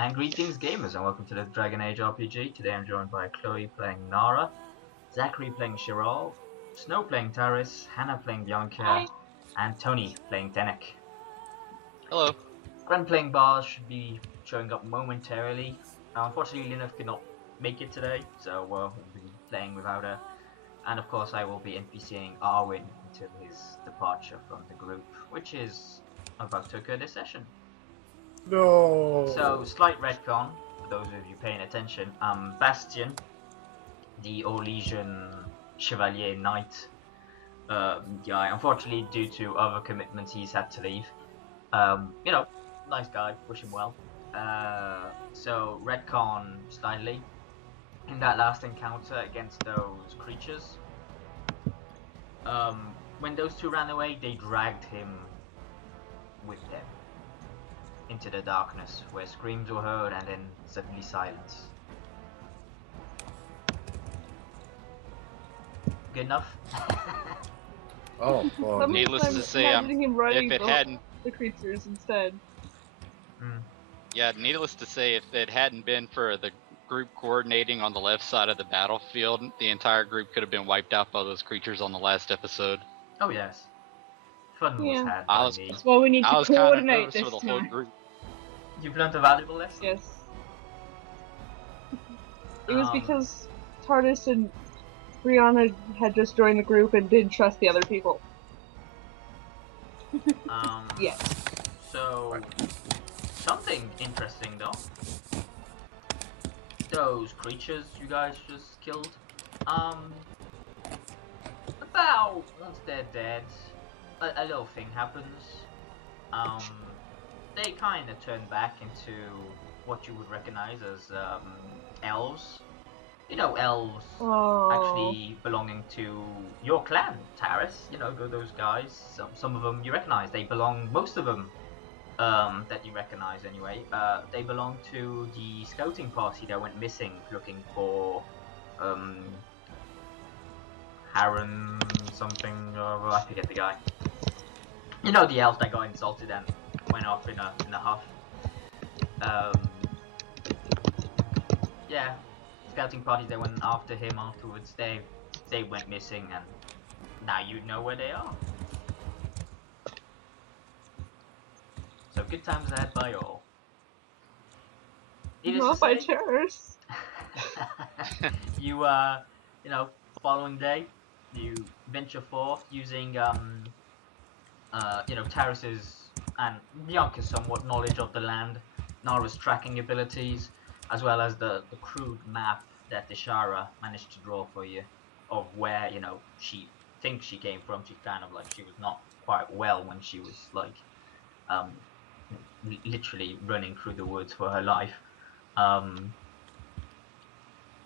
And greetings gamers and welcome to the Dragon Age RPG. Today I'm joined by Chloe playing Nara, Zachary playing Shiral, Snow playing Taris, Hannah playing Bianca, Hi. and Tony playing Tenek. Hello. Gwen playing Bars should be showing up momentarily. Unfortunately Lineth could not make it today, so we'll be playing without her. And of course I will be NPCing Arwin until his departure from the group, which is about to occur this session. No. So, slight retcon, for those of you paying attention. Bastion, the Orlesian Chevalier Knight guy, unfortunately, due to other commitments, he's had to leave. You know, nice guy, wish him well. So, retcon slightly. In that last encounter against those creatures, when those two ran away, they dragged him with them into the darkness, where screams were heard and then suddenly silence. Good enough? Oh, well. Needless to say, if it hadn't, the creatures instead. needless to say, if it hadn't been for the group coordinating on the left side of the battlefield, the entire group could have been wiped out by those creatures on the last episode. Oh yes. Fun was had I by was- me. That's why we need I to was kind of coordinate nervous this for the whole time. group. You've learned a valuable lesson? Yes. It was because Tardis and Brianna had just joined the group and didn't trust the other people. Yes. So, something interesting though. Those creatures you guys just killed, about once they're dead, a little thing happens. They kind of turn back into what you would recognize as elves. You know, elves actually belonging to your clan, Taris. You know, those guys. Some of them you recognize. They belong. Most of them that you recognize anyway. They belong to the scouting party that went missing, looking for Harren something. I forget the guy. You know, the elf that got insulted and went off in a huff. Yeah, scouting parties that went after him afterwards. They went missing, and now you know where they are. So good times ahead by all. Not by Terrace. You you know, following day, you venture forth using you know, Taris's and Bianca's somewhat knowledge of the land, Nara's tracking abilities, as well as the crude map that Ishara managed to draw for you of where, you know, she thinks she came from. She's kind of like, she was not quite well when she was like literally running through the woods for her life.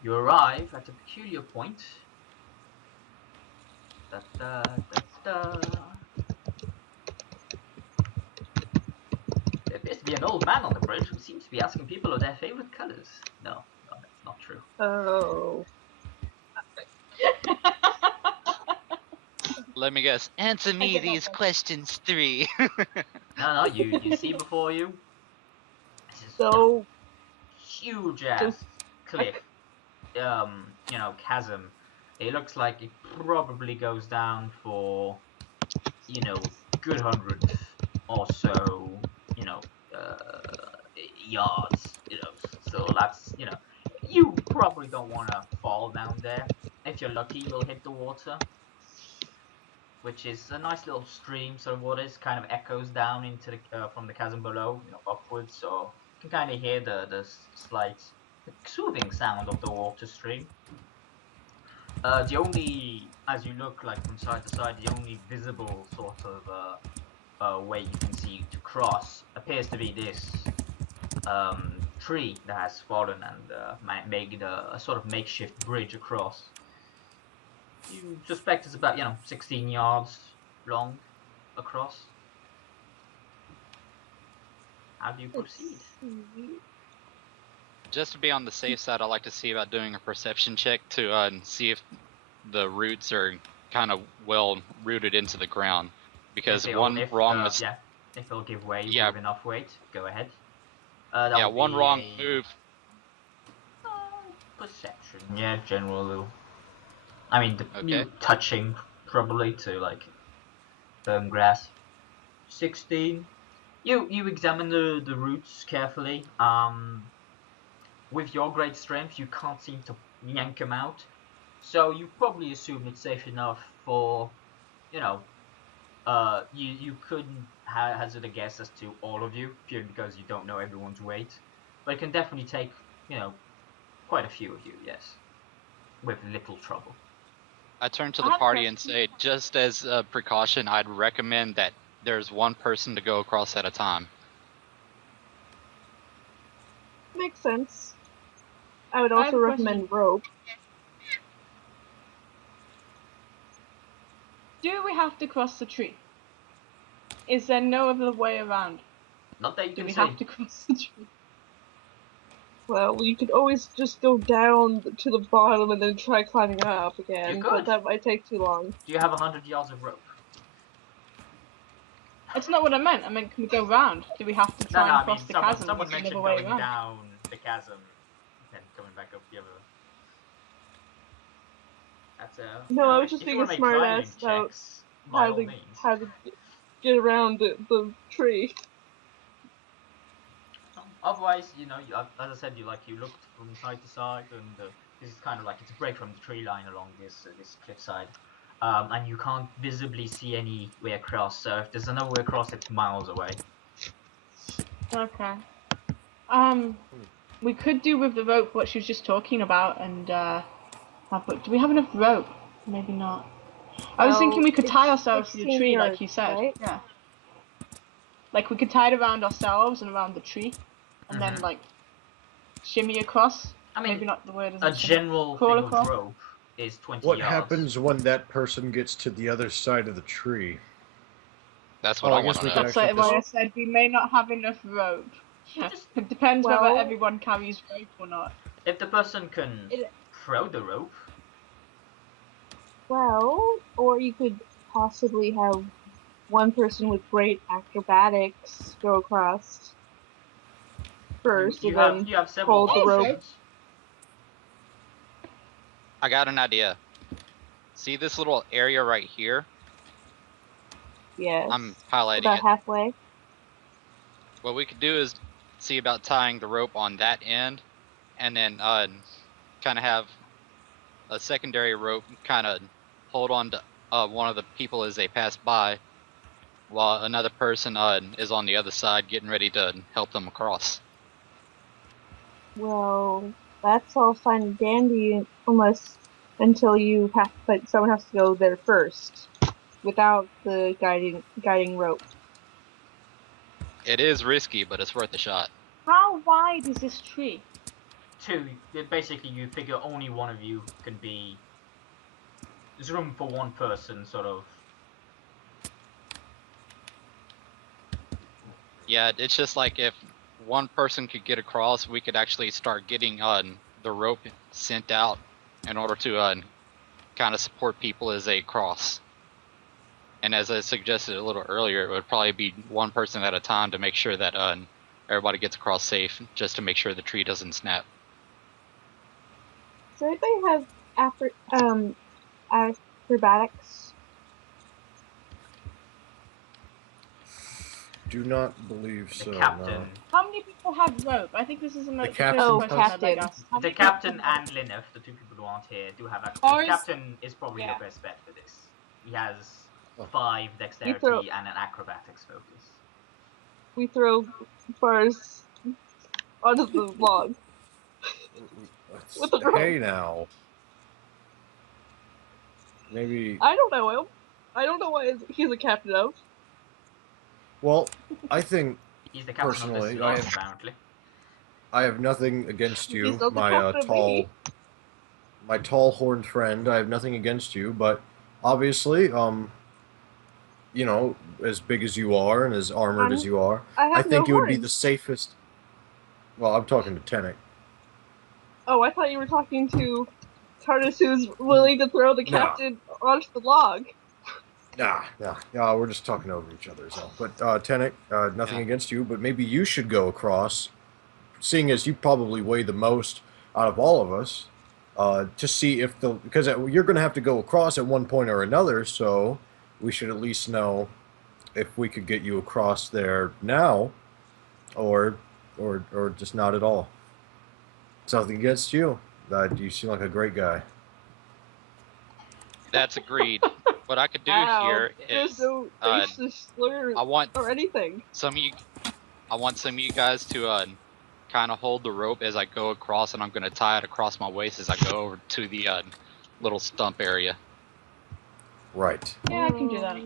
You arrive at a peculiar point. There appears to be an old man on the bridge who seems to be asking people of their favorite colors. No, that's not true. Oh. Let me guess. Answer me these questions 3. No, you see before you. This is So. huge ass cliff. You know, chasm. It looks like it probably goes down for, you know, good 100 or so, you know, yards, you know, so that's, you know, you probably don't want to fall down there. If you're lucky, you'll hit the water, which is a nice little stream, so water kind of echoes down into the, from the chasm below, you know, upwards, so you can kind of hear the slight, soothing sound of the water stream. The only, as you look like from side to side, the only visible sort of way you can see to cross appears to be this tree that has fallen and made a sort of makeshift bridge across. You suspect it's about, you know, 16 yards long across. How do you proceed? Just to be on the safe side, I'd like to see about doing a perception check to see if the roots are kind of well rooted into the ground. Because one wrong mistake. Yeah, if it'll give way Yeah. with enough weight, go ahead. That Yeah, would one be wrong a, move. Perception. Yeah, general. I mean, Okay. you touching probably to like firm grass. 16. You examine the roots carefully. With your great strength, you can't seem to yank them out. So you probably assume it's safe enough for, you know, you couldn't hazard a guess as to all of you, purely because you don't know everyone's weight. But it can definitely take, quite a few of you, yes, with little trouble. I turn to I the have a party and question. say, just as a precaution, I'd recommend that there's one person to go across at a time. Makes sense. I would I have also a recommend question. rope. Do we have to cross the tree? Is there no other way around? Not that you Do can we say. have to cross the tree? Well, you could always just go down to the bottom and then try climbing up again, You but could. that might take too long. Do you have 100 yards of rope? That's not what I meant. I meant, can we go round? Do we have to try No, and I cross mean, the someone chasm? Is there mentioned another way going around? down the chasm, then coming back up the other. That's No, I was if just you being a want to make smart climbing ass about checks, by all how means. to get around the tree. Otherwise, as I said, you looked from side to side, and this is kind of like it's a break from the tree line along this cliffside, and you can't visibly see any way across. So if there's another way across, it's miles away. Okay. We could do with the rope what she was just talking about, and do we have enough rope? Maybe not. I was thinking we could tie ourselves to the 16 tree, like yards, you said. right? Yeah. Like we could tie it around ourselves and around the tree, and then Mhm. like shimmy across. I mean, Maybe not the word. a general Crawl thing of across. rope is 20 What yards. happens when that person gets to the other side of the tree? That's what Oh, I I want guess to we know. could That's actually like why I just... said we may not have enough rope. Just It depends whether Well- everyone carries rope or not. if the person can throw the rope. Well, or you could possibly have one person with great acrobatics go across first You and then have several hold the rope. options. I got an idea. See this little area right here? Yes. I'm highlighting About it. halfway. What we could do is see about tying the rope on that end, and then kind of have a secondary rope kind of hold on to one of the people as they pass by, while another person is on the other side getting ready to help them across. Well, that's all fine and dandy until you have, but someone has to go there first without the guiding rope. It is risky, but it's worth a shot. How wide is this tree? Basically, you figure only one of you can be. There's room for one person, sort of. Yeah, it's just like if one person could get across, we could actually start getting the rope sent out in order to kind of support people as they cross. And as I suggested a little earlier, it would probably be one person at a time to make sure that everybody gets across safe, just to make sure the tree doesn't snap. Does anybody have acrobatics? Do not believe so, The captain, no. How many people have rope? I think this is the captain first Oh, question I'd like captain. asked. How the many people captain have and Lineth, the two people who aren't here, do have Ours- acrobatics. The captain is probably yeah. the best bet for this. He has Oh. 5 dexterity throw- and an acrobatics focus. We throw bars onto the log. With the rope. Hey now. Maybe... I don't know him. I don't know why he's a captain of. Well, I think He's the captain Personally, of this I lodge, have- apparently. I have nothing against you, He's not the my captain of me. my tall horned friend. I have nothing against you, but obviously, you know, as big as you are and as armored as you are, I I have think no it would be horns. the safest. Well, I'm talking to Tenek. Oh, I thought you were talking to TARDIS, who's willing to throw the No. captain onto the log. Nah, we're just talking over each other, so. But Tenek, nothing Yeah. against you, but maybe you should go across seeing as you probably weigh the most out of all of us, to see if because you're going to have to go across at one point or another, so we should at least know if we could get you across there now, or just not at all. Something against you. You seem like a great guy. That's agreed. What I could do Ow, here there's is no racist slurs I want or anything. some of you guys to kind of hold the rope as I go across, and I'm gonna tie it across my waist as I go over to the little stump area. Right. Yeah, I can do that.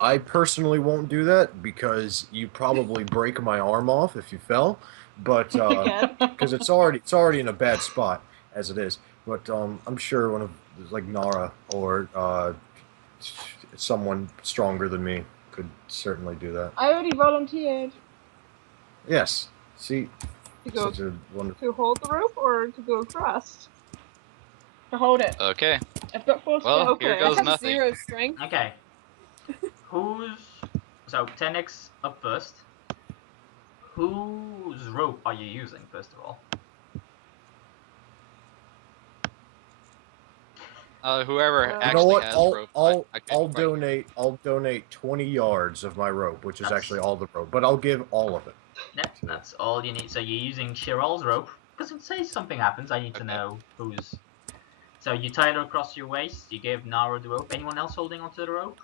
I personally won't do that because you probably break my arm off if you fell, but because it's already in a bad spot as it is. But I'm sure one of like Nara or someone stronger than me could certainly do that. I already volunteered. Yes. See, To go such a wonderful. to hold the rope or to go across? To hold it. Okay. I've got 4 Well, skills. here Okay. goes I have nothing. 0 strength. Okay. So Tenix up first. Whose rope are you using first of all? Whoever You know actually what? has I'll rope, I'll donate 20 yards of my rope, which is actually all the rope, but I'll give all of it. Yeah, that's all you need. So you're using Chirol's rope because in case something happens, I need to Okay. know who's. So you tie it across your waist. You give Nara the rope. Anyone else holding onto the rope?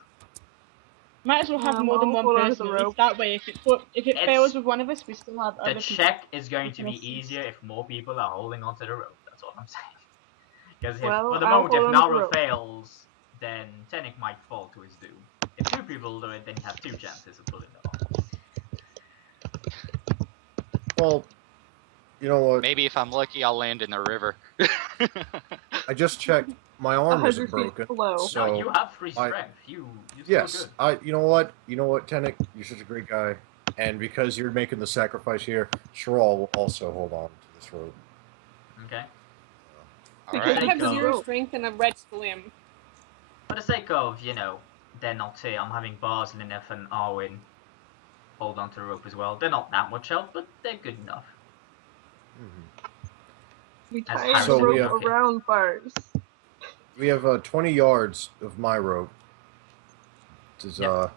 Might as well have more than I'll one hold onto person. the At least rope. that way, if it It's- fails with one of us, we still have The other people. check is going to can be assist. easier if more people are holding onto the rope. That's all I'm saying. Because Well, for the I'll moment, if hold onto the Nara rope. fails, then Tenik might fall to his doom. If 2 people do it, then you have 2 chances of pulling it off. Well, you know what? Maybe if I'm lucky, I'll land in the river. I just checked. My arm 100 isn't feet broken. below. So No, you have free strength. You're yes, still good. you know what, Tenek, you're such a great guy, and because you're making the sacrifice here, Sherall will also hold on to this rope. Okay. Because I Alright. have Go. 0 strength and a red limb. For the sake of, they're not here, I'm having Bars, Lineth, and Arwen hold onto the rope as well. They're not that much help, but they're good enough. We As tie Harrison the we rope have- around bars. We have 20 yards of my rope. Is, Yep.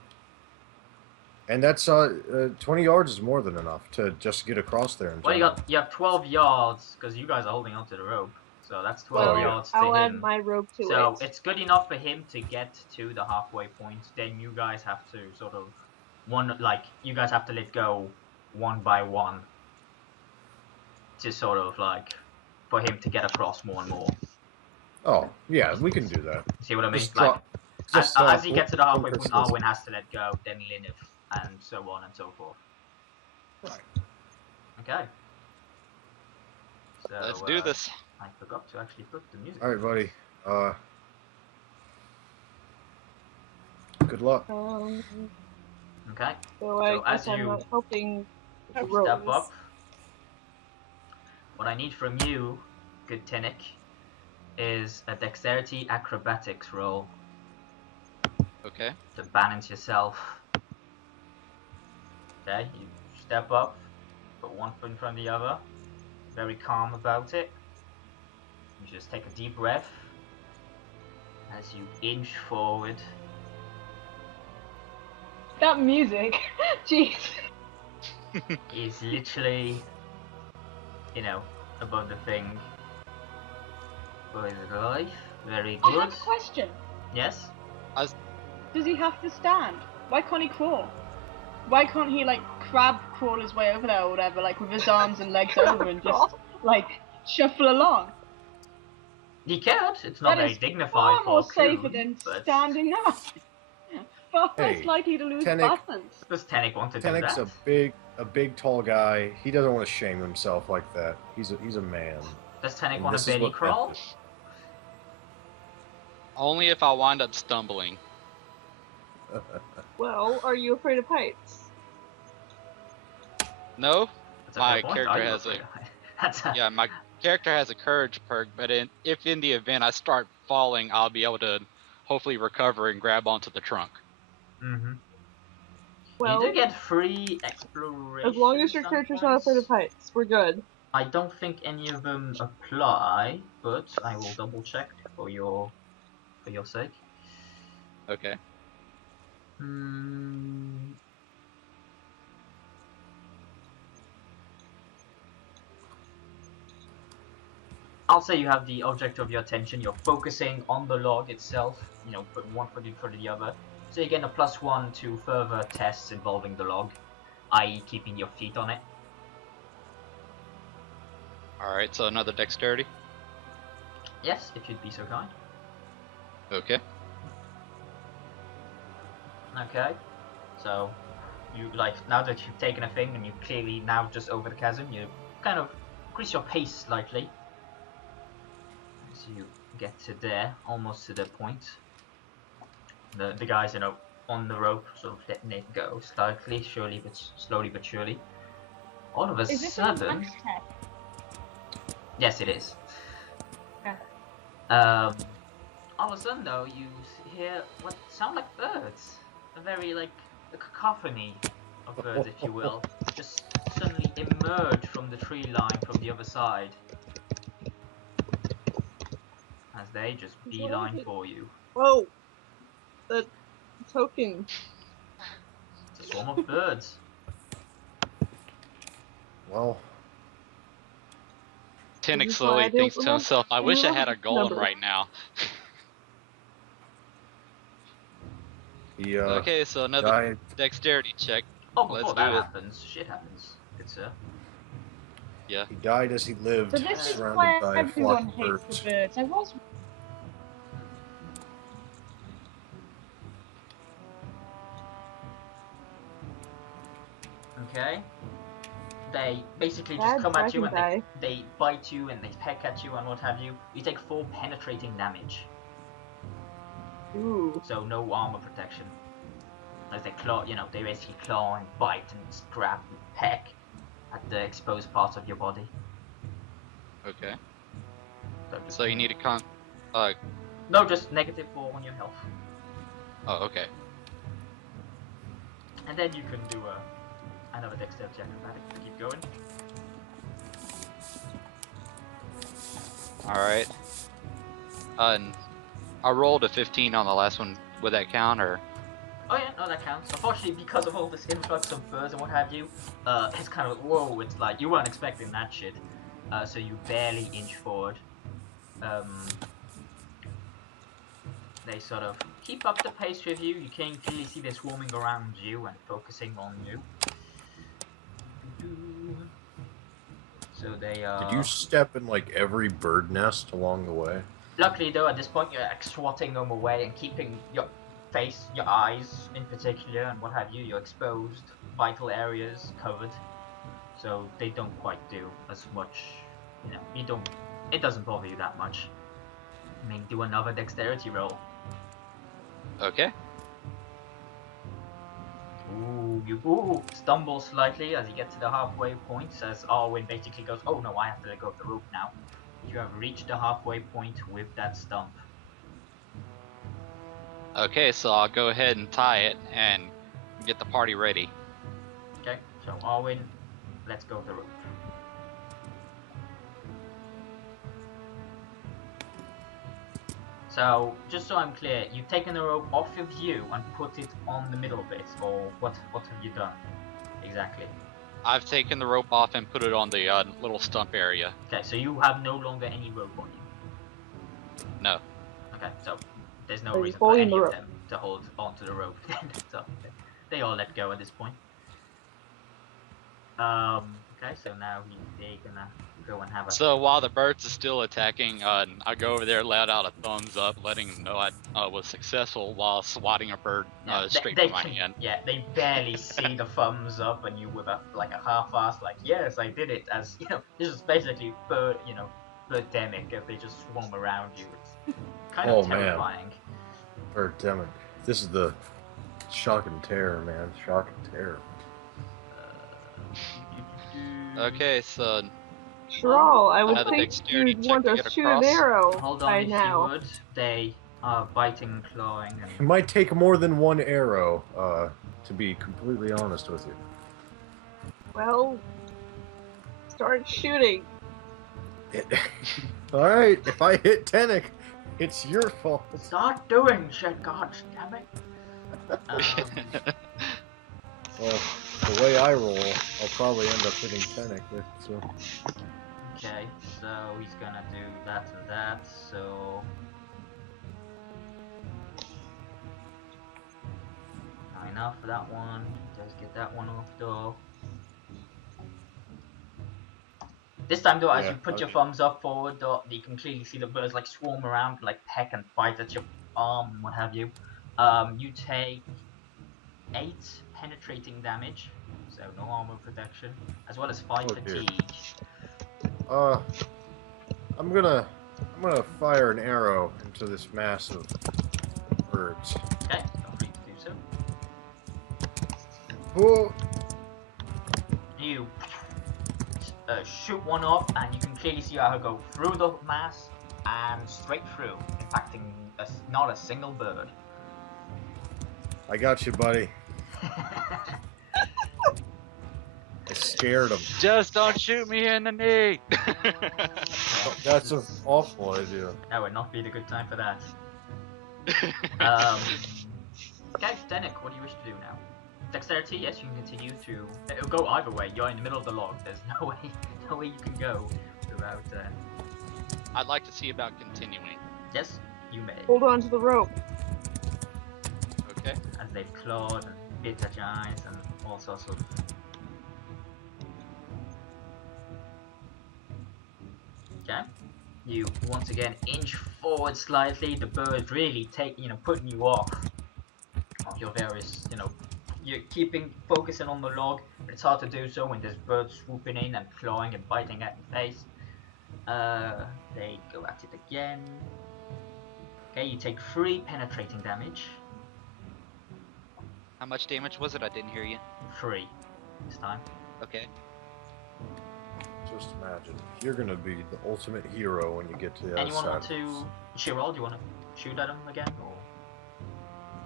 And that's 20 yards is more than enough to just get across there. In Well, general. you have 12 yards because you guys are holding onto the rope, so that's 12 Well, yards to I'll add him. my rope to So it. it's good enough for him to get to the halfway point. Then you guys have to sort of you guys have to let go one by one to sort of for him to get across more and more. Oh, yeah, we can do that. See what I mean? Just drop- As he gets to the halfway one point, person- Arwen has to let go, then Lineth, and so on and so forth. Right. Okay. So, Let's do this. I forgot to actually put the music. All right, buddy. Good luck. Okay. So I So as guess I'm you not helping the Step rope. Step up. What I need from you, good Tenek, is a dexterity acrobatics roll Okay. to balance yourself. Okay, you step up, put one foot in front of the other, very calm about it. You just take a deep breath as you inch forward. That music, jeez. Is literally, above the thing for his life. Very I good. have a question. Yes? Does he have to stand? Why can't he crawl? Why can't he crab crawl his way over there or whatever, with his arms and legs over and just shuffle along? He could. It's not That very is dignified far for more a safer coon, than but standing up. Far less Hey, likely to lose Tenek. balance. does Tenek want to do Tenek's that? a big, tall guy. He doesn't want to shame himself like that. He's a man. Does Tenek And want this to is belly what crawl? Beth is. Only if I wind up stumbling. Well, are you afraid of heights? No. That's a My fair point. character Are you has afraid of That's a... Yeah, my character has a courage perk, but if in the event I start falling, I'll be able to hopefully recover and grab onto the trunk. Mm-hmm. Well, you do get free exploration. as long as your character's not afraid of heights, we're good. I don't think any of them apply, but I will double check for your sake. Okay. I'll say you have the object of your attention. You're focusing on the log itself. You know, put one foot in front of the other. So you get a +1 to further tests involving the log, i.e., keeping your feet on it. Alright, so another dexterity? Yes, if you'd be so kind. Okay. Okay. So, you, like, now that you've taken a thing and you're clearly now just over the chasm, you kind of increase your pace slightly. So you get to there, almost to the point. The guys, you know, on the rope, sort of letting it go slightly, slowly but surely. All of a Is this a sudden, max tech? yes, it is. Okay. All of a sudden, though, you hear what sound like birds. A very, like, a cacophony of birds, if you will, just suddenly emerge from the tree line from the other side. As they just beeline for you. Whoa! The token. It's a swarm of birds. Well, Tinnick This is slowly why I don't thinks to remember- himself, I wish I had a golem number. right now. he Okay, so another died. dexterity check. Oh, Let's before do that it. happens, shit happens, good sir. Yeah. He died as he lived, So this is surrounded why by a everyone flock of hates birds. the birds. I was. Okay. They basically just Bad come at you and dragon they bite you and they peck at you and what have you. You take 4 penetrating damage. Ooh. So no armor protection. As they claw, you know, they basically claw and bite and scrap and peck at the exposed parts of your body. Okay. just- So you need a No, just -4 on your health. oh, okay. And then you can do another dexterity acrobatic to keep going. Alright. And I rolled a 15 on the last one. Would that count, or? Oh yeah, no, that counts. Unfortunately, because of all this influx of birds and what have you, it's kind of, whoa, it's like, you weren't expecting that shit. So you barely inch forward. They sort of keep up the pace with you. You can clearly see they're swarming around you and focusing on you. So they Did you step in like every bird nest along the way? Luckily though, at this point you're like swatting them away and keeping your face, your eyes in particular, and what have you, your exposed vital areas covered. So they don't quite do as much, you know, it doesn't bother you that much. I mean, do another dexterity roll. Okay. Ooh, you stumble slightly as you get to the halfway point, as Arwen basically goes, oh no, I have to let go of the rope now. You have reached the halfway point with that stump. Okay, so I'll go ahead and tie it and get the party ready. Okay, so Arwen, let's go of the rope. So, just so I'm clear, you've taken the rope off of you and put it on the middle bit, or what have you done exactly? I've taken the rope off and put it on the little stump area. Okay, so you have no longer any rope on you. No. Okay, so there's no Are you reason for holding any the of rope? them to hold onto the rope. So they all let go at this point. Okay, so now they're gonna go and have a... So while the birds are still attacking, I go over there, let out a thumbs up, letting them know I was successful while swatting a bird straight from my hand. Yeah, they barely see the thumbs up, and you with a half-ass like, yes, I did it. As you know, this is basically birdemic. If they just swarm around you, it's kind of terrifying. Birdemic. This is the shock and terror, man. Shock and terror. Okay, so Shrall, I would Another think dexterity you'd check want to to get shoot an across. arrow Hold on, by if now. you would. They are biting and clawing. It might take more than one arrow. to be completely honest with you. Well, start shooting. Alright, if I hit Tenek, it's your fault. Start doing shit, god damn it. Well, the way I roll, I'll probably end up hitting Tenek with, so... Okay, so he's gonna do that and that, so... Not enough for that one. Just get that one off though. This time though, as you put your thumbs up forward though, you can clearly see the birds like swarm around, like peck and bite at your arm and what have you. You take 8 penetrating damage, so no armor protection, as well as 5 fatigue. I'm gonna fire an arrow into this mass of birds. Okay, feel free to do so. Whoa. You shoot one up, and you can clearly see how it go through the mass and straight through, impacting not a single bird. I got you, buddy. I scared him. Just don't shoot me in the knee. That's an awful idea. That would not be the good time for that. Okay, Denik, what do you wish to do now? Dexterity, yes, you can continue to. It'll go either way. You're in the middle of the log. There's no way you can go without. I'd like to see about continuing. Yes, you may. Hold on to the rope. Okay. As they've clawed and bit at your eyes and all sorts of. Okay. You once again inch forward slightly. The birds really putting you off your various, you're focusing on the log, but it's hard to do so when there's birds swooping in and clawing and biting at your face. They go at it again. Okay, you take 3 penetrating damage. How much damage was it? I didn't hear you. 3 this time. Okay. Just imagine, you're gonna be the ultimate hero when you get to the other Anyone side. want to roll? Do you want to shoot at him again? Or?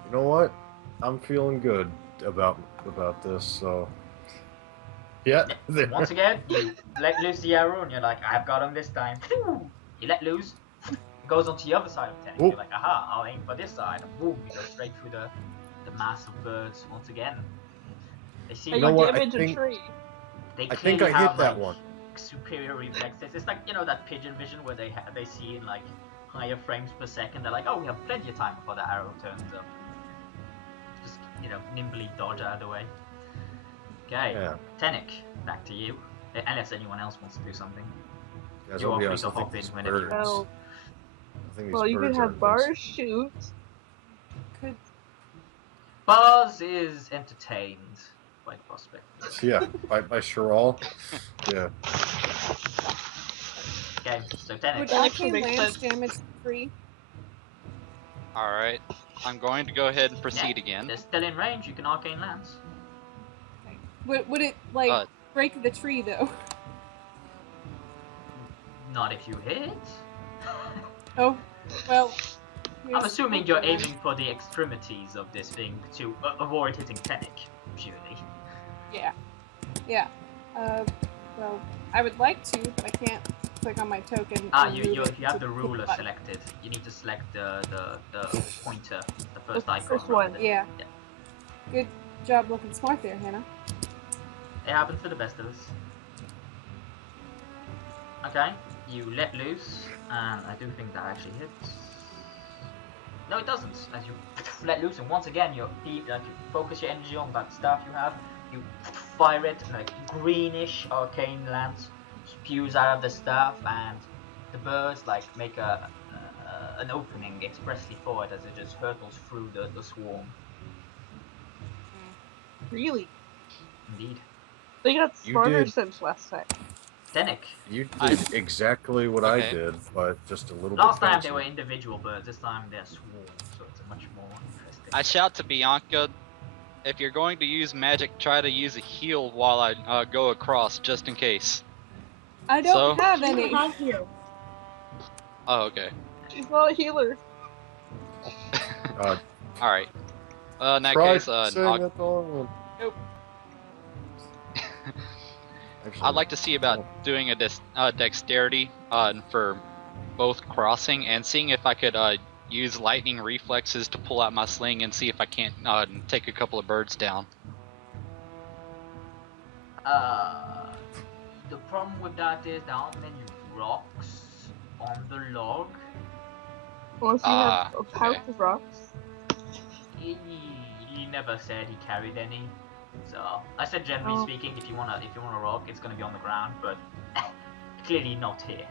You know what? I'm feeling good about this, so... Yeah. Once again, you let loose the arrow and you're like, I've got him this time. You let loose, it goes onto the other side of the tent. You're like, aha, I'll aim for this side. And boom, you go straight through the mass of birds once again. They see And know you what, damage I a think- tree. They I think clearly I hit have, that like, one. superior reflexes. It's like, that pigeon vision where they see in like higher frames per second. They're like, oh, we have plenty of time before the arrow turns up. Just, nimbly dodge out of the way. Okay, Yeah. Tenik, back to you. Unless anyone else wants to do something. Guys, You're I'll be free honest, to I think hop in these whenever you birds- want. Well, I think these well, you could birds are have bars invincible. shoot. Could Buzz is entertained by the prospect. Yeah, by Chiral. Yeah. Okay, so Tenik. Would Arcane makes lance sense. damage 3. Alright. I'm going to go ahead and proceed Yeah, again. They're still in range. You can arcane lance. Would it, break the tree, though? Not if you hit. Oh, well... I'm assuming you're aiming for the extremities of this thing to avoid hitting Tenik, surely. Yeah. Yeah. Well, I would like to, but I can't click on my token. and You move it have to the the ruler button. selected. You need to select the pointer, the first The icon. first rather one, than- Yeah. Good job looking smart there, Hannah. It happens to the best of us. Okay, you let loose, and I do think that actually hits. No, it doesn't. As you let loose, and once again, you focus your energy on that staff you have. You fire it, and a greenish arcane lance spews out of the staff, and the birds make an opening expressly for it as it just hurtles through the swarm. really? Indeed. They got You smarter did. since last time. Denik. You did exactly what I Okay. did, but just a little Last bit time fancier. they were individual birds, this time they're swarms, so it's much more interesting. I shout to Bianca, if you're going to use magic, try to use a heal while I go across, just in case. I don't So- have She any. doesn't have heal. Oh, okay. She's not a healer. Uh, Alright. In that Try case, saying I'll, it all. Nope. Actually, I'd like to see about doing a dexterity for both crossing and seeing if I could use lightning reflexes to pull out my sling and see if I can't take a couple of birds down. The problem with that is there aren't many rocks on the log. Unless you have a okay. pouch of rocks. He never said he carried any. So I said generally speaking, if you want a rock, it's gonna be on the ground, but clearly not here.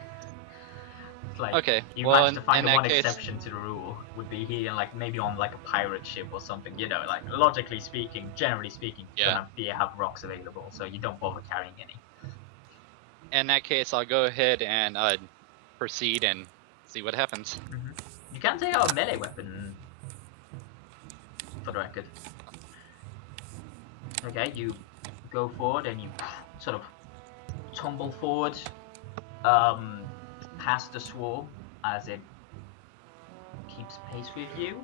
It's like Okay, you well, managed to find in the that one case- exception to the rule would be here, like maybe on like a pirate ship or something. You know, like logically speaking, generally speaking, you're Yeah. gonna have rocks available, so you don't bother carrying any. In that case, I'll go ahead and proceed and see what happens. You can take out a melee weapon, for the record. Okay, you go forward and you sort of tumble forward, past the swarm as it keeps pace with you.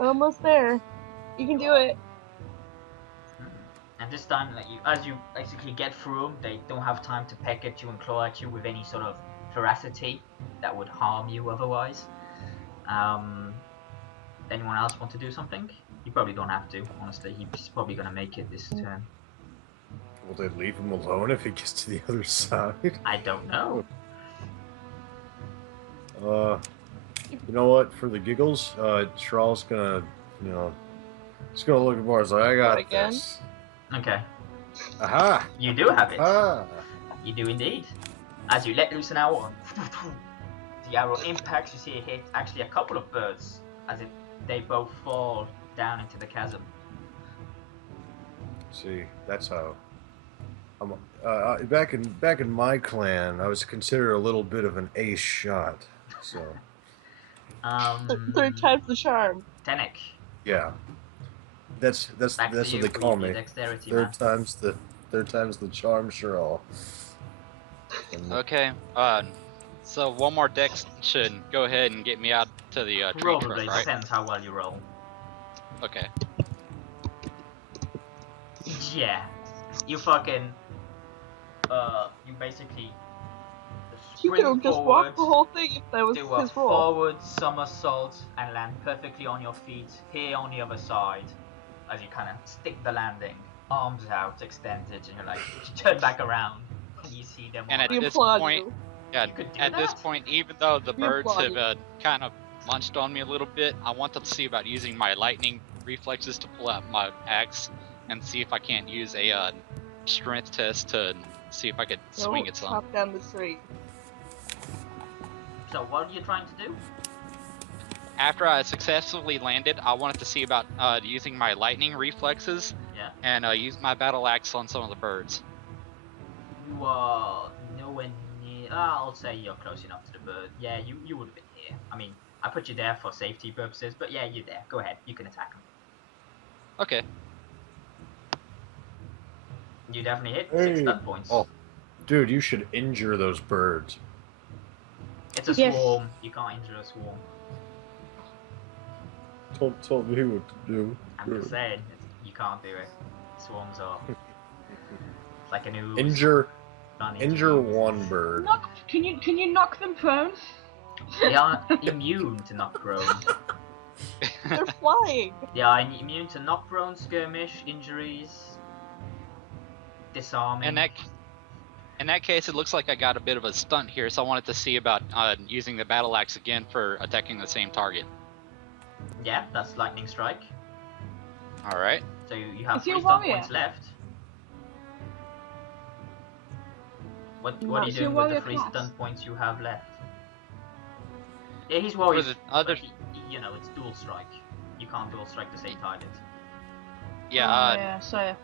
Almost there. You can do it. And this time, like as you basically get through them, they don't have time to peck at you and claw at you with any sort of ferocity that would harm you otherwise. Anyone else want to do something? You probably don't have to, honestly. He's probably gonna make it this turn. will they leave him alone if he gets to the other side? I don't know. You know what? For the giggles, Charles gonna, he's gonna look at Mars like, I got Again? this. Okay. Aha! You do have it. Ah! You do indeed. As you let loose an arrow, the arrow impacts. You see it hit actually a couple of birds as they both fall down into the chasm. See, that's how. I'm, back in my clan, I was considered a little bit of an ace shot. So. Third time's the charm. Tenek. Yeah. That's Back what to you they for call your me. dexterity, Third man. time's the charm, sure all. Okay, so one more dex should go ahead and get me out to the tree Probably trunk, right? depends how well you roll. Okay. Yeah. You fucking you basically You could have sprint just forward, walked the whole thing if that was do a his role. forward somersault and land perfectly on your feet here on the other side as you kind of stick the landing, arms out, extended, and you're like, you turn back around and you see them. And all at We this applaud point, you. yeah, You could do at this that? point, even though the We birds applaud have kind of munched on me a little bit, I want to see about using my lightning reflexes to pull out my axe and see if I can't use a strength test to see if I could swing it some. Chop down the tree. So what are you trying to do? After I successfully landed, I wanted to see about using my lightning reflexes Yeah. and use my battle axe on some of the birds. You are nowhere near. I'll say you're close enough to the bird. Yeah, you would have been here. I mean, I put you there for safety purposes, but yeah, you're there. Go ahead, you can attack them. Okay. You definitely hit Hey. 6 stun points. Oh, dude, you should injure those birds. It's a Yes. swarm. You can't injure a swarm. Told me what to do. I'm just saying, you can't do it. Swarms are like an ooze. Injure Non-injure. one bird. Can you knock them prone? They are immune to knock prone. They're flying. They are immune to knock prone, skirmish, injuries, disarming. In that case, it looks like I got a bit of a stunt here, so I wanted to see about using the battle axe again for attacking the same target. Yeah, that's lightning strike. All right. So you have Is he 3 a stun warrior? points left. What No, are you is he a doing with the warrior 3 class? stun points you have left? Yeah, he's warrior. For the other- You know, it's dual strike. You can't dual strike the same target. Yeah. Yeah, sorry.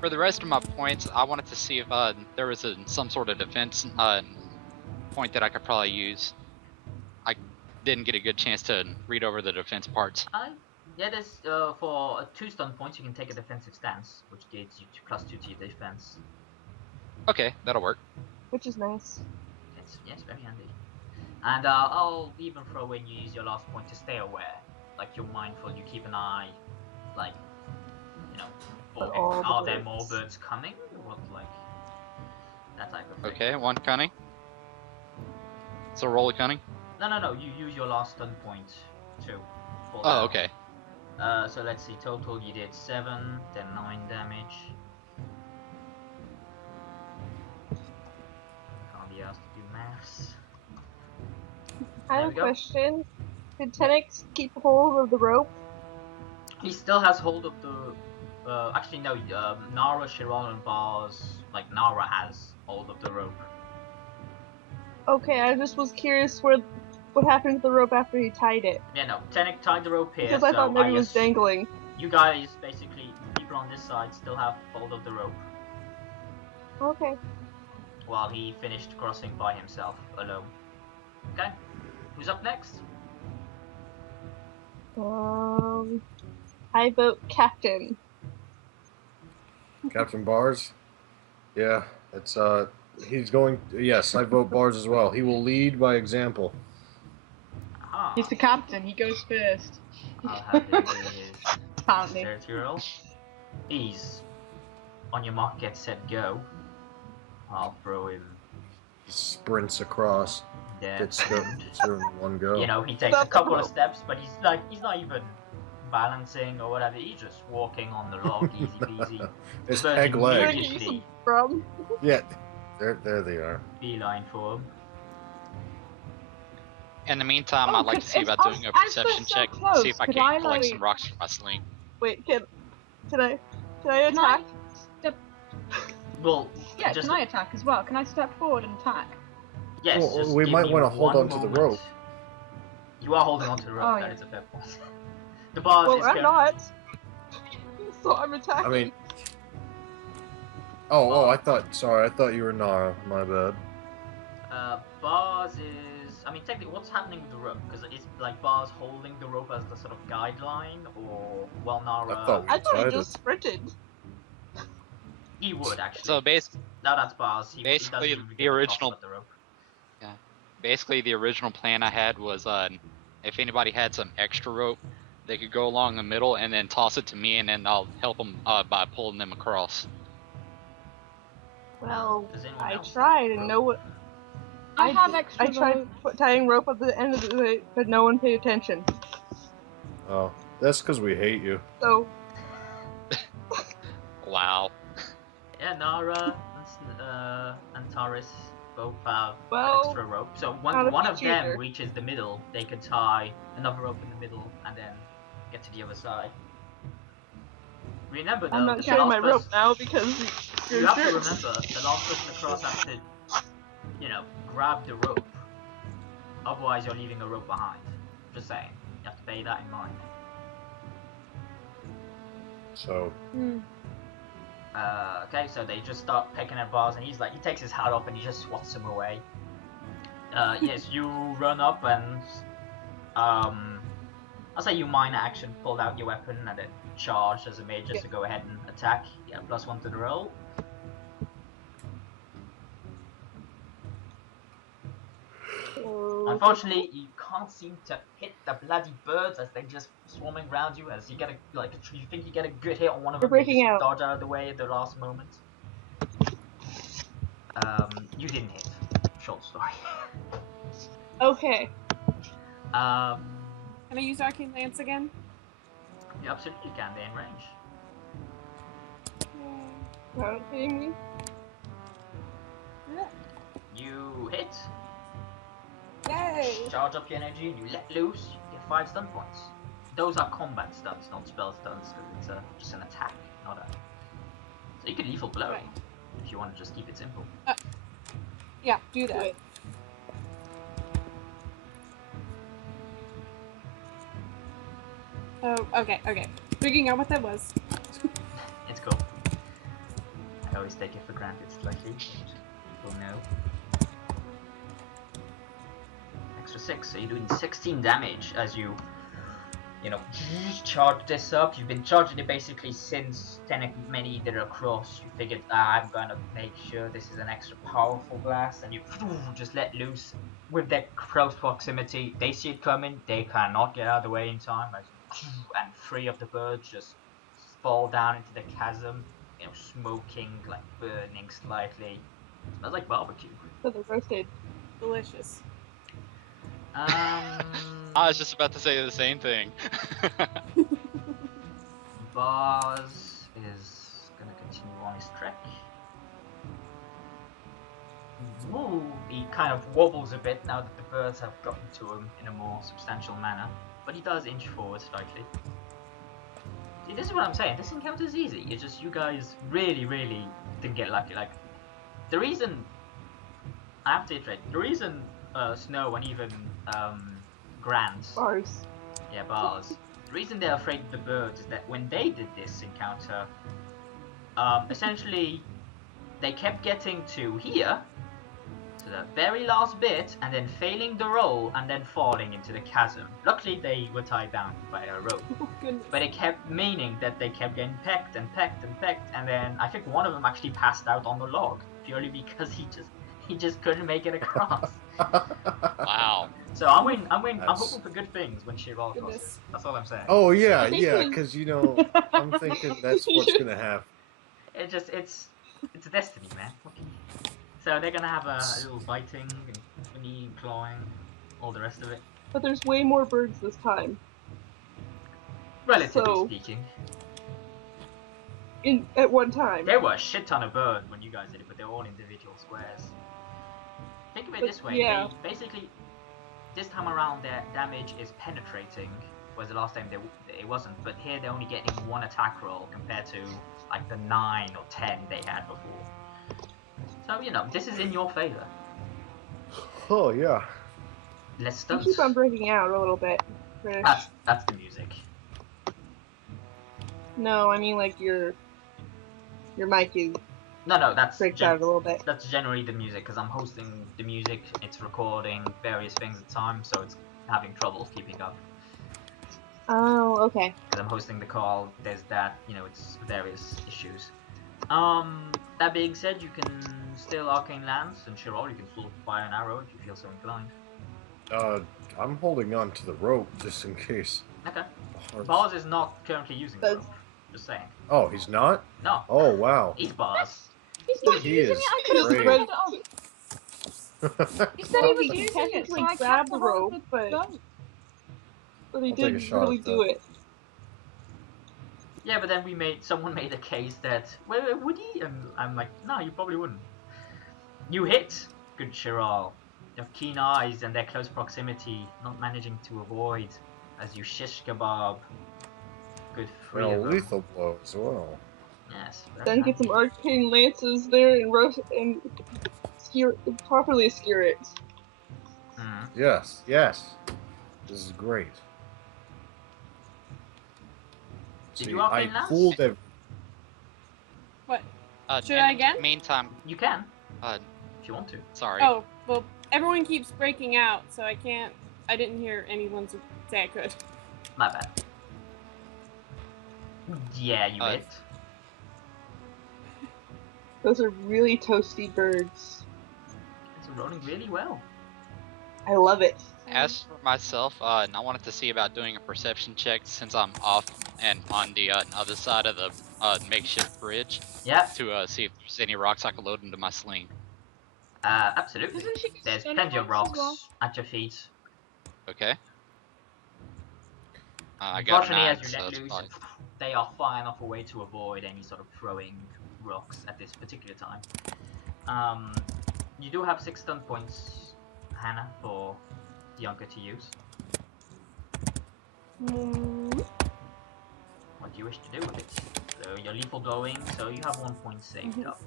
For the rest of my points, I wanted to see if there was some sort of defense point that I could probably use. I didn't get a good chance to read over the defense parts. Yeah, there's for 2 stun points you can take a defensive stance, which gives you +2 to your defense. Okay, that'll work. Which is nice. It's very handy. And I'll even throw in you use your last point to stay aware. Like you're mindful, you keep an eye, like, you know, But for all the are there more birds. birds coming? What, like, that type of thing. Okay, one cunning. So roll a cunning. No, you use your last stun point to fall Oh, down. okay. So let's see, total you did 7, then 9 damage. Can't be asked to do maths. I There have we a go. question. Did Tenix keep hold of the rope? He still has hold of the. Actually, no. Nara, Chiron, and Bars. Like Nara has hold of the rope. Okay, I just was curious what happened to the rope after he tied it. Yeah, no. Tenek tied the rope here, Because I so thought maybe it was dangling. you guys, basically, people on this side, still have hold of the rope, Okay. while he finished crossing by himself, alone. Okay, who's up next? I vote captain. Captain Bars. Yeah, it's he's going. Yes, I vote Bars as well. He will lead by example. Aha. He's the captain. He goes first. I'll have him do his Apparently. dexterity roll. He's on your mark, get set, go. I'll throw him He sprints across. there. Gets through in one go. You know, he takes a couple of steps, but he's not even balancing or whatever. He's just walking on the log, easy peasy. His Birds peg leg. immediately From? Yeah, there they are. beeline for him. In the meantime, Oh, I'd like to see about doing a as we're perception so check. close, See if I could can I, collect like- some rocks from my sling. Wait, can I Can I attack? step? Well, Yeah, just can I attack as well? Can I step forward and attack? yes. Well, just we give might me wanna hold one on to the moment. rope. You are holding onto the rope. Oh, That yeah. is a fair point. The bars Well, is I'm going. not. So I'm attacking. I mean, oh, I thought you were Nara. My bad. Bars is. I mean, technically, what's happening with the rope? Because it's like Bars holding the rope as the sort of guideline, or well, Nara. I thought we I thought he tied just it. sprinted. He would actually. So basically, Now that's Bars. He doesn't basically, even the get tossed original- at the rope. the original plan I had was, if anybody had some extra rope, they could go along the middle and then toss it to me, and then I'll help them by pulling them across. Well, Does anyone I else tried have and rope? I have extra I tried rope. tying rope at the end of the but no one paid attention. Oh, that's because we hate you. So Wow. Yeah, Nara and Taurus both have Well, extra rope. So not when a one of them cheater. reaches the middle, they can tie another rope in the middle and then get to the other side. Remember though, I'm not the sharing last my rope person- now because you're you have to jerks. remember the last person across has to, grab the rope. Otherwise, you're leaving a rope behind. Just saying, you have to bear that in mind. So Okay, so they just start pecking at Bars, and he takes his hat off and he just swats them away. Yes, you run up and, I'll say you minor action, pulled out your weapon and then charged as a mage just to go ahead and attack. Yeah, +1 to the roll. Unfortunately, you can't seem to hit the bloody birds as they're just swarming around you. As you get you think you get a good hit on one of They're them, they breaking just out. dodge out of the way at the last moment. You didn't hit. Short story. Okay. Um, Can I use Arcane Lance again? you absolutely can. They're in range. Are you kidding me? You hit, Yay! charge up your energy, and you let loose. You get 5 stun points. Those are combat stuns, not spell stuns, because it's just an attack, not a. So you could lethal blow Right. if you want to just keep it simple. Yeah, do that. Wait. Oh, okay. Figuring out what that was. It's cool. I always take it for granted slightly. People know. Extra 6, so you're doing 16 damage as you you know, charge this up. You've been charging it basically since Tenek many did it across. You figured, I'm gonna make sure this is an extra powerful blast, and you just let loose. With their close proximity, they see it coming, they cannot get out of the way in time, and three of the birds just fall down into the chasm, you know, smoking, like burning slightly. Smells like barbecue. So they're roasted. Delicious. I was just about to say the same thing. Bars is gonna continue on his trek. Woo! He kind of wobbles a bit now that the birds have gotten to him in a more substantial manner, but he does inch forward slightly. See, this is what I'm saying. This encounter is easy. It's just you guys really, really didn't get lucky. Like, the reason I have to iterate. The reason Snow and even Grant, Bars. yeah, Bars. The reason they're afraid of the birds is that when they did this encounter, essentially they kept getting to here, to the very last bit, and then failing the roll, and then falling into the chasm. Luckily, they were tied down by a rope. Oh, goodness. But it kept meaning that they kept getting pecked and pecked and pecked, and then I think one of them actually passed out on the log, purely because he just couldn't make it across. Wow. So I'm hoping for good things when Shival crosses. Goodness. That's all I'm saying. Oh yeah, I think yeah, when- because you know, I'm thinking that's what's gonna happen. It's destiny, man. So they're gonna have a little biting, and clawing, all the rest of it. But there's way more birds this time. Relatively So- speaking. At one time. There were a shit ton of birds when you guys did it, but they're all individual squares. Think of it this way, Yeah. they basically, this time around their damage is penetrating, whereas the last time it wasn't, but here they're only getting one attack roll compared to like the 9 or 10 they had before. So, you know, this is in your favor. Oh yeah. Let's You start. keep on breaking out a little bit. British. That's the music. No, I mean like your mic is No, that's breaks out a little bit. that's generally the music, because I'm hosting the music, it's recording various things at the time, so it's having trouble keeping up. Oh, okay. Because I'm hosting the call, there's that, you know, it's various issues. That being said, you can still Arcane Lance, and sure, you can still fire an arrow if you feel so inclined. I'm holding on to the rope just in case. Okay. Hearts- Bars is not currently using the Does- rope. Just saying. Oh, he's not? No, Oh wow. he's Bars. He's not He using is it. I could have great. read it off. He said he Well, was he can using it, so technically I grab kept the the whole rope, but go. he I'll take a didn't shot really at do that. it. Yeah, but then someone made a case that, well, would he? And I'm like, no, you probably wouldn't. You hit, good Chiral. Your keen eyes and their close proximity, not managing to avoid as you shish kebab. Good three Well, of them. lethal blow as well. Yes. Then get some arcane lances there and roast and properly skewer it. Mm. Yes, yes. This is great. Did See, you Arcane I Lance? fooled every. What? In Should I again? the meantime, You can, uh, if you want to. sorry. Oh, well, everyone keeps breaking out, so I didn't hear anyone say I could. My bad. Yeah, you hit. Those are really toasty birds. It's rolling really well. I love it. As for myself, I wanted to see about doing a perception check since I'm off and on the other side of the makeshift bridge Yeah, to see if there's any rocks I could load into my sling. absolutely. Isn't she There's stun plenty of attacks as rocks well? at your feet. Okay. I got a Unfortunately, 9, as you so let it's loose, fine. they are far enough away to avoid any sort of throwing rocks at this particular time. You do have 6 stun points, Hannah, for Bianca to use. What do you wish to do with it? So you're lethal blowing, so you have 1 point saved Mhm. up.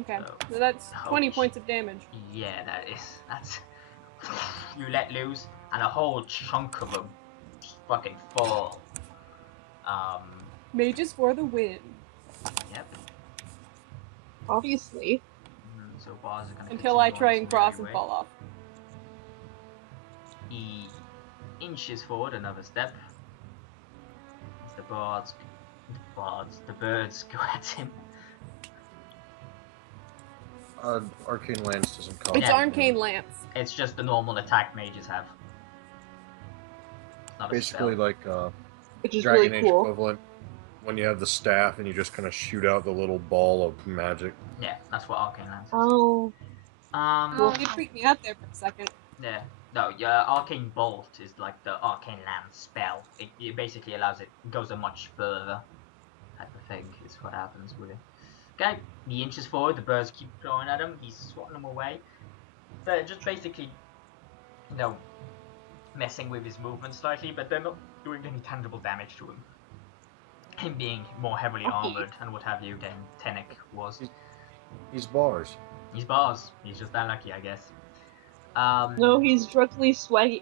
Okay, So- so that's 20 Ouch. points of damage. Yeah, that's you let loose, and a whole chunk of them just fucking fall. Mages for the win. Yep. Obviously. So bars are gonna Until I continue try on and this cross merry and way. fall off. inches forward, another step. The birds go at him. Arcane Lance doesn't cost. It's Yeah. Arcane Lance. It's just the normal attack mages have. It's not Basically a spell. like which is Dragon really Age cool. equivalent. When you have the staff and you just kind of shoot out the little ball of magic. Yeah, that's what Arcane Lance is. Oh, Oh, you freaked me out there for a second. Yeah. No, yeah, Arcane Bolt is like the Arcane Lance spell. It basically allows it goes a much further type of thing is what happens with it. Okay, he inches forward, the birds keep throwing at him, he's swatting them away. They're just basically, you know, messing with his movement slightly, but they're not doing any tangible damage to him. Him being more heavily armored and what have you than Tenek was. He's bars. He's bars. He's just that lucky, I guess. no, he's drunkenly swaying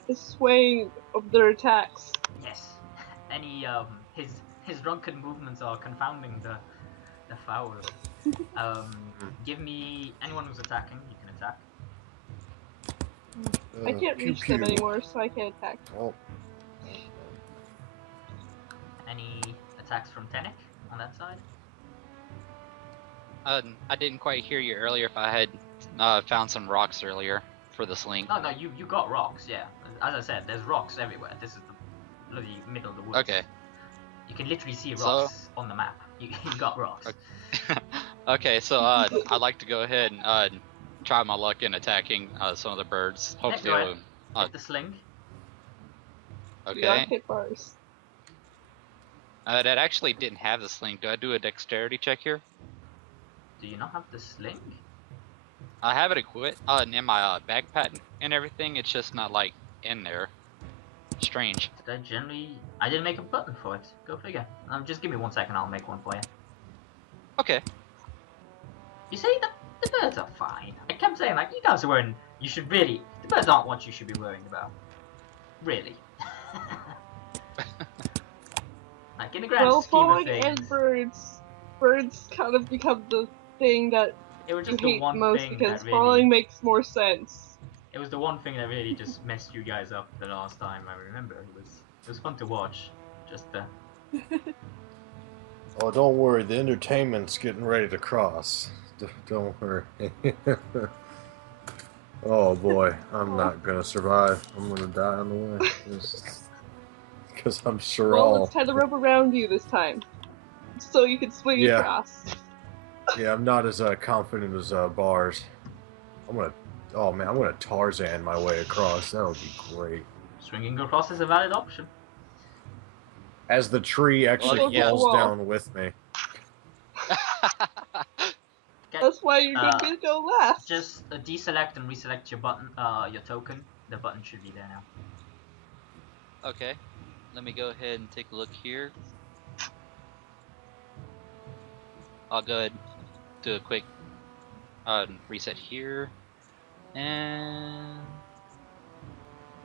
of their attacks. Yes. Any his drunken movements are confounding the foul. Give me anyone who's attacking. You can attack. I can't pew, reach them pew. anymore, so I can't attack. Oh. Any attacks from Tenek on that side? I didn't quite hear you earlier. If I had found some rocks earlier for the sling. No, you got rocks. Yeah. As I said, there's rocks everywhere. This is the bloody middle of the woods. Okay. You can literally see rocks on the map. You got rocks. Okay. Okay, so I'd like to go ahead and try my luck in attacking some of the birds. Hopefully, go ahead. it'll- Hit the sling. You got okay. hit bars. That actually didn't have the sling. Do I do a dexterity check here? Do you not have the sling? I have it equipped in my backpack and everything. It's just not like in there. Strange. I didn't make a button for it. Go figure. Just give me 1 second. I'll make one for you. Okay. You see, the birds are fine. I kept saying, like, you guys are worrying. You should really. The birds aren't what you should be worrying about. Really. Like, in the grand Well, scheme of falling things. and birds kind of become the thing that It was you just the hate one most thing because that falling really. makes more sense. It was the one thing that really just messed you guys up the last time. I remember it was fun to watch. Just the. Oh, don't worry. The entertainment's getting ready to cross. Don't worry. Oh boy, I'm not gonna survive. I'm gonna die on the way. Because I'm sure Well, all. let's tie the rope around you this time, so you can swing Yeah. across. Yeah, I'm not as confident as bars. Oh man, I'm gonna Tarzan my way across. That would be great. Swinging across is a valid option. As the tree actually Well, yeah. falls down with me. Okay. That's why you're going to go last. Just deselect and reselect your button, your token. The button should be there now. Okay. Let me go ahead and take a look here. I'll go ahead and do a quick reset here. And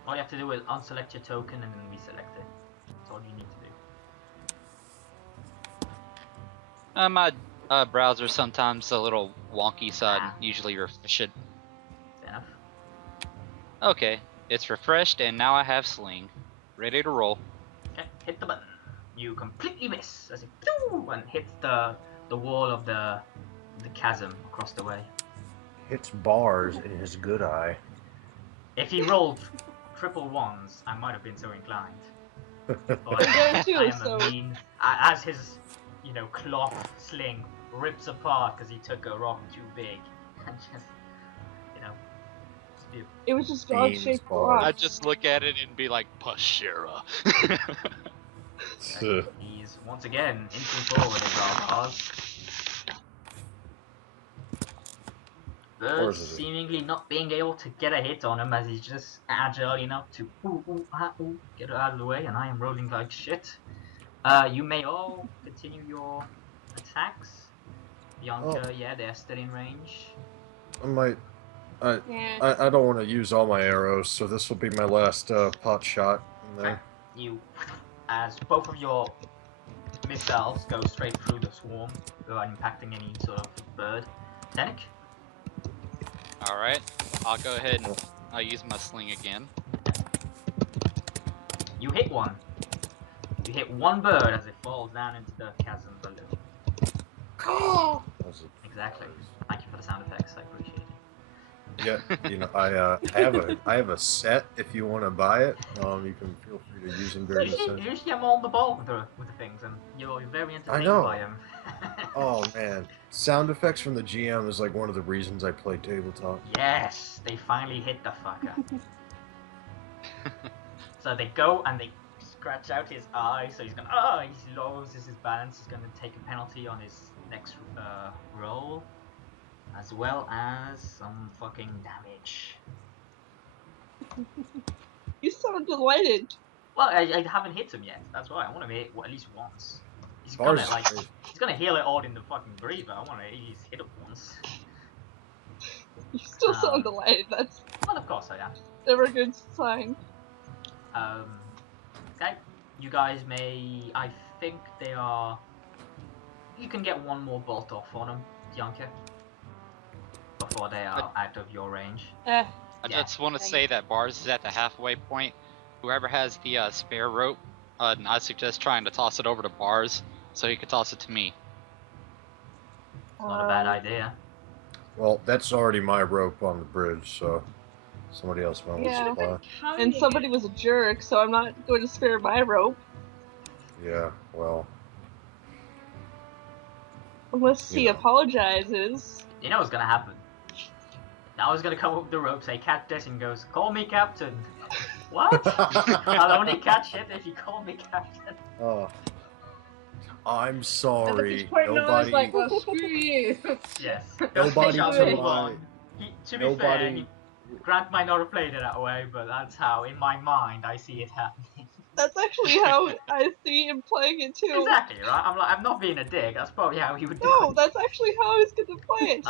All you have to do is unselect your token and then reselect it. That's all you need to do. my browser's sometimes a little wonky, so I usually refresh it. Fair enough. Okay, it's refreshed, and now I have sling. Ready to roll. Okay, hit the button. You completely miss as it and hits the wall of the chasm across the way. Hits bars in his good eye. If he rolled triple ones, I might have been so inclined. But I'm going too, I am so- a mean. As his, cloth sling rips apart because he took a rock too big, and just, spew. It was just dog-shaped rock. I just look at it and be like, Pashira. He's once again inching forward as our bars. Bird Or is it- seemingly not being able to get a hit on him as he's just agile enough to get out of the way, and I am rolling like shit. You may all continue your attacks. Bianca, yeah, they're still in range. I might. Yeah. I don't want to use all my arrows, so this will be my last pot shot in there. You, as both of your missiles go straight through the swarm without impacting any sort of bird. Tenek? Alright, I'll go ahead and I'll use my sling again. You hit one. You hit one bird as it falls down into the chasm below. Exactly. Thank you for the sound effects. I appreciate it. Yeah, you know, I have a set. If you want to buy it, you can feel free to use them during the session. Usually I'm on the ball with the things, and you're very entertained know. by them. Oh man, sound effects from the GM is like one of the reasons I play tabletop. Yes, they finally hit the fucker. So they go and they scratch out his eye, so he's gonna he loses his balance. He's gonna take a penalty on his next roll, as well as some fucking damage. You sound delighted. Well, I haven't hit him yet. That's why I want to hit at least once. He's gonna he's gonna heal it all in the fucking breather. I want to at least hit it once. You still sound delighted. That's well, of course I am. never a good sign. Okay, you guys may. I think they are. You can get one more bolt off on them, Bianca, before they are out of your range. I just want to say that Bars is at the halfway point. Whoever has the spare rope, I suggest trying to toss it over to Bars so he could toss it to me. It's not a bad idea. Well, that's already my rope on the bridge, so somebody else might want to supply. And somebody was a jerk, so I'm not going to spare my rope. Yeah, well. Unless he apologizes. You know what's gonna happen? Now he's gonna come up with the rope, say "Catch and goes, "Call me captain." What? I'll only catch it if you call me captain. Oh. I'm sorry. At this point, no one's like, well, screw you. Yes. Nobody to be fair, nobody. Grant might not have played it that way, but that's how, in my mind, I see it happening. That's actually how I see him playing it too. Exactly, right? I'm not being a dick. That's probably how he would do it. No, that's actually how I was going to play it.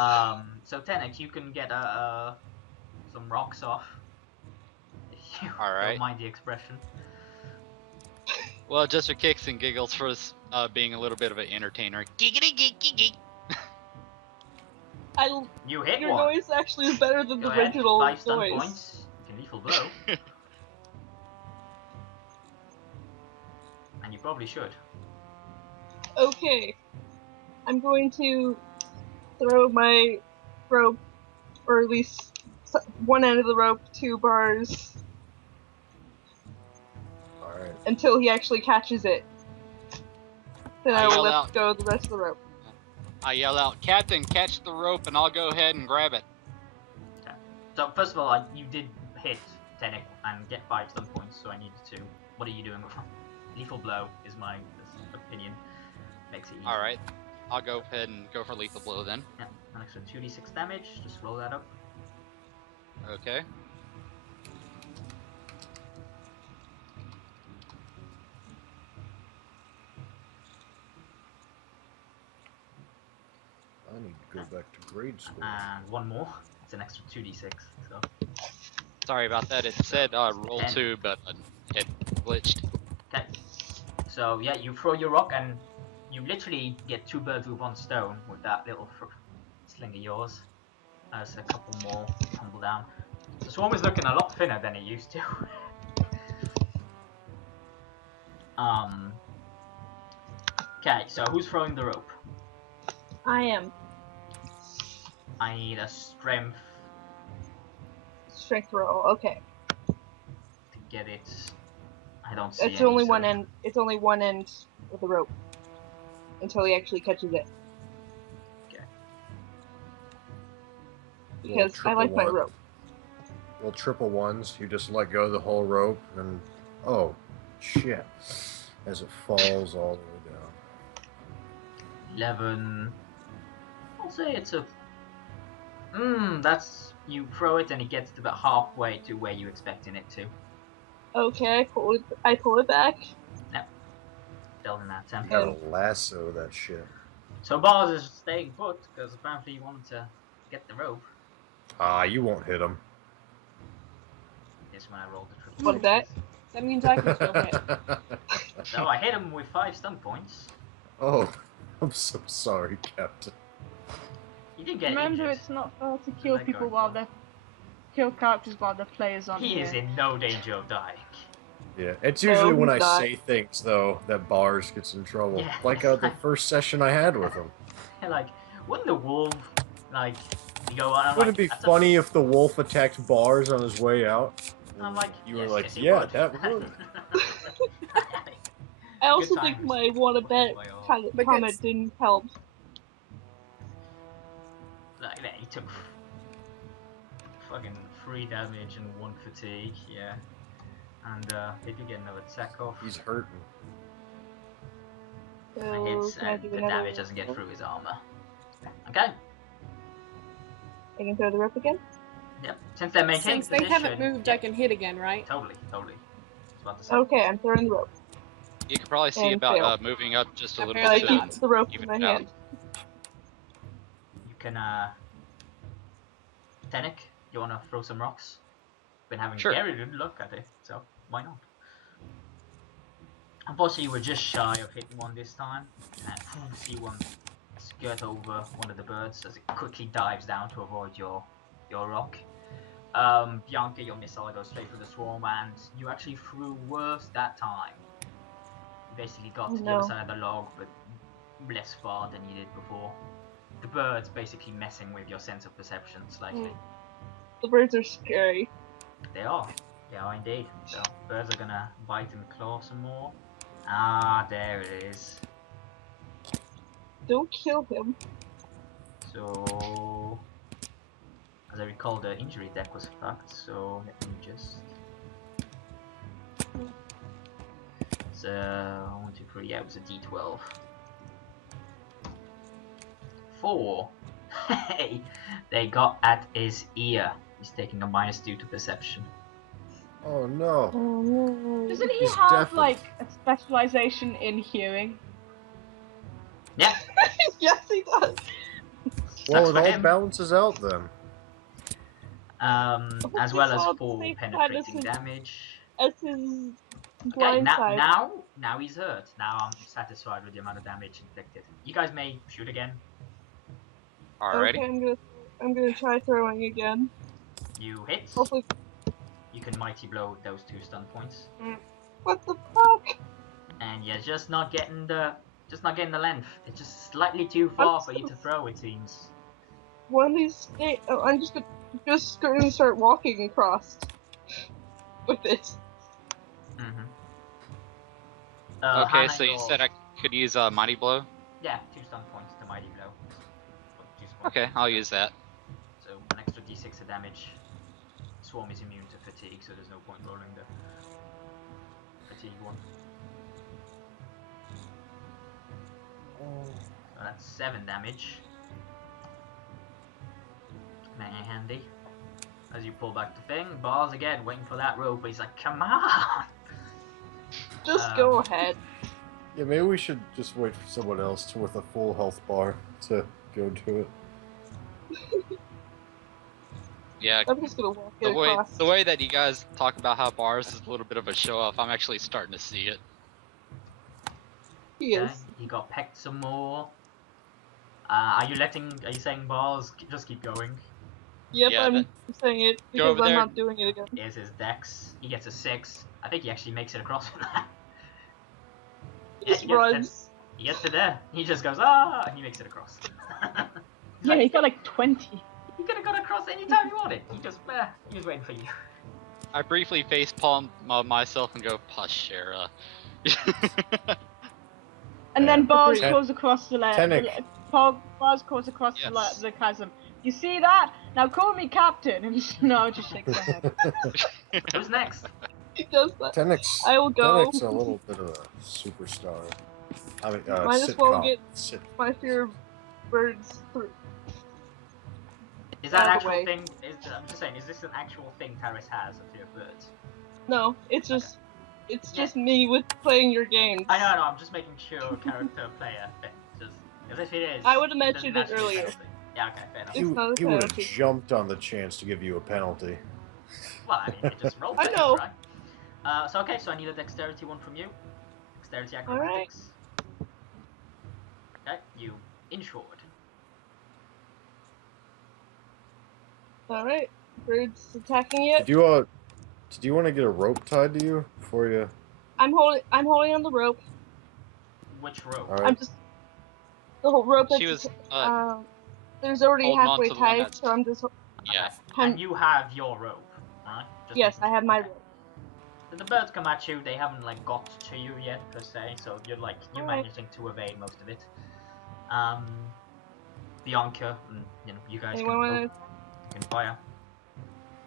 So Tenex, you can get some rocks off. If you Alright. don't mind the expression. Well, just for kicks and giggles for us being a little bit of an entertainer. Giggity gig gig. You hit Your one. noise actually is better than Go the ahead. original 5 stun noise. points. You can lethal blow. And you probably should. Okay. I'm going to throw my rope, or at least one end of the rope, to Bars. Alright. Until he actually catches it. Then I will yell let out. go of the rest of the rope. I yell out, "Captain, catch the rope," and I'll go ahead and grab it. Okay. So first of all, you did hit Tenek and get 5 stun points, so I needed to. What are you doing with lethal blow? Is my opinion. Makes it easy. All right, I'll go ahead and go for lethal blow then. Yeah, an extra 2d6 damage. Just roll that up. Okay. I need to go back to grade school. And one more. It's an extra 2d6. So. Sorry about that. It said roll 2, but it glitched. Okay. So yeah, you throw your rock and you literally get 2 birds with 1 stone with that little sling of yours. There's a couple more tumble down. The swarm is looking a lot thinner than it used to. Okay, so who's throwing the rope? I am. I need a strength Strength roll, okay. to get it. I don't see It's any, only so- one end. It's only one end of the rope until he actually catches it. Okay. Because I like my rope. Well, triple ones, you just let go of the whole rope, and oh, shit, as it falls all the way down. 11. I'll say it's a. That's. You throw it and it gets to about halfway to where you're expecting it to. Okay, I pull it back. Still in that You tempo. gotta lasso that shit. So Bars is staying put because apparently he wanted to get the rope. Ah, you won't hit him. Yes, when I rolled the triple. What is that? That means I can still hit. So I hit him with 5 stun points. Oh, I'm so sorry, Captain. He did get Remember, injured. it's not fair to kill Let people go. kill characters while the players aren't He here. is in no danger of dying. Yeah, it's No, usually when he's I not. say things though that Bars gets in trouble. Yeah, Like it's the like- first session I had with him. Like, wouldn't the wolf, like, you go on, I'm Wouldn't like, it be that's funny if the wolf attacked Bars on his way out? I'm like, You yes, were like, yes, it yeah, would. that would. I also Good think times. my wanna bet Because- comment didn't help. Like, yeah, he took fucking 3 damage and 1 fatigue, yeah. And did you get another attack off? He's hurting. So And hits, can I and do the another? damage doesn't get through his armor. Okay. I can throw the rope again. Yep. Since they're maintaining Since they position, haven't moved, I can hit again, right? Totally, totally. I was about to say. Okay, I'm throwing the rope. You could probably see And about fail. moving up just a little Apparently bit I to not. keep the rope in even my it out. hand. You can, Tenik, you wanna throw some rocks? Been having Sure. very good luck at it, so why not? Unfortunately, you were just shy of hitting one this time, and see one skirt over one of the birds as it quickly dives down to avoid your rock. Bianca, your missile goes straight through the swarm, and you actually threw worse that time. You basically got Oh, to the other no. side of the log, but less far than you did before. The bird's basically messing with your sense of perception slightly. The birds are scary. They are indeed. So birds are gonna bite and claw some more. Ah, there it is. Don't kill him. So, as I recall, the injury deck was fucked. So let me just. So 1, 2, 3. Yeah, it was a D12. 4. Hey, they got at his ear. He's taking a -2 to perception. Oh no. Oh no. Doesn't he He's have deafened. like a specialization in hearing? Yeah. Yes, he does. Well, Sucks it for all him. balances out then. As well as Saw the 4 same side penetrating as his- damage. As his Okay, blind side. now he's hurt. Now I'm satisfied with the amount of damage inflicted. You guys may shoot again. Alrighty. Okay, I'm gonna try throwing again. You hit. Hopefully. You can mighty blow those 2 stun points, What the fuck? and you're just not getting the length. It's just slightly too far for you to throw. It seems. One of these days, I'm just gonna start walking across with it. Mm-hmm. Okay, Hannah, so you said I could use Mighty Blow? Yeah, 2 stun points to mighty blow. Or 2 stun Okay, points. I'll use that. So an extra d6 of damage. Swarm is immune to fatigue, so there's no point rolling the fatigue one. So that's 7 damage. Very handy. As you pull back the thing, Bars again waiting for that rope, but he's like, come on! Just go ahead. Yeah, maybe we should just wait for someone else with a full health bar to go do it. Yeah, I'm just gonna walk it the way across. that you guys talk about how Bars is a little bit of a show off, I'm actually starting to see it. He is. Okay, he got pecked some more. Are you saying Bars just keep going? Yep, Yeah, I'm saying it Go over because I'm there. not doing it again. Here's his dex. He gets a 6. I think he actually makes it across from that. He just he gets runs. He gets to there. He just goes, ah, and he makes it across. Yeah, he got like 20. He could have got across anytime he wanted. He was waiting for you. I briefly facepalm myself and go, Pashera. And Yeah. then Bars Ten- goes across the Tenek. Bars goes across Yes. the chasm. You see that? Now call me captain. And no, just shakes my head. Who's next? He does that. Tenix. I will go. Tenix a little bit of a superstar. I mean, Might as well sitcom. get Sit- my fear of birds through. Is that an Out of the actual way. thing? I'm just saying, is this an actual thing Taris has of fear of birds? No, it's just me with playing your games. I know, I'm just making sure character player thing. Just because if it is, I would have doesn't mentioned it actually earlier. penalty. Yeah, okay, fair enough. It's not a He would have penalty. jumped on the chance to give you a penalty. Well, I mean, it just rolled. I it, know. Right? So I need a dexterity one from you. Dexterity acrobatics. Okay, you insured. Alright, birds attacking it. Did you Did you want to get a rope tied to you before you? I'm holding on the rope. Which rope? All right. I'm just the whole rope. She was There's already holding on halfway to the one tied, that's so I'm just. yeah. Okay. And you have your rope, right? Just Yes, I making have sure. my Okay. rope. So the birds come at you. They haven't like got to you yet per se. So you're Alright. managing to evade most of it. Bianca, and you guys Anyone can fire.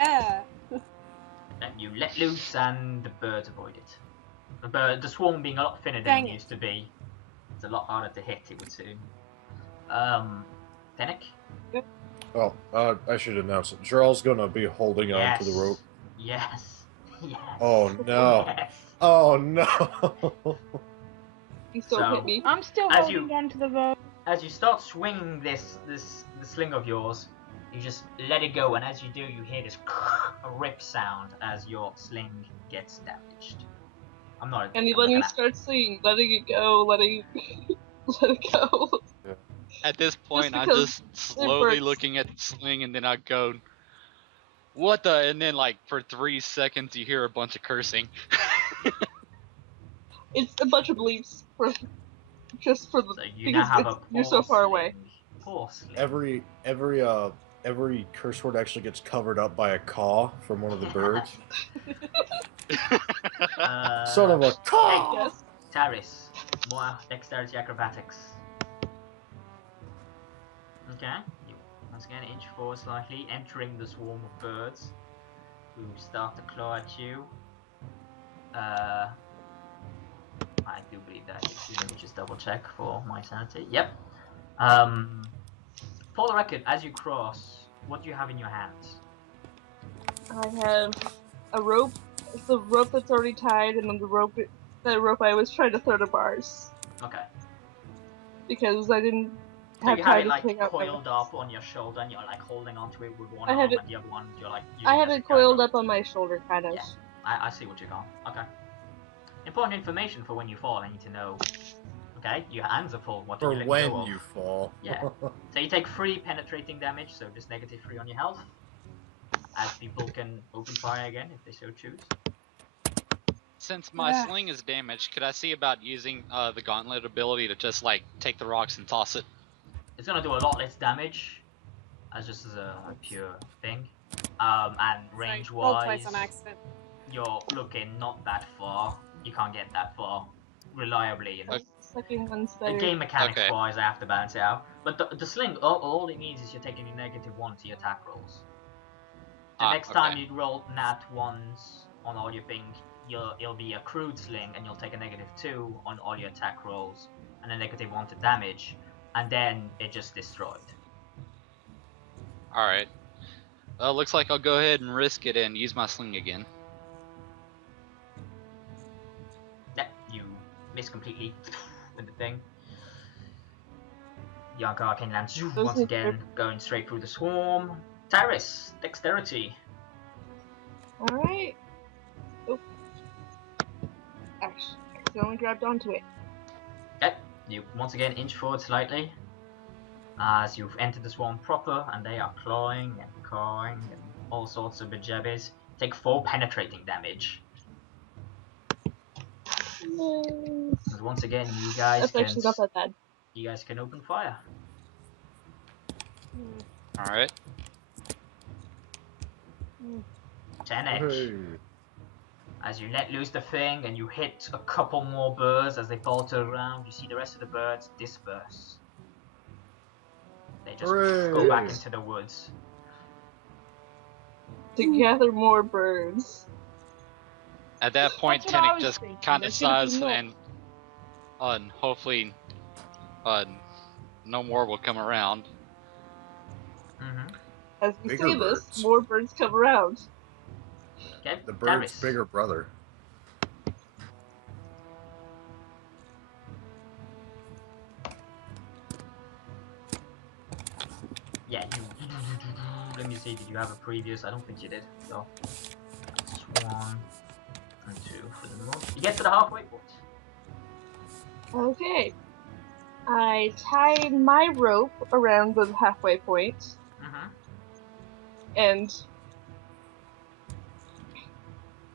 And you let loose, and the birds avoid it. The swarm being a lot thinner than Dang it it. used to be, it's a lot harder to hit. It would seem. Fennec? Oh, I should announce it. Jarl's gonna be holding on to the rope. Yes. Yes. Oh no! Yes. Oh no! You still So- hit me. I'm still As holding you- on to the rope. As you start swinging the sling of yours, you just let it go, and as you do, you hear this a rip sound as your sling gets damaged. I'm not. And I'm then not you gonna- start singing, letting it go, letting let it go. At this point, I'm because just slowly birds. looking at the sling, and then I go, "What the?" And then, like, for 3 seconds, you hear a bunch of cursing. It's a bunch of bleeps just for the So you now have a you're so far away. Poor sling. Every curse word actually gets covered up by a caw from one of the birds. Son of a caw! Yes. Taris, more dexterity acrobatics. Okay, you once again inch forward slightly, entering the swarm of birds who start to claw at you. I do believe that is. Let me just double check for my sanity. Yep. For the record, as you cross, what do you have in your hands? I have a rope. It's the rope that's already tied, and then the rope I was trying to throw to bars Okay. because I didn't So have you have time it to like take out. coiled up on your shoulder, and you're like holding onto it with one I arm, had it- and the other one you're like. I using have as a it kind of coiled rope. up on my shoulder, kind of. Yeah. I see what you're going. Okay. Important information for when you fall. I need to know. Okay, your hands are full. What are For you letting when go of? you fall. Yeah. So you take 3 penetrating damage, so just -3 on your health. As people can open fire again if they so choose. Since my Yeah. sling is damaged, could I see about using the gauntlet ability to just, like, take the rocks and toss it? It's gonna do a lot less damage, as just as a pure thing. And range Rolled twice wise, on accident. you're looking not that far. You can't get that far reliably. You know. Okay. Second one's The better. game mechanics Okay. wise, I have to balance it out. But the sling, all it means is you're taking a -1 to your attack rolls. The next time you roll nat ones on all your things, it'll be a crude sling, and you'll take a -2 on all your attack rolls, and a -1 to damage, and then it just destroyed. Alright. Well, looks like I'll go ahead and risk it and use my sling again. Yep, you miss completely with the thing. Bianca Arcane lands once again, going straight through the swarm. Tyrus, dexterity. Alright. Oh. Actually, I accidentally grabbed onto it. Okay, you once again inch forward slightly as you've entered the swarm proper, and they are clawing and cawing and all sorts of bejabbies. Take 4 penetrating damage. Yay. And once again, you guys That's can actually not that bad. open fire. Alright. 10 edge. Hey. As you let loose the thing and you hit a couple more birds as they fall to the ground, you see the rest of the birds disperse. They just go back into the woods. To gather more birds. At that point, That's what I Tenic was just thinking. kind of There's gonna be sighs more. and hopefully no more will come around. As you Bigger say this, birds. more birds come around. Okay, The bird's Darius. bigger brother. Yeah, you. Let me see, did you have a previous? I don't think you did. So, that's 1 and 2 for the moment. You get to the halfway point. Okay. I tie my rope around the halfway point, and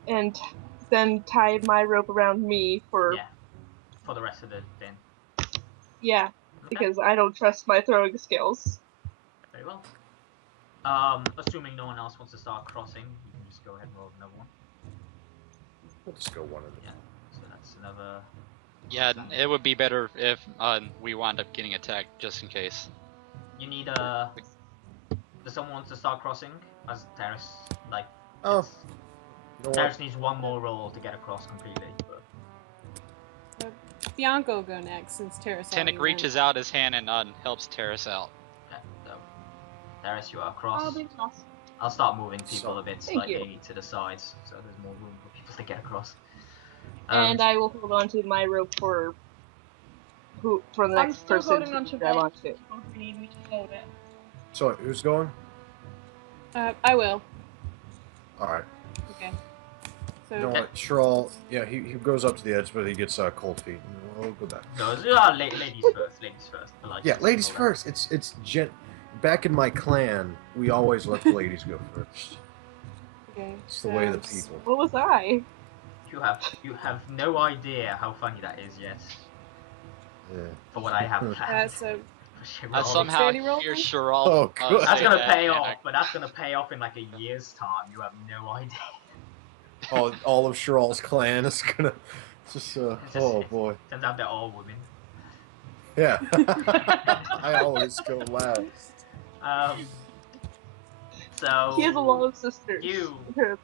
and then tie my rope around me for Yeah. For the rest of the thing. yeah, Okay. because I don't trust my throwing skills. Very well. Assuming no one else wants to start crossing, you can just go ahead and roll another one. We'll just go one of them. Yeah. So that's another. Yeah, it would be better if we wound up getting attacked, just in case. You need does someone want to start crossing? As Terrace, like, Oh, it's- you know what? Terrace needs one more roll to get across completely. But Bianca will go next since Terrace. Tenic reaches out his hand and helps Terrace out. yeah, so Terrace, you are across. I'll be lost. I'll start moving people So- a bit Thank slightly to the sides, so there's more room for people to get across. And I will hold on to my rope for the I'm next still person holding to on to grab Bex. onto. If you need me to hold it. So who's going? I will. All right. Okay. So You know what? Shrall, yeah, he goes up to the edge, but he gets cold feet. We'll go back. Goes, ladies first, ladies first. I like Yeah, it. ladies Hold on. first. It's back in my clan, we always let the ladies go first. okay. It's the way of the people. What was I? You have no idea how funny that is yet. Yeah. For what I have planned. So I somehow Dexterity roll hear then? Sherald Oh, good. That's say gonna that, pay and off, but that's gonna pay off in like a year's time. You have no idea. Oh, all of Shrall's clan is gonna just. Oh boy. Turns out they're all women. Yeah. I always go last. So He has a lot of sisters. you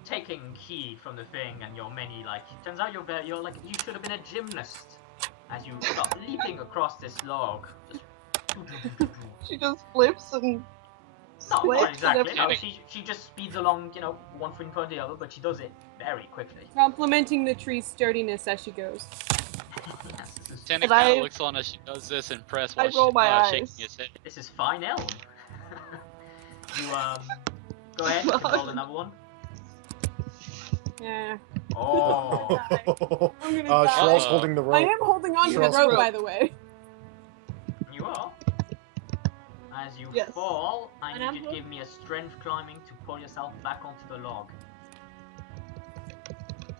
taking heed from the thing and your many turns out you're like you should have been a gymnast as you start leaping across this log. Just She just flips and not splits exactly. and No, she just speeds along, one foot in front of the other, but she does it very quickly. complimenting the tree's sturdiness as she goes. Yes, Tenic And kind I- of looks on as she does this, impressed I while roll my shaking eyes. his head. this is fine elm. You go ahead, you can roll another one. Yeah. Oh. I'm gonna die. Shrall's holding the I rope. am holding on to the Shrall's rope, rope. by the way. You are. As you Yes. fall, I And need I'm you to give me a strength climbing to pull yourself back onto the log.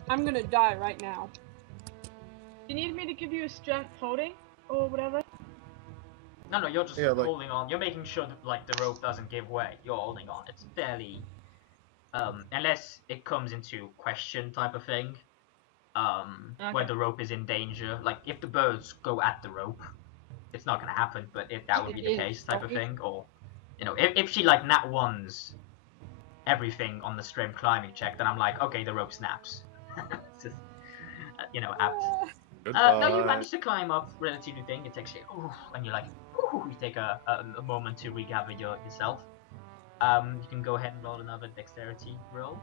I'm gonna die right now. Do you need me to give you a strength holding or whatever? No, you're just Yeah, like- holding on. You're making sure that the rope doesn't give way. You're holding on. It's fairly, unless it comes into question type of thing, where the rope is in danger. Like if the birds go at the rope, it's not gonna happen. But if that would be the case type of thing, or if she like nat ones everything on the strength climbing check, then I'm like, okay, the rope snaps. Just, apt. No, you managed to climb up relatively thing. It takes you, and you're like, you take a moment to regather yourself. You can go ahead and roll another dexterity roll.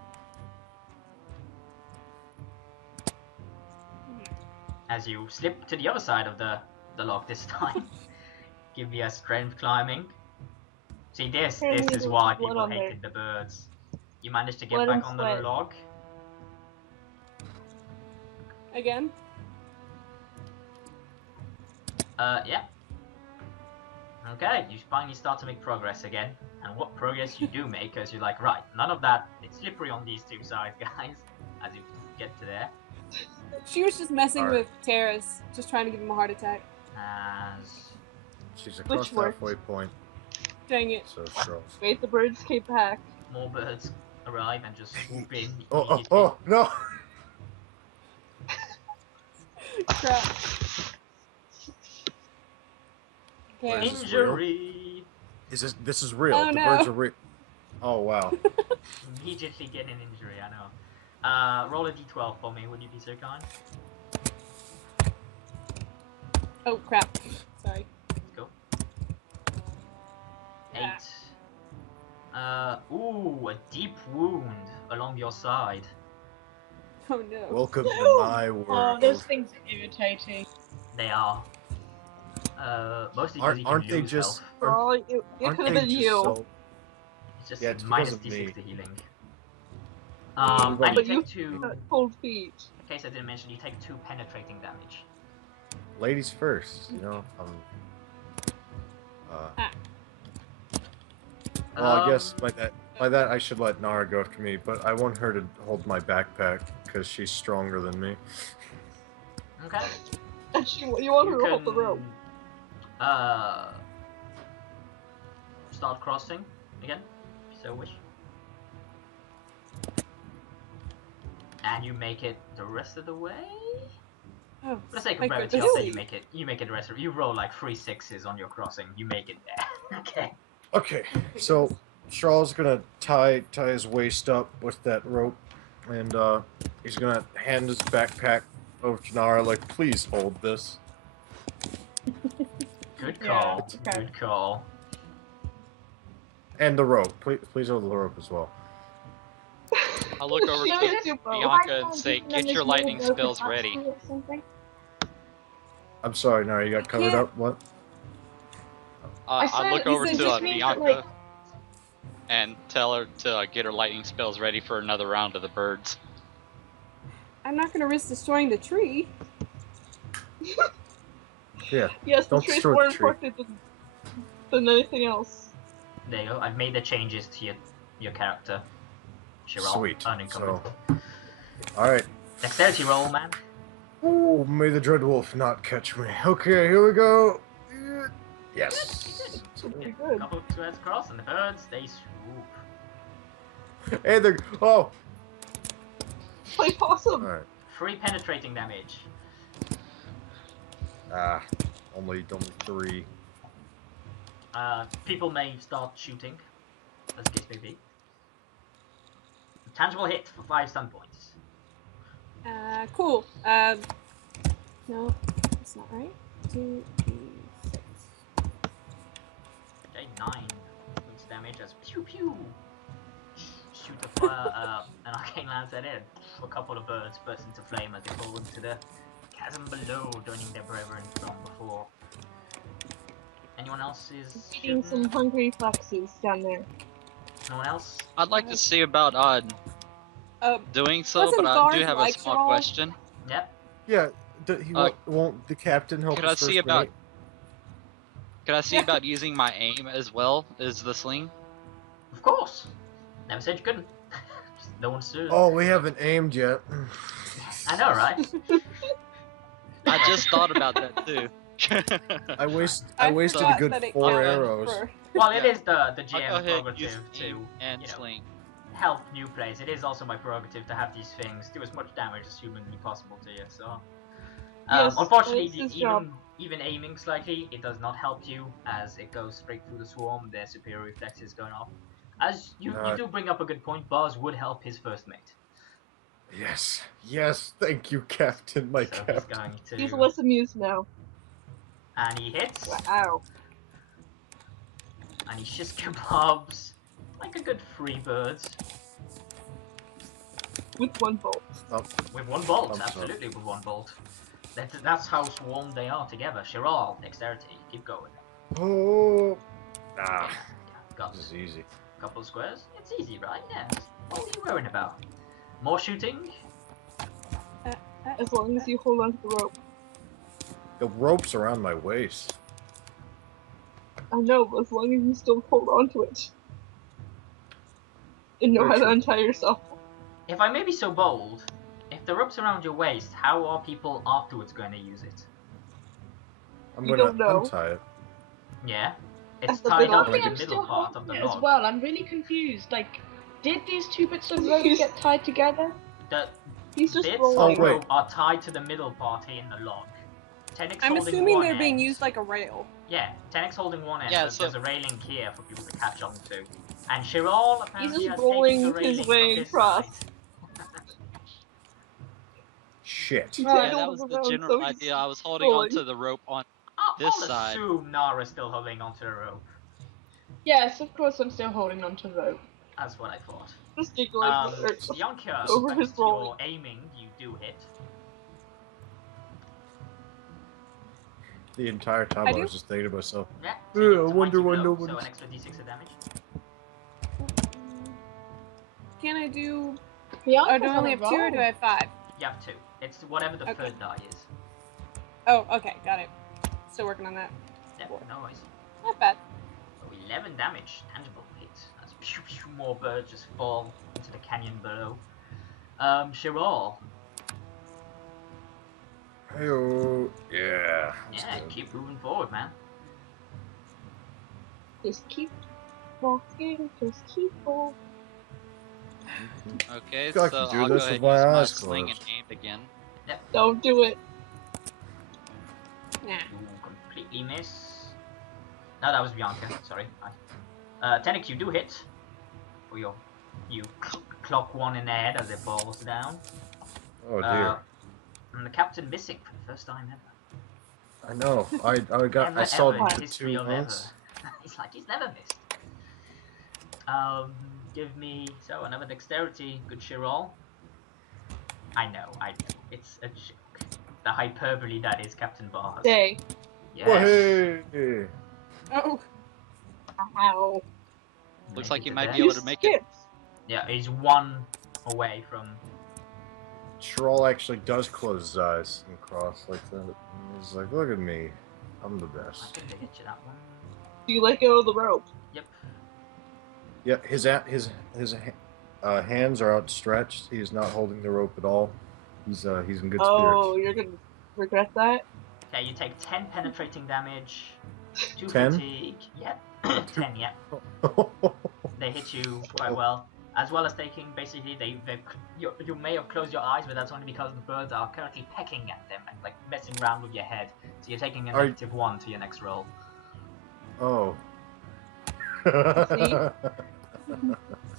As you slip to the other side of the log this time. Give me a strength climbing. See, this is why people hated the birds. You managed to get Blood back and on the sweat. log. Again? Yeah. Okay, you finally start to make progress again. And what progress you do make, because you're like, right, none of that, it's slippery on these two sides, guys, as you get to there. She was just messing Alright. with Terrace, just trying to give him a heart attack. As She's across the worked. halfway point, Dang it. so Shrall. Wait, the birds came back. more birds arrive and just swoop in Oh, immediately. no! Crap. Okay. Where is this? Injury! This is real. Oh, the no. birds are real. Oh wow. Immediately get an injury, I know. Roll a d12 for me, would you be so kind? Oh, crap. Sorry. Go. 8. Ooh, a deep wound along your side. Oh no. Welcome to my Oh, world. those things are irritating. They are. Mostly because you can Aren't they lose just? health. Oh, it Aren't could have they been just you. so- It's just Yeah, it's minus because of d6 me. to healing. But And you But you take 2... got cold feet. In case I didn't mention, you take 2 penetrating damage. Ladies first, Well, I guess by that. By that, I should let Nara go after me, but I want her to hold my backpack because she's stronger than me. Okay. Actually, you want her to hold the rope. Start crossing again, if you so wish. And you make it the rest of the way? Oh, For the sake of my brevity, goodness. I'll say you make it the rest of it. You roll like 3 6s on your crossing, you make it there. Okay. Okay, so Charles gonna tie his waist up with that rope, and he's gonna hand his backpack over to Nara, like, please hold this. Good Yeah, call. okay. Good call. And the rope. Please hold the rope as well. I'll look over She to can do both. Bianca and say, "Get your lightning spells ready." I'm sorry, Nara, you got covered can't- up? What? I'll look over it to just means that, Bianca like- and tell her to get her lightning spells ready for another round of the birds. I'm not gonna risk destroying the tree. Yeah. Yes, the Don't tree's destroy more the tree. important than anything else. There you go. I've made the changes to your character. Chiral, Sweet. unencumbered. So, alright. Dexterity roll, man. Oh, may the Dreadwolf not catch me. Okay, here we go. Yes. Pretty good. Couple of squares across, and the birds, they swoop. Hey, they're... Oh! Play possum. Alright. 3 penetrating damage. Ah, only 3. People may start shooting, as the case may be. Tangible hit for 5 stun points. Cool. No, that's not right. 2, 3, 6. Okay, 9 points of damage as pew pew. Shoot a fire, an arcane lance at it. A couple of birds burst into flame as they fall into the chasm below, joining their brethren from before. Anyone else is Eating shooting? some hungry foxes down there. No one else? I'd like to see about doing so, Wasn't but I do Garth have a like small Sharal? question. Yep. Yeah, won't the captain help Could us I see first about- mate? Could I see about using my aim as well as the sling? Of course. Never said you couldn't. Just no one's doing it. Oh, we haven't aimed yet. I know, right? I just thought about that too. I wasted a forgot good that it 4 counted arrows. for- Well, it Yeah. is the I'll go GM ahead and prerogative use to aim and you know, sling. help new players. It is also my prerogative to have these things do as much damage as humanly possible to you. So, Yes, unfortunately, it's his job. even aiming slightly, it does not help you as it goes straight through the swarm. Their superior reflexes going off. As you do bring up a good point, Bars would help his first mate. Yes, yes, thank you, Captain, my So he's captain. going to, He's less amused now. and he hits, Wow. and he shish kebabs like a good 3 birds. With one bolt. With 1 bolt, I'm sorry. absolutely with 1 bolt. That's how swarmed they are together. Chiral, dexterity, keep going. Oh, ah, Yeah, got this is easy. a couple of squares. It's easy, right? Yeah. What are you worrying about? More shooting? As long as you hold on to the rope. The rope's around my waist. I know, but as long as you still hold on to it. And know Very how to true. untie yourself. If I may be so bold, if the rope's around your waist, how are people afterwards going to use it? I'm You gonna don't know. untie it. Yeah? It's At the tied middle up point. in the I'm middle still part of holding the it as log. well. I'm really confused. Like, did these 2 bits of rope get tied together? The He's just bits rolling. of Oh, wait. rope are tied to the middle part in the log. Tenix I'm holding assuming one they're being end. used like a rail. Yeah, Tenix holding one end, Yeah, but so- there's a railing here for people to catch on to. And Chiral apparently just has rolling taken the his railing way from this across. side. Shit. He Right. Yeah, that tangled was the around, general so he's idea. I was holding on rolling. to the rope on. I'll This side. assume Nara's still holding onto the rope. Yes, of course I'm still holding onto the rope. That's what I thought. just giggling. Bianca, Over thanks his to your rolling. aiming, you do hit. The entire time I I do? was just thinking to myself, Yeah. Yeah, take it I to wonder mighty why blow, nobody's- So an extra d6 of damage. Can I do? Bianca's Or do I only on a have 2 or roll. do I have 5? You have 2. It's whatever the Okay. third die is. Oh, okay, got it. Still working on that. Yeah, Cool. no worries. Not bad. So 11 damage, tangible hit. That's more birds just fall into the canyon below. Chiral. Hey-oh. Yeah. that's Yeah, good. keep moving forward, man. Just keep walking. Just keep walking. Okay, I so can do I'll go this ahead with and use my my eyes sling and closed. aim again. Don't do it. Nah. You completely miss. No, that was Bianca. Sorry. Tenek, you do hit. Or you clock one in the head as it falls down. Oh dear. And the captain missing for the first time ever. I know. I saw Ever in the the history two of once. ever. He's like, he's never missed. Give me, so another dexterity, good sheer roll. I know, it's a joke. The hyperbole that is Captain Bars. Stay. Yes. Hey. Oh. Ow. Looks Make like it you to might there. be able to make it. Skips. Yeah, he's one away from. Troll actually does close his eyes and cross like that. He's like, look at me. I'm the I best. couldn't hit you that one. Do you let go of the rope? Yep. Yeah, his hands are outstretched. He is not holding the rope at all. He's in good Oh, spirits. you're gonna regret that? Okay, you take 10 penetrating damage, 2 10? fatigue. Yep. 10, yep. They hit you quite well. As well as taking, basically, you may have closed your eyes, but that's only because the birds are currently pecking at them, and, like, messing around with your head. So you're taking a -1 to your next roll. Oh. See?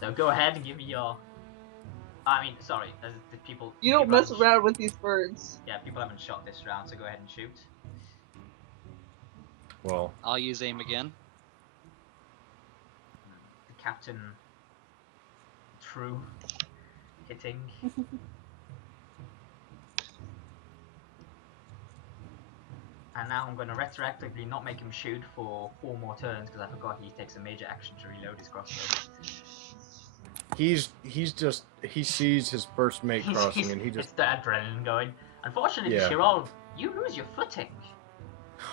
So go ahead and give me your... I mean, sorry, the people... You don't people mess haven't around with these birds. Yeah, people haven't shot this round, so go ahead and shoot. Well, I'll use aim again. The captain... True. Hitting. And now I'm going to retroactively not make him shoot for 4 more turns, because I forgot he takes a major action to reload his crossbow. he sees his first mate crossing and he It's just the adrenaline going. Unfortunately, Yeah. Chiral, you lose your footing.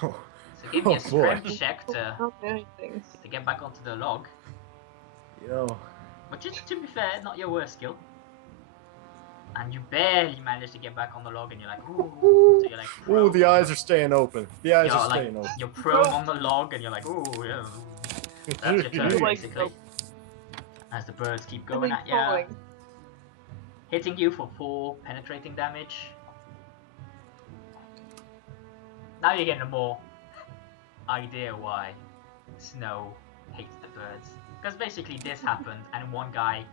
oh, So give me a Oh, boy. strength check to Not anything. get back onto the log. you know, Which is, to be fair, not your worst skill. And you barely manage to get back on the log, and you're like, ooh. So you're like, ooh, the eyes are staying open. The eyes You're are like, staying open. you're prone on the log, and you're like, ooh, yeah. That's your turn, Like, basically. As the birds keep And going then at you, falling. hitting you for 4 penetrating damage. Now you're getting a more idea why Snow hates the birds. Because basically this happened, and one guy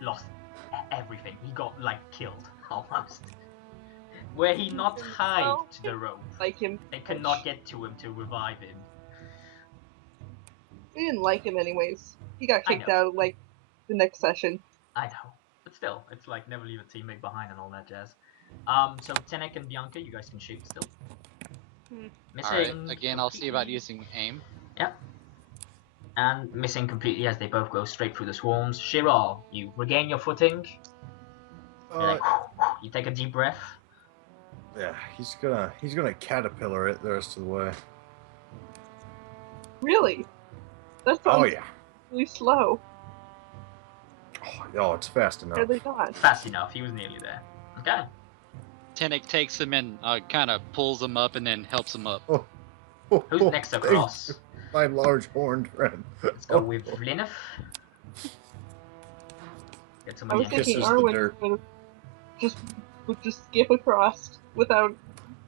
lost everything. He got, like, killed, almost. Were he not tied to the rope, Like him. they could not get to him to revive him. We didn't like him anyways. He got I kicked know. out like the next session. I know. But still, it's like never leave a teammate behind and all that jazz. So Tenek and Bianca, you guys can shoot still. Missing. Alright, again, I'll see about using aim. Yep. And missing completely as they both go straight through the swarms. Chiral, you regain your footing. You're like, you take a deep breath. Yeah, he's gonna caterpillar it the rest of the way. Really? That Oh sounds yeah. really slow. Oh, it's fast enough. Are they not? Fast enough, he was nearly there. Okay. Tenek takes him and kind of pulls him up and then helps him up. Who's next across? Thanks, my large horned friend. Let's go with Linif. Get some I was Kisses thinking the Arwen dirt. would just skip across without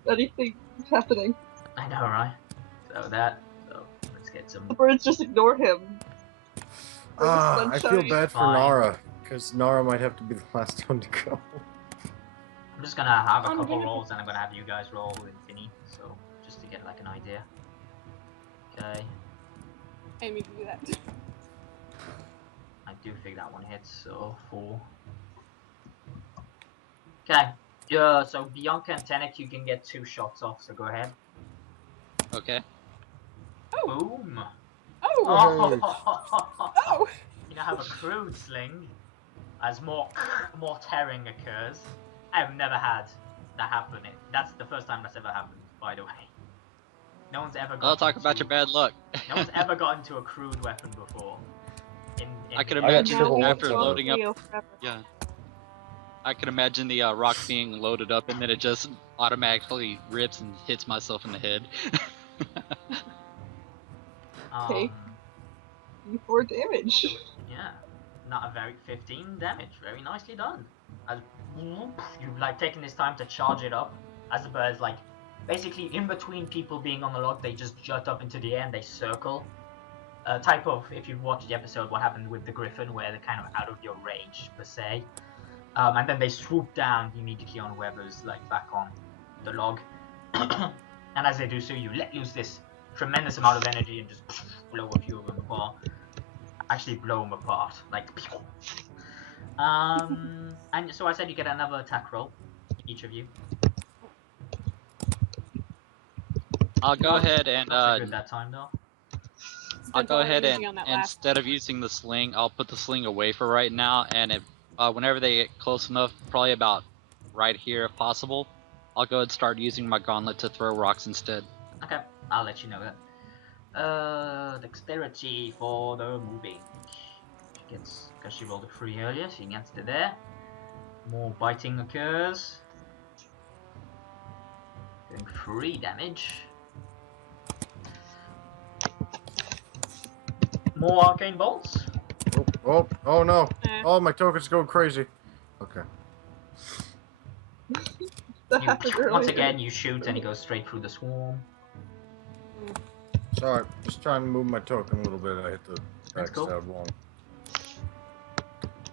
anything happening. I know, right? So let's get some. The birds just ignore him. I feel bad for Fine. Nara, because Nara might have to be the last one to go. I'm just gonna have a I'm couple gonna- rolls, and I'm gonna have you guys roll with Vinny, so just to get like an idea. Okay, I need to do that. I do think that one hits, so 4. Okay, so Bianca and Tenek, you can get 2 shots off, so go ahead. Okay. Boom! Oh! Oh! You now have a crude sling, as more tearing occurs. I've never had that happen. That's the first time that's ever happened, by the way. No one's ever got I'll talk about your bad luck. No one's ever got into a crude weapon before. I could I got imagine triple after one. loading up. Wheel forever. Yeah. I could imagine the rock being loaded up and then it just automatically rips and hits myself in the head. Okay. 4 damage. Yeah, not a very 15 damage. Very nicely done. As you've like taken this time to charge it up, as the birds like basically in between people being on the log, they just jut up into the air and they circle. Type of, if you've watched the episode, what happened with the griffin, where they're kind of out of your range per se, and then they swoop down immediately on whoever's like back on the log, and as they do so, you let loose this tremendous amount of energy and just blow a few of them apart. Actually blow them apart, like. And so I said you get another attack roll, each of you. I'll go ahead and Not so good that time though. I'll Depends go on what ahead you're and using on that last instead of using the sling, I'll put the sling away for right now, and if, whenever they get close enough, probably about right here if possible, I'll go ahead and start using my gauntlet to throw rocks instead. Okay, I'll let you know that. Dexterity for the moving. She gets, because she rolled a 3 earlier, she gets to there. More biting occurs. Doing 3 damage. More arcane bolts. Oh no. Eh. Oh, my token's going crazy. Okay. That happened Once earlier. again, you shoot and it goes straight through the swarm. Sorry, just trying to move my token a little bit. I hit the That's cool. backstab wall.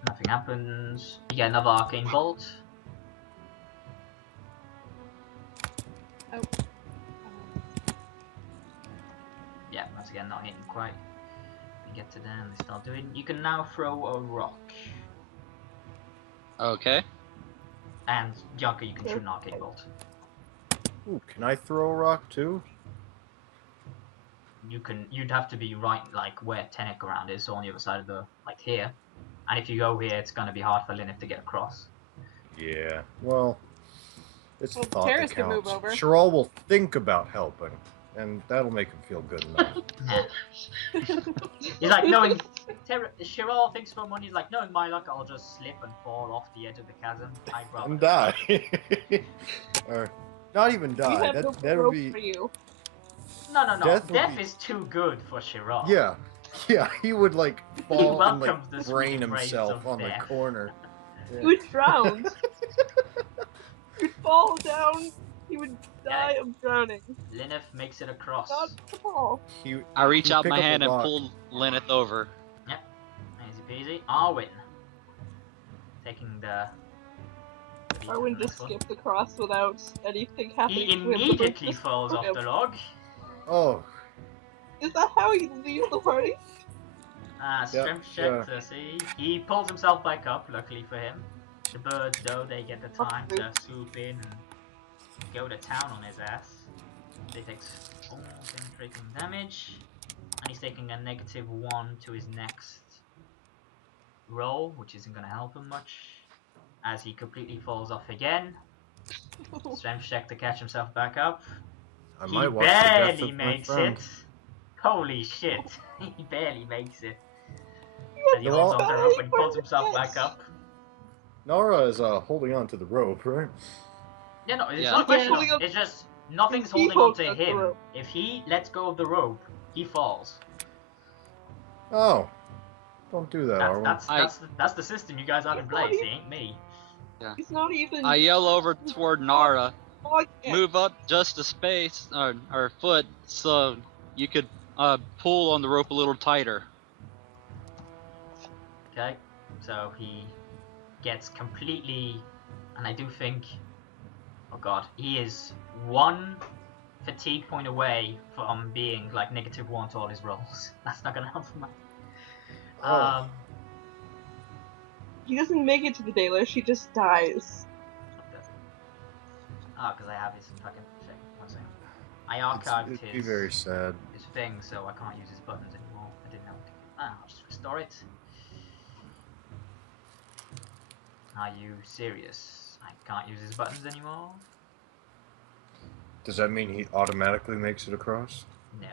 Nothing happens. You get another arcane bolt. Oh. Yeah, once again, not hitting quite. You get to them, they start doing. You can now throw a rock. Okay. And Yaka, you can shoot an arcane bolt. Ooh, can I throw a rock too? You can. You'd have to be right, like where Tenek around is, so on the other side of the, like here. And if you go here, it's gonna be hard for Lineth to get across. Yeah. Well, it's Well, the thought Terrace that can move counts. over. Sherall will think about helping, and that'll make him feel good enough. He's like knowing. Shiral thinks for a moment. He's like, knowing my luck, I'll just slip and fall off the edge of the chasm. I'd rather And die. Or not even You die. have no That rope would be. for you. No. Death would Death be- is too good for Shiral. Yeah. Yeah, he would like fall and welcomes the like sweet brain embrace himself of on death. the corner. He would drown. He would fall down. He would die of drowning. Lineth makes it across. Not fall. I reach he'd out pick my up a hand and rock. pull Lineth over. Easy peasy. Arwen. Taking the. I wouldn't just skip the cross without anything happening He to him. immediately Just falls off him. the log. Oh, Is that how he leaves the party? Strength check to see. He pulls himself back up, luckily for him. The birds, though, they get the time to swoop in and go to town on his ass. He takes 4 penetrating damage. And he's taking a -1 to his next roll, which isn't going to help him much. As he completely falls off again. Strength check to catch himself back up. I He might watch the death barely of my makes friend. it. Holy shit. He barely makes it. As he Well, holds onto the rope and pulls himself back up. Nara is holding on to the rope, right? Yeah, no, it's Yeah. not a question Holding of, on- it's just nothing's He holding holds onto onto the him. rope. If he lets go of the rope, he falls. Oh, don't do that, Arwen. That's the system you guys have in place. It ain't me. He's not even. I yell over toward Nara, Oh, yeah. move up just a space or foot so you could pull on the rope a little tighter. Okay, so he gets completely, and I do think, oh god, he is 1 fatigue point away from being like -1 to all his rolls. That's not gonna help him. Oh. He doesn't make it to the dalish. He just dies. Because I have his fucking thing. One second. I archived It'd be very sad. his thing, so I can't use his buttons anymore. I didn't know. I'll just restore it. Are you serious? I can't use his buttons anymore? Does that mean he automatically makes it across? No.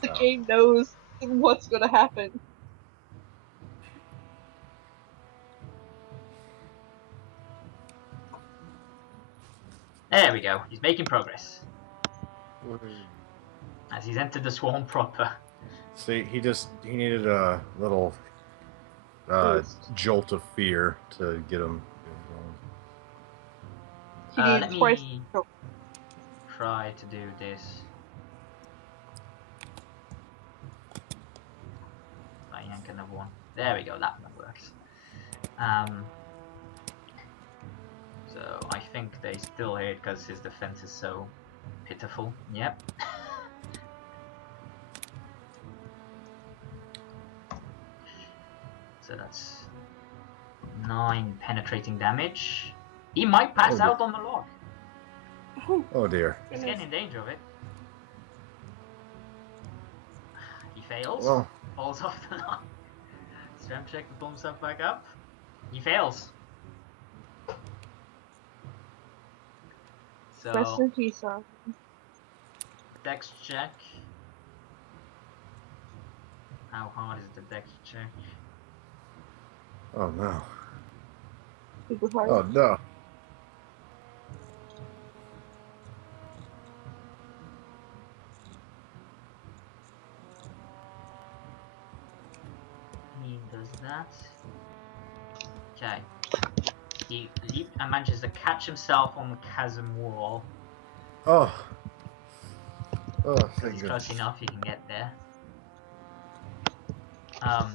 The Oh. game knows what's gonna happen. There we go. He's making progress. As he's entered the swarm proper. See, he needed a little jolt of fear to get him going. Let me try to do this. I yank another one. There we go, that one works. So I think they still hit because his defense is so pitiful. Yep. So that's 9 penetrating damage. He might pass out on the log. Oh dear. He's getting in danger of it. He fails. Well. Falls off the log. Strength check to pull himself back up. He fails. So, Rest in peace, son. dex check. How hard is the dex check? Oh no. Super hard. Oh no. He does that. Okay. He leaps and manages to catch himself on the chasm wall. Oh. Oh, Because thank he's goodness. close enough, he can get there.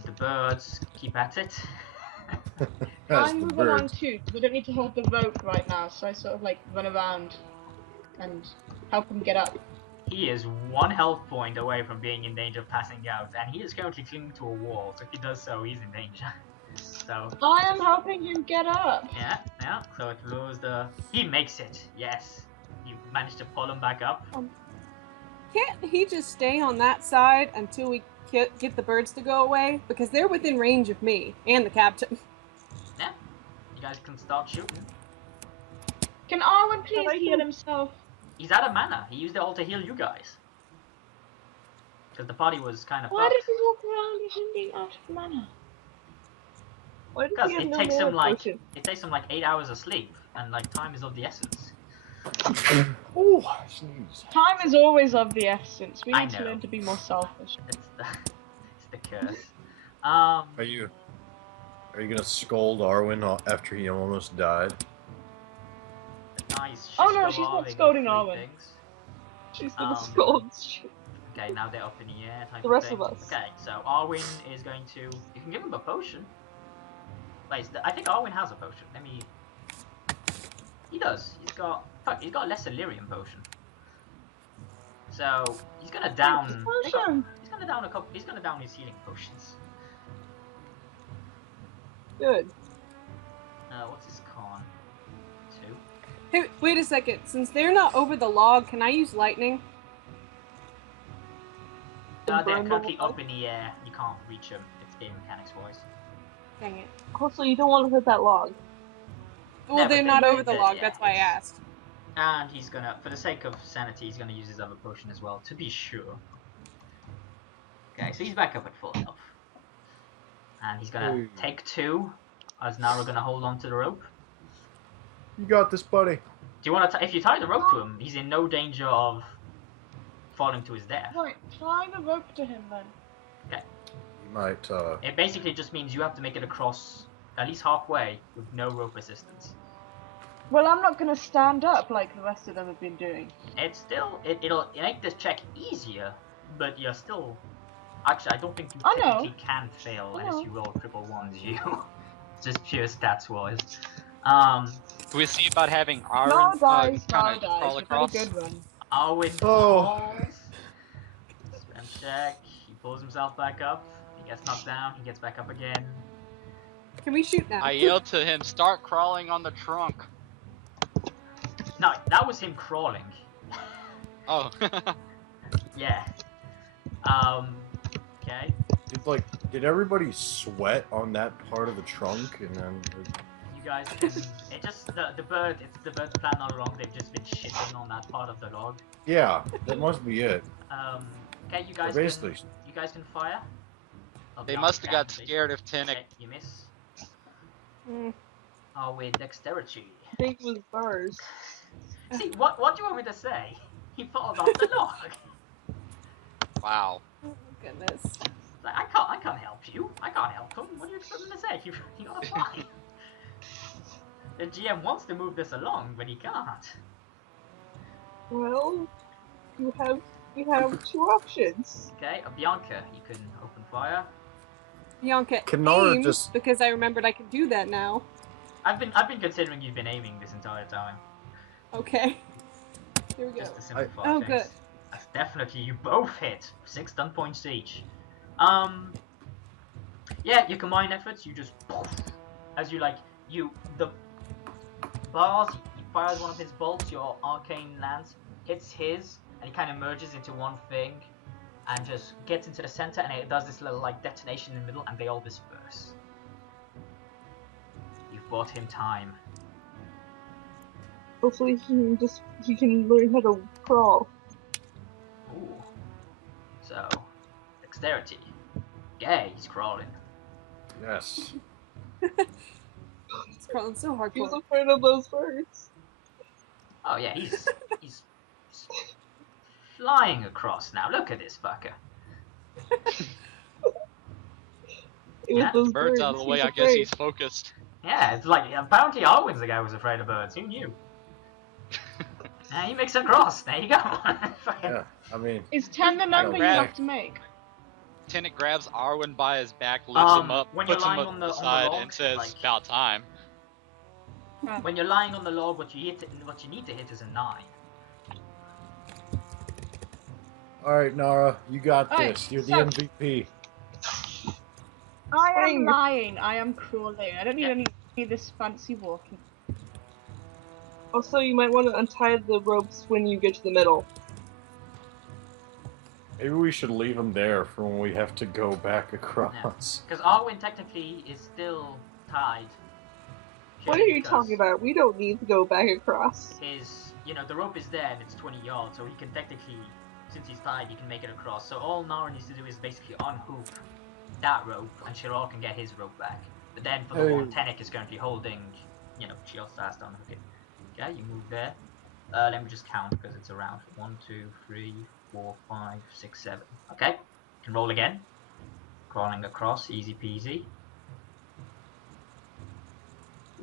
The birds keep at it. That's I'm the moving on bird. too, because I don't need to hold the rope right now, so I sort of like run around and help him get up. He is 1 health point away from being in danger of passing out, and he is currently clinging to a wall, so if he does so, he's in danger. So, I am helping him get up. yeah, so it lowers the... He makes it, yes. You managed to pull him back up. Can't he just stay on that side until we get the birds to go away? Because they're within range of me and the captain. Yeah, you guys can start shooting. Can Arwen please like heal him. himself? He's out of mana. He used it all to heal you guys. Because the party was kind of Why fucked. did he walk around with him being out of mana? Why does Because he have it no takes mana him like potion? 8 hours of sleep, and like time is of the essence. Oh, sneeze. Time is always of the essence. We I need to know. learn to be more selfish. It's the curse. Are you gonna scold Arwen after he almost died? Nice. Oh, no, she's not shishkebab-ing scolding three Arwen. things. She's gonna Um, scold. Okay, now they're up in the air. Type The of rest thing. of us. Okay, so Arwen is going to. You can give him a potion. Wait, I think Arwen has a potion. Let me. He does. He's got. Fuck, he's got a lesser lyrium potion. So he's gonna down. Potion. He's gonna down a couple. He's gonna down his healing potions. Good. What's his con? 2. Hey, wait a second. Since they're not over the log, can I use lightning? They're burn the currently log? up in the air. You can't reach them. It's game mechanics wise. Dang it. Also, you don't want to hit that log. Well, Yeah, they're but not they- over the they- log. yeah, That's why I it's- asked. And he's gonna, for the sake of sanity, he's gonna use his other potion as well, to be sure. Okay, so he's back up at full health. And he's gonna Hey. take 2, as now we're gonna hold on to the rope. You got this, buddy. Do you want to, if you tie the rope to him, he's in no danger of falling to his death. Right, tie the rope to him then. You might. It basically just means you have to make it across at least halfway with no rope resistance. Well, I'm not going to stand up like the rest of them have been doing. It's still, it'll make this check easier, but you're still... Actually, I don't think you I know. technically can fail I unless know. you roll triple ones, you. Just pure stats wise. Do we see about having No Arwen dice, no kind of dice. crawl We've across? had a good run. Arwen Oh. falls. Spam check. He pulls himself back up. He gets knocked down. He gets back up again. Can we shoot now? I yelled to him, start crawling on the trunk. No, that was him crawling. Oh. Yeah. Okay. It's like, did everybody sweat on that part of the trunk, and then? You guys can. It just the bird. It's the bird's plan all along. They've just been shitting on that part of the log. Yeah, that must be it. Okay, you guys. Basically. You guys can fire. Oh, They no, must you have got can't, scared of Tinnick. Okay, you miss. Mm. Oh, with dexterity. I think it was bars. See, what do you want me to say? He falls off the log. Wow. Oh, goodness. Like, I can't help you. I can't help him. What do you expect me to say? You gotta fly. The GM wants to move this along, but he can't. Well, you have 2 options. Okay, Bianca, you can open fire. Bianca, Kanara aim, just- because I remembered I can do that now. I've been considering you've been aiming this entire time. Okay. Here we go. Just to simplify Oh, things. good. That's definitely, you both hit. 6 stun points each. Yeah, your combined efforts, you just poof, as you the bars, he fires one of his bolts, your arcane lance hits his, and he kind of merges into one thing, and just gets into the center, and it does this little like detonation in the middle, and they all disperse. You've bought him time. Hopefully he can learn how to crawl. Ooh. So, dexterity. Yeah, he's crawling. Yes. It's crawling so He was hardcore. afraid of those birds. Oh yeah, he's flying across now. Look at this fucker. It was Yeah, those Birds out of the way, he's I guess afraid. he's focused. Yeah, it's like, apparently Arwen's the guy who was afraid of birds. Who knew? Now he makes a cross. There you go. Yeah. I mean, Is 10 the number you grab- have to make? Tenant grabs Arwen by his back, lifts him up, when you're puts him lying up on the the side, log, and says, like- "About time." When you're lying on the log, what you need to hit is a 9. all right, Nara, you got Alright, this. You're the so- MVP. I am Spring. lying. I am crawling. I don't need Yeah. any of this fancy walking. Also, you might want to untie the ropes when you get to the middle. Maybe we should leave him there for when we have to go back across. Because Arwen technically is still tied. What are purely you because talking about? We don't need to go back across. the rope is there and it's 20 yards, so he can technically, since he's tied, he can make it across. So all Nara needs to do is basically unhook that rope, and Chiral can get his rope back. But then for the one Tenek is currently holding, she also has to unhook it. Okay, you move there. Let me just count because it's around 1, 2, 3, 4, 5, 6, 7. Okay, you can roll again. Crawling across, easy peasy.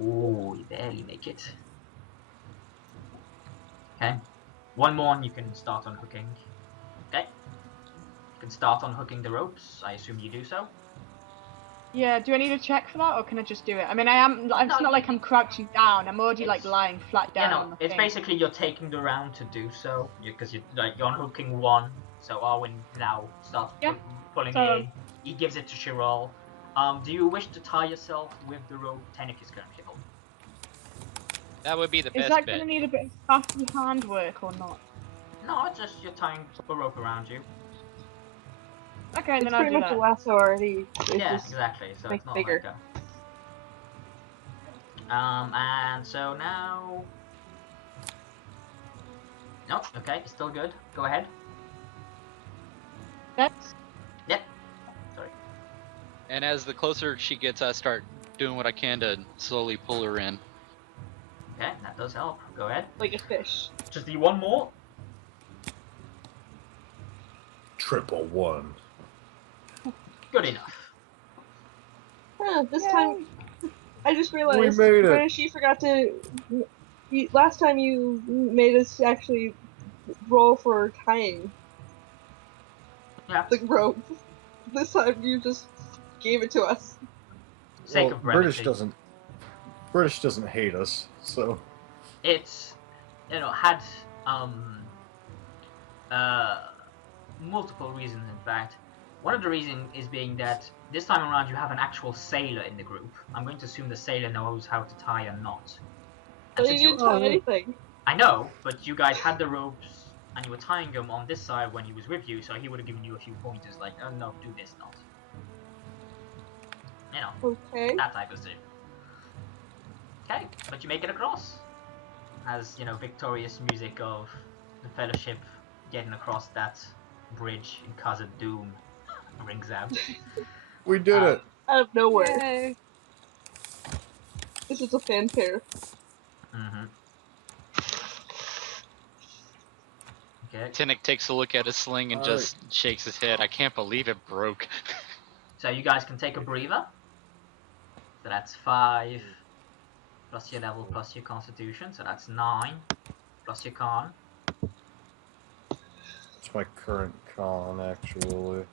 Ooh, you barely make it. Okay, one more and you can start unhooking. Okay, you can start unhooking the ropes. I assume you do so. Yeah, do I need a check for that, or can I just do it? I mean, it's No, not like I'm crouching down. I'm already like It's- lying flat down on the It's thing. basically you're taking the round to do so because you're unhooking one. So Arwen now starts Yeah. pulling So- it in. He gives it to Chiral. Do you wish to tie yourself with the rope Tenek is currently holding? That would be the Is best that bet. going to need a bit of crafty handwork or not? No, it's just you're tying a rope around you. Okay, It's then I'll pretty do much a that. lasso already. It's Yeah, just exactly. So make it's not bigger. like and so now. Nope. Okay, it's still good. Go ahead. That's Yep. Sorry. And as the closer she gets, I start doing what I can to slowly pull her in. Okay, that does help. Go ahead. like a fish. Just do one more. Triple one. Good enough. This time, I just realized We made it. She forgot to. Last time you made us actually roll for tying Yeah. the rope. This time you just gave it to us. Sake Well, of brevity. British doesn't hate us, so It's had multiple reasons. In fact, one of the reasons is being that this time around you have an actual sailor in the group. I'm going to assume the sailor knows how to tie a knot. And But you since didn't tie anything. I know, but you guys had the ropes and you were tying them on this side when he was with you, so he would have given you a few pointers like, oh no, do this knot. Okay. That type of thing. Okay, but you make it across. As, victorious music of the Fellowship getting across that bridge in Khazad Doom rings out. we did it. Out of nowhere. Yay. This is a fanfare. Mm-hmm. Okay. Tinnick takes a look at his sling and Alright. just shakes his head. I can't believe it broke. So you guys can take a breather. So that's 5 plus your level plus your constitution. So that's 9 plus your con. It's my current con, actually.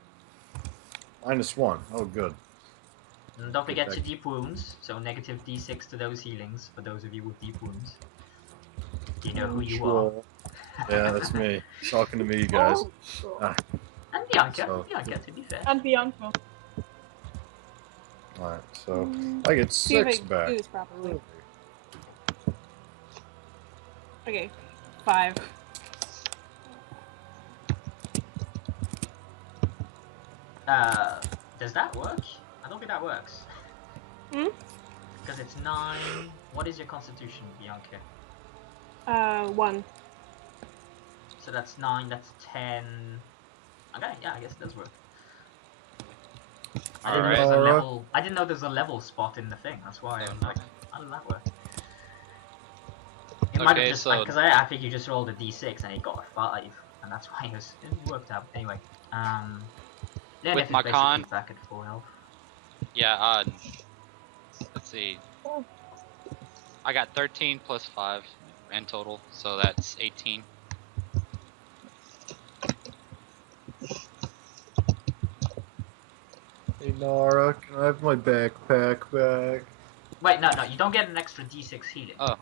-1. Oh, good. And don't forget Good your deep wounds. So negative d6 to those healings for those of you with deep wounds. Do you know who you are? Troll. Yeah, that's me. Talking to me, guys. Oh, cool. Ah, And Bianca. So- Bianca, to be fair. And Bianca. Alright, so I get See if I 6 can back. do this properly. Okay, 5. Does that work? I don't think that works. Hmm? Because it's 9. What is your constitution, Bianca? 1. So that's 9, that's 10. Okay, yeah, I guess it does work. I didn't know Alright. there's a Alright. level. I didn't know there's a level spot in the thing. That's why I'm like, how does that work? It might have Okay, just so- because I think you just rolled a d6 and it got a 5, and that's why it worked out. Anyway, Leonif With is my basically con- back at full health. Yeah, let's see. I got 13 plus 5 in total, so that's 18. Hey, Nara, can I have my backpack back? Wait, no, you don't get an extra d6 healing. Oh.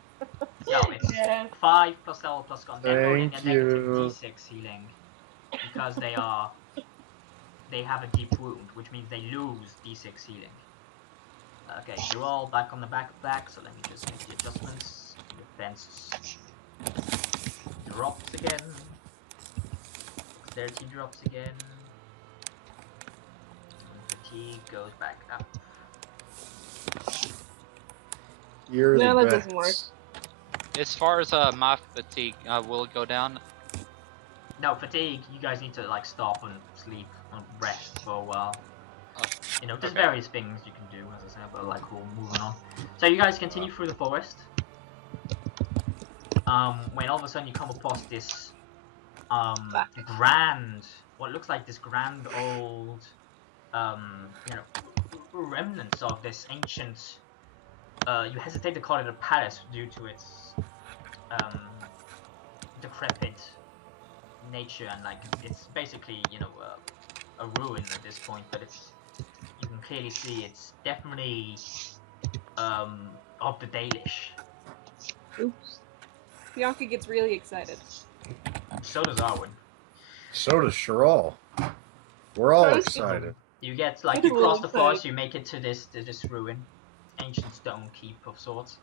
No, it's Yeah. 5 plus level plus con. They're rolling a Thank negative you. d6 healing because they have a deep wound, which means they lose d6 healing. Okay, you're all back on the back, so let me just make the adjustments. Your defense drops again. Dexterity drops again. And fatigue goes back up. You're No, the that best. doesn't work. As far as my fatigue, will it go down? No, fatigue, you guys need to like stop and sleep and rest for a while. Oh, You know, there's okay. various things you can do, as I said, but like we're moving on. So you guys continue through the forest. When all of a sudden you come across this grand, what looks like this grand old, you know, remnants of this ancient. You hesitate to call it a palace due to its decrepit nature, and like it's basically, you know, a ruin at this point. But it's, you can clearly see it's definitely of the Dalish. Oops. Bianca gets really excited. So does Arwen. So does Chiral. We're all First- excited. You get like, you cross the forest, you make it to this ruin, ancient stone keep of sorts.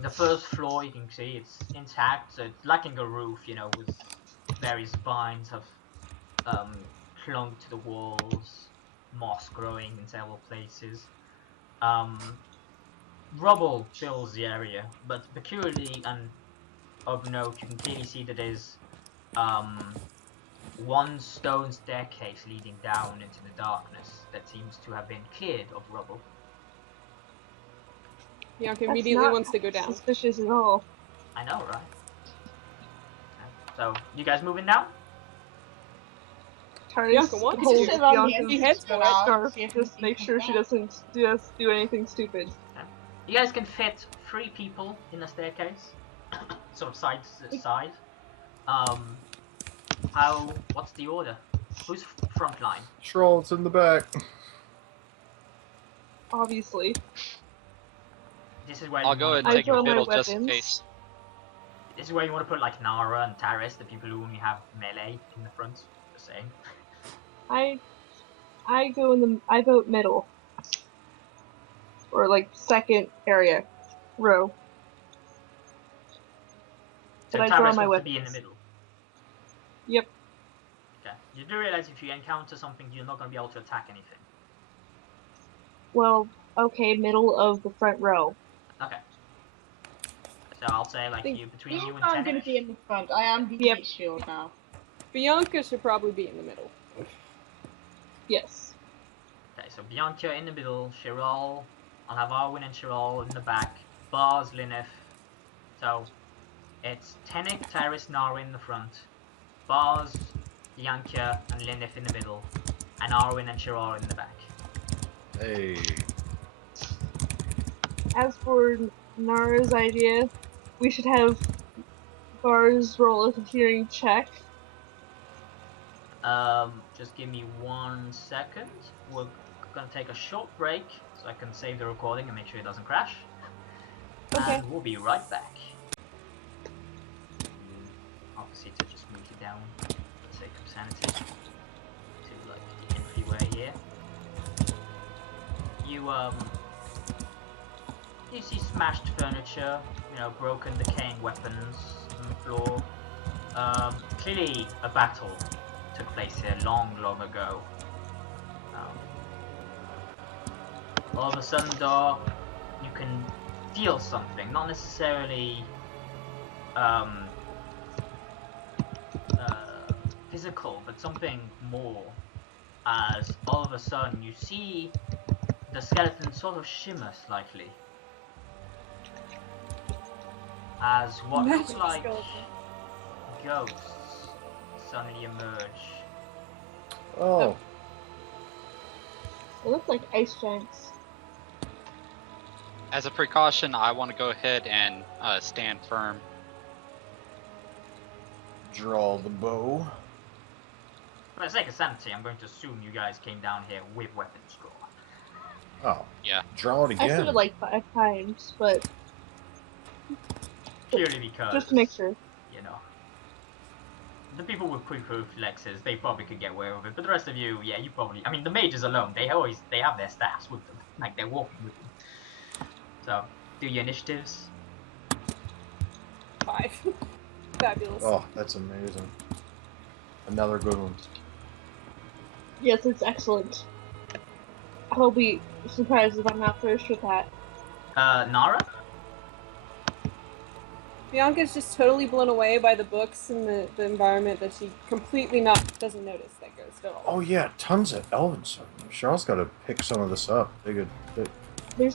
The first floor you can see it's intact, so it's lacking a roof, you know, with various vines have clung to the walls, moss growing in several places. Rubble fills the area, but peculiarly and of note, you can clearly see that there's one stone staircase leading down into the darkness that seems to have been cleared of rubble. Bianca That's immediately not wants to go down. Suspicious at all. I know, right? So, you guys moving down? Trying Bianca to wants hold to. Sit on the Bianca's edge, heads go for it. out, scarf see if we just can make sure she come doesn't just do anything stupid. You guys can fit 3 people in the staircase, sort of side to side. What's the order? Who's front line? Chiral, it's in the back. Obviously. This is where I'll you go want ahead and to I take put, the throw my middle just in weapons. case. this is where you want to put like Nara and Taris, the people who only have melee in the front. Just saying. I vote middle. Or like second area. Row. So But I draw Taris my wants to be in the weapons. middle. Yep. Okay. You do realize if you encounter something, you're not going to be able to attack anything. Well, okay, middle of the front row. Okay. So I'll say like Think- you between you and I'm going to Tenish. be in the front. I am the Yep. Elite Shield now. Bianca should probably be in the middle. Yes. Okay, so Bianca in the middle, Chiral. I'll have Arwen and Chiral in the back. Bars, Lineth. So It's Tenek, Tyrus, Nara in the front, Bars, Yankia, and Linif in the middle, and Arwen and Shirar in the back. Hey. As for Nara's idea, we should have Bars roll a hearing check. Just give me 1 second. We're gonna take a short break so I can save the recording and make sure it doesn't crash. Okay. And we'll be right back. Obviously, to just move it down for the sake of sanity to like the entryway here. You see smashed furniture, you know, broken, decaying weapons on the floor. Clearly a battle took place here long ago. All of a sudden, though, you can feel something, not necessarily physical, but something more. As all of a sudden, you see the skeleton sort of shimmer slightly, as what looks Magic like skeleton. ghosts suddenly emerge. Oh. They look like ice giants. As a precaution, I want to go ahead and stand firm. Draw the bow. For the sake of sanity, I'm going to assume you guys came down here with weapons drawn. Oh. Yeah. Draw it I said again. it like 5 times, but Purely because, just to make sure. you know, the people with quick reflexes, they probably could get away with it, but the rest of you, yeah, you probably, I mean, the mages alone, they have their staffs with them, like they're walking with them. So, do your initiatives. 5. Fabulous. Oh, that's amazing. Another good one. Yes, it's excellent. I'll be surprised if I'm not first with that. Nara? Bianca's just totally blown away by the books and the environment that she completely doesn't notice that ghost at all. Oh yeah, tons of elven stuff. Charles got to pick some of this up. There's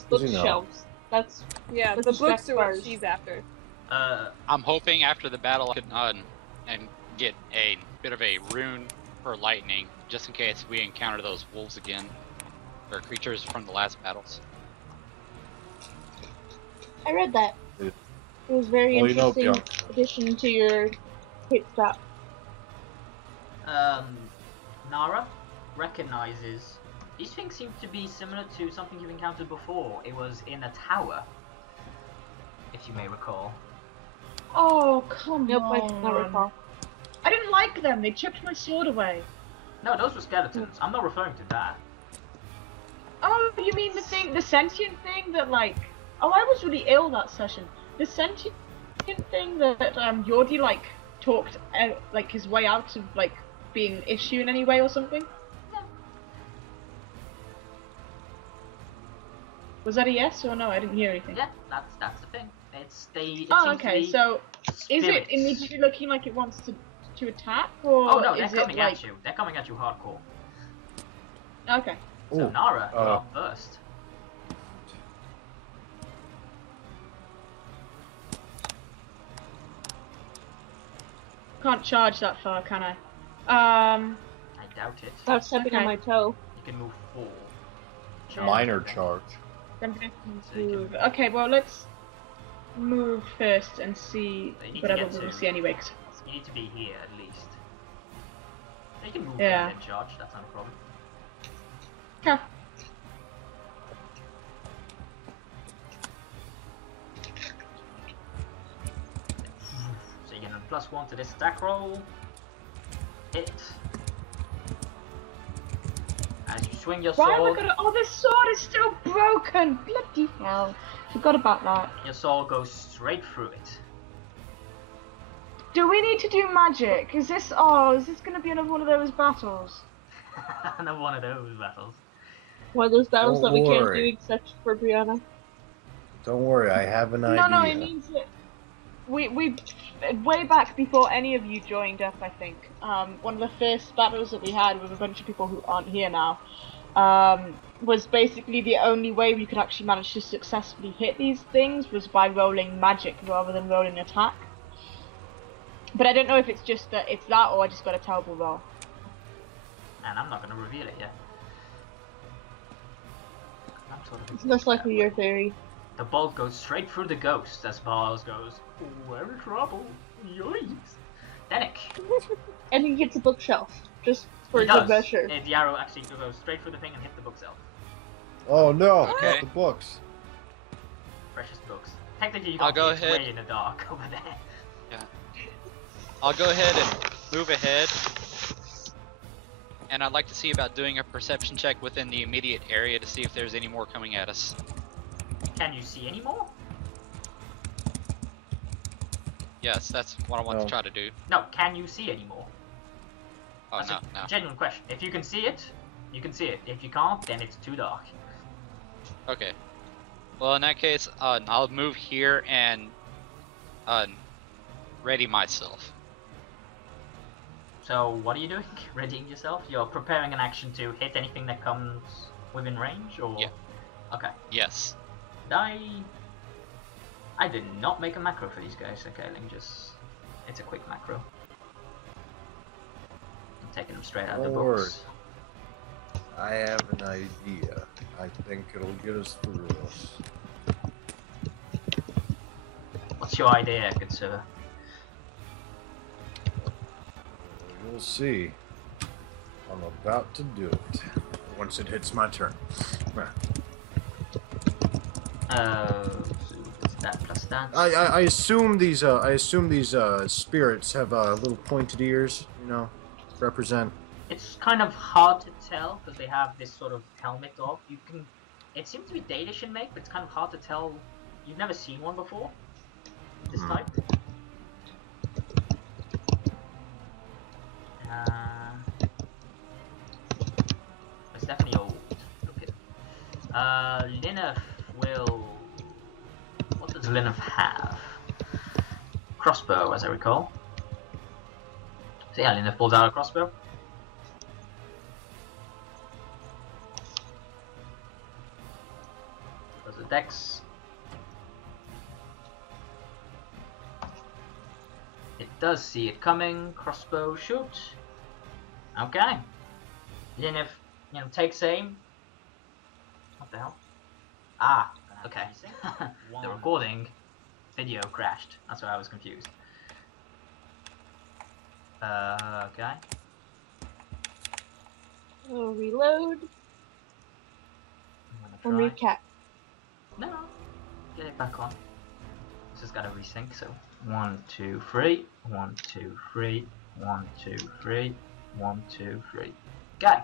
Does he know? bookshelves. That's Yeah, Let's the just books check are what first. she's after. I'm hoping after the battle I can and get a bit of a rune for lightning, just in case we encounter those wolves again, or creatures from the last battles. I read that. Yeah. It was very Well, you know, interesting Bianca. addition to your pit stop. Nara recognizes these things seem to be similar to something you've encountered before. It was in a tower, if you may recall. Oh, come Nope, I on. cannot recall. I didn't like them. They chipped my sword away. No, those were skeletons. I'm not referring to that. Oh, you mean the sentient thing that, like... Oh, I was really ill that session. The sentient thing that Yordi, like, talked, like, his way out of, like, being an issue in any way or something? No. Was that a yes or no? I didn't hear anything. Yeah, that's the thing. It seems Okay, to be so is it spirits. immediately looking like it wants to attack, or Oh no, they're is it coming like... at you. They're coming at you hardcore. Okay. So Ooh, Nara, you're up first. Can't charge that far, can I? I doubt it. Stop stepping on Okay. my toe. You can move 4. Minor charge. I'm gonna So you can move. Okay, well let's move first and see So you need to whatever get we'll to- see anyway. 'Cause- You need to be here at least. So you can move Yeah. and then charge. That's not a problem. Okay. So you get a +1 to this attack roll. Hit. As you swing your Why am I sword, gonna? Oh, this sword is still broken. Bloody hell! Forgot about that. your sword goes straight through it. Do we need to do magic? Is this? Oh, is this gonna be another one of those battles? Another one of those battles. One of those battles Don't that we can't worry. do except for Brianna. Don't worry, I have an idea. No, it means that we way back before any of you joined up, I think. One of the first battles that we had with a bunch of people who aren't here now, was basically the only way we could actually manage to successfully hit these things was by rolling magic rather than rolling attack. But I don't know if it's just that it's that or I just got a terrible roll. And I'm not going to reveal it yet. I'm sort of It's most likely your theory. The bolt goes straight through the ghost as Bars goes, "Oh, we're in trouble. Yikes." Danik. And he gets a bookshelf, just for He a good does. measure. The arrow actually goes straight through the thing and hit the bookshelf. Oh no! Okay. Not the books. Precious books. Technically, you I'll got go it's ahead. way in the dark over there. I'll go ahead and move ahead. And I'd like to see about doing a perception check within the immediate area to see if there's any more coming at us. Can you see any more? Yes, that's what I want No. to try to do. No, can you see any more? Oh, That's no, a no. genuine question. If you can see it, you can see it. If you can't, then it's too dark. Okay. Well, in that case, I'll move here and ready myself. So, what are you doing? Readying yourself? You're preparing an action to hit anything that comes within range, or? Yeah. Okay. Yes. I did not make a macro for these guys. Okay, let me just. It's a quick macro. I'm taking them straight out of the Lord. books. I have an idea. I think it'll get us through this. What's your idea, good sir? You'll see. I'm about to do it. Once it hits my turn. That plus that. I assume these spirits have little pointed ears, you know, represent. It's kind of hard to tell because they have this sort of helmet off. You can. It seems to be dalish in make, but it's kind of hard to tell. You've never seen one before. This type. It's definitely old. Look at it. Lineth will. What does Lineth have? Crossbow, as I recall. So yeah, Lineth pulls out a crossbow. Does a dex. It does see it coming. Crossbow shoot. Okay. Lineth, takes aim. What the hell? Ah, okay. The recording video crashed. That's why I was confused. Okay. We'll reload I'm and gonna try. recap. No, get it back on. It's just gotta resync. So 1, 2, 3. 1, 2, 3. 1, 2, 3. 1, 2, 3. Okay.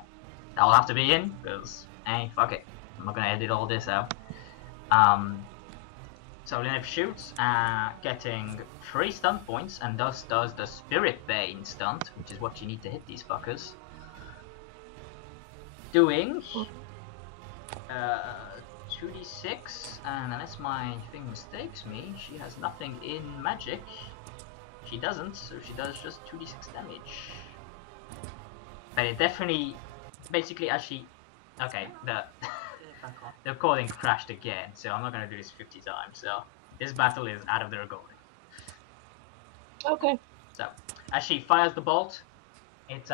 That'll have to be in because hey, fuck it. I'm not gonna edit all this out. So Lineth shoots, getting 3 stun points, and thus does the Spirit Bane stunt, which is what you need to hit these fuckers. Doing 2d6, and unless my thing mistakes me, she has nothing in magic. She doesn't, so she does just 2d6 damage. But it definitely, basically, as she, okay, the recording crashed again, so I'm not gonna do this 50 times. So this battle is out of the recording. Okay. So as she fires the bolt, it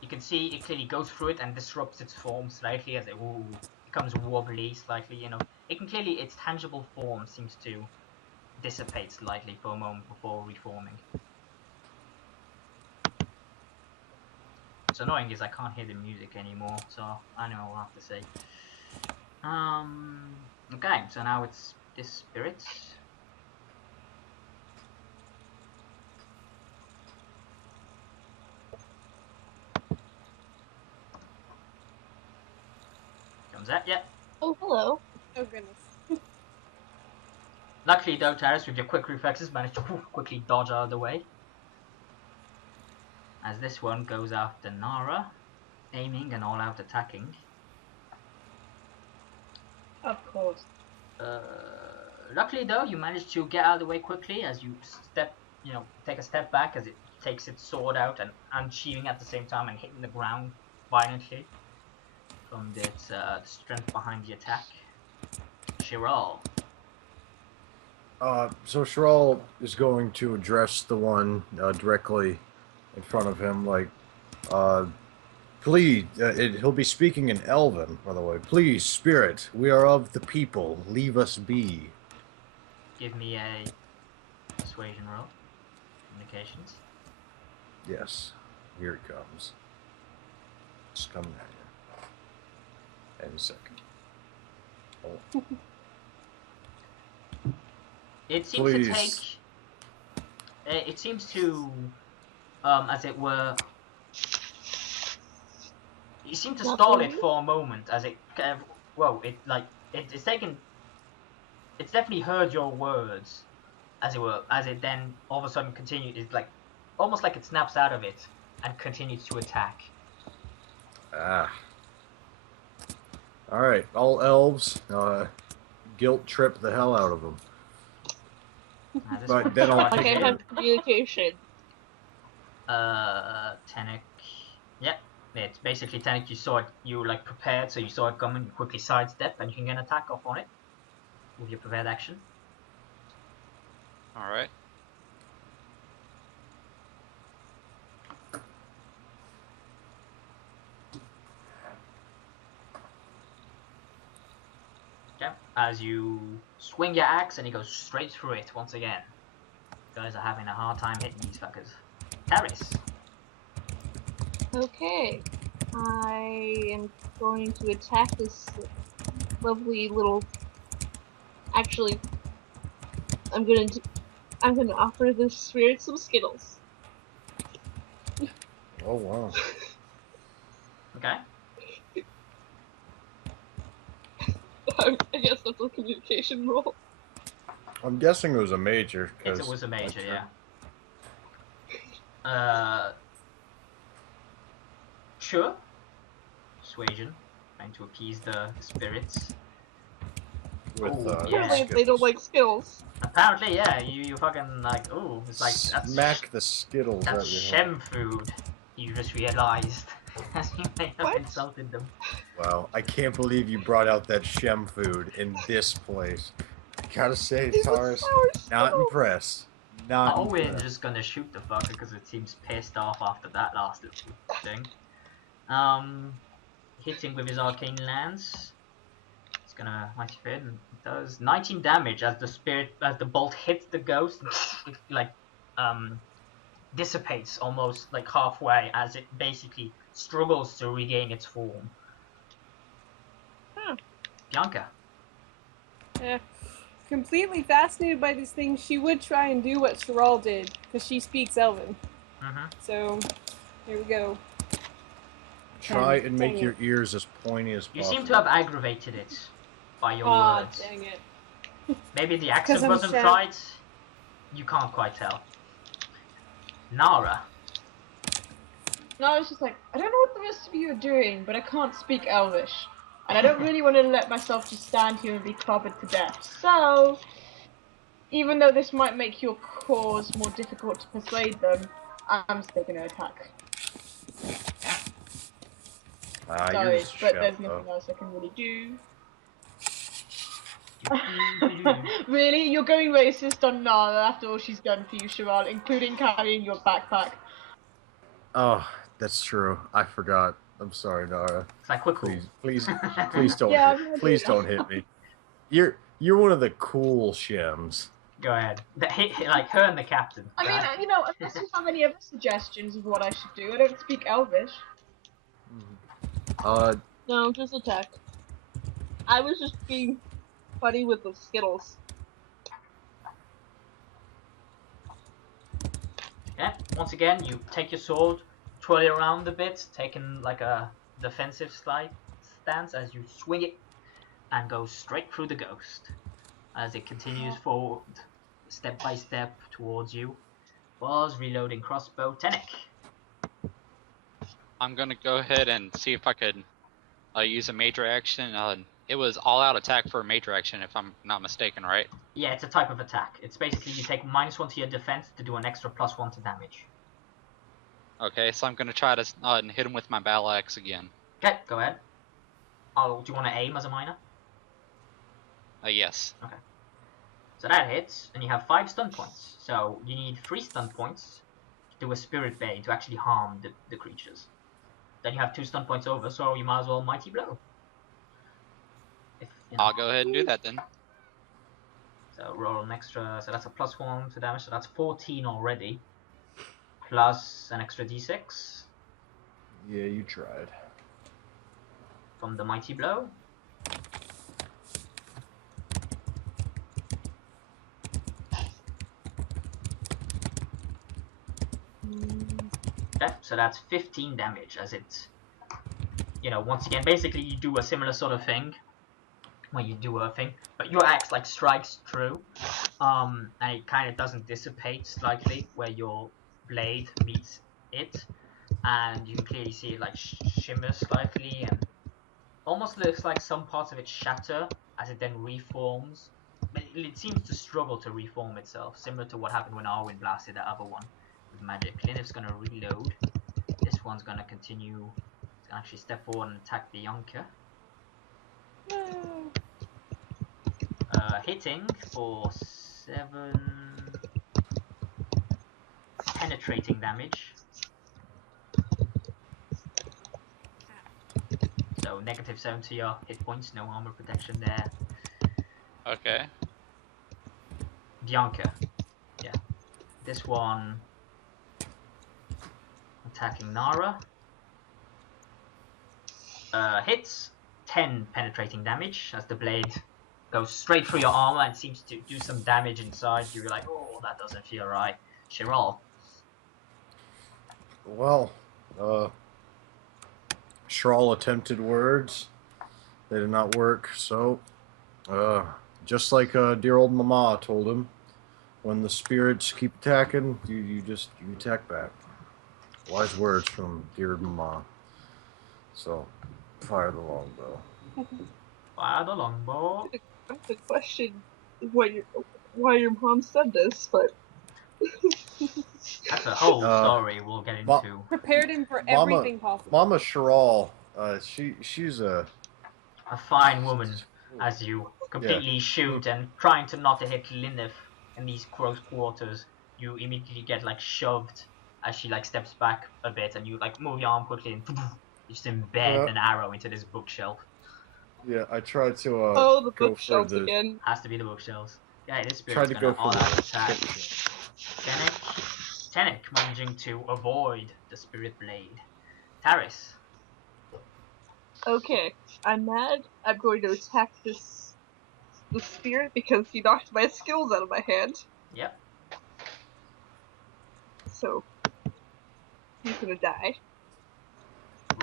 you can see it clearly goes through it and disrupts its form slightly as it becomes wobbly slightly. It can clearly, its tangible form seems to dissipate slightly for a moment before reforming. What's annoying is I can't hear the music anymore, so I know what I'll have to say. Okay, so now it's this spirit. Comes at ya. Oh, hello. Oh goodness. Luckily though, Taris, with your quick reflexes, managed to quickly dodge out of the way. As this one goes after Nara, aiming and all out attacking. Of course. Luckily though, you managed to get out of the way quickly as you take a step back as it takes its sword out and unsheathing at the same time and hitting the ground violently from its strength behind the attack. Chiral. So Shrall is going to address the one directly in front of him, like, please, he'll be speaking in Elven, by the way. Please, spirit, we are of the people. Leave us be. Give me a persuasion roll. Communications. Yes, here it comes. It's coming at you. Any second. Oh. It seems Please. to take. It seems to, as it were. You seem to Not stall for it you? for a moment, as it. It's taken. It's definitely heard your words, as it were, as it then all of a sudden continues. It's like, almost like it snaps out of it and continues to attack. Ah. Alright, all elves, guilt trip the hell out of them. But then I'll Okay, I take have communication. Tenek. Yep. It's basically Tenek, you saw it, you were like prepared, so you saw it coming, you quickly sidestep, and you can get an attack off on it with your prepared action. Alright. Okay. As you swing your axe, and he goes straight through it once again. You guys are having a hard time hitting these fuckers. Taris. Okay. I am going to attack this lovely little. Actually, I'm gonna offer this spirit some Skittles. Oh, wow. Okay. I guess that's a communication roll. I'm guessing it was a major. It was a major, yeah. Sure. Persuasion. Trying to appease the spirits. With, yeah. Apparently they don't like Skittles. Apparently, yeah, you fucking like, ooh, it's like, that's smack the Skittles that's at you. Shem food. You just realized as you may have What? insulted them. Wow, I can't believe you brought out that Shem food in this place. Gotta say, These are Taurus, sour not Skittles. impressed. Not Owen's impressed. just gonna shoot the fucker because it seems pissed off after that last little thing. Hitting with his arcane lance. It's gonna mighty fit and it does 19 damage as the bolt hits the ghost. It like dissipates almost like halfway as it basically struggles to regain its form. Bianca. Yeah. Completely fascinated by these things, she would try and do what Sherall did, because she speaks Elven. So, here we go. Try and make Dang your it. ears as pointy as You possible. seem to have aggravated it by your Aw, words. dang it. Maybe the accent I'm wasn't sad. right. You can't quite tell. Nara. No, I was just like, I don't know what the rest of you are doing, but I can't speak Elvish. And I don't really want to let myself just stand here and be clobbered to death. So, even though this might make your cause more difficult to persuade them, I'm still going to attack. Yours Sorry, is but Shem, there's though. nothing else I can really do. Really? You're going racist on Nara after all she's done for you, Sherall, including carrying your backpack. Oh, that's true. I forgot. I'm sorry, Nara. It's like, we're cool. Please don't. Yeah, Please don't hit me. You're one of the cool Shems. Go ahead. Like her and the captain. I mean, you know, unless you have any other suggestions of what I should do, I don't speak Elvish. No, just attack. I was just being funny with the Skittles. Yeah. Once again, you take your sword, twirl it around a bit, taking like a defensive stance as you swing it, and go straight through the ghost as it continues forward, step by step towards you. Was reloading crossbow. Tenek. I'm gonna go ahead and see if I could use a major action. It was all-out attack for a major action, if I'm not mistaken, right? Yeah, it's a type of attack. It's basically you take -1 to your defense to do an extra +1 to damage. Okay, so I'm gonna try to hit him with my battle axe again. Okay, go ahead. Oh, do you want to aim as a minor? Yes. So that hits, and you have 5 stun points. So you need 3 stun points to do a Spirit Blade to actually harm the creatures. Then you have 2 stun points over, so you might as well Mighty Blow. I'll go ahead and do that then. So roll an extra, so that's a +1 to damage, so that's 14 already. Plus an extra d6. Yeah, you tried. From the Mighty Blow. Okay, so that's 15 damage as it, once again, basically you do a similar sort of thing when you do a thing, but your axe like strikes through, and it kind of doesn't dissipate slightly where your blade meets it, and you can clearly see it like shimmer slightly and almost looks like some parts of it shatter as it then reforms. But it seems to struggle to reform itself, similar to what happened when Arwen blasted that other one with magic. Linif's gonna reload. This one's gonna continue. It's gonna actually step forward and attack Bianca. Hitting for 7 penetrating damage. So -7 to your hit points, no armor protection there. Okay. Bianca. Yeah. This one attacking Nara. Hits 10 penetrating damage as the blade goes straight through your armor and seems to do some damage inside. You're like, oh, that doesn't feel right. Chiral. Well, Shral attempted words. They did not work, so, just like dear old Mama told him, when the spirits keep attacking, you attack back. Wise words from dear Mama. So, fire the longbow. Fire the longbow. I have to question why your mom said this, but That's a whole story we'll get into. Prepared him for everything possible. Mama Shral, she's a fine woman, as you completely shoot and trying to not to hit Linif in these close quarters. You immediately get like shoved as she like steps back a bit, and you like move your arm quickly and you just embed an arrow into this bookshelf. Yeah, I tried to the bookshelves again. Has to be the bookshelves. Yeah, this Tried spirit's to go gonna all for out the attack. Tenek managing to avoid the spirit blade. Taris. Okay, I'm mad. I'm going to attack the spirit because he knocked my skills out of my hand. Yep. So he's gonna die.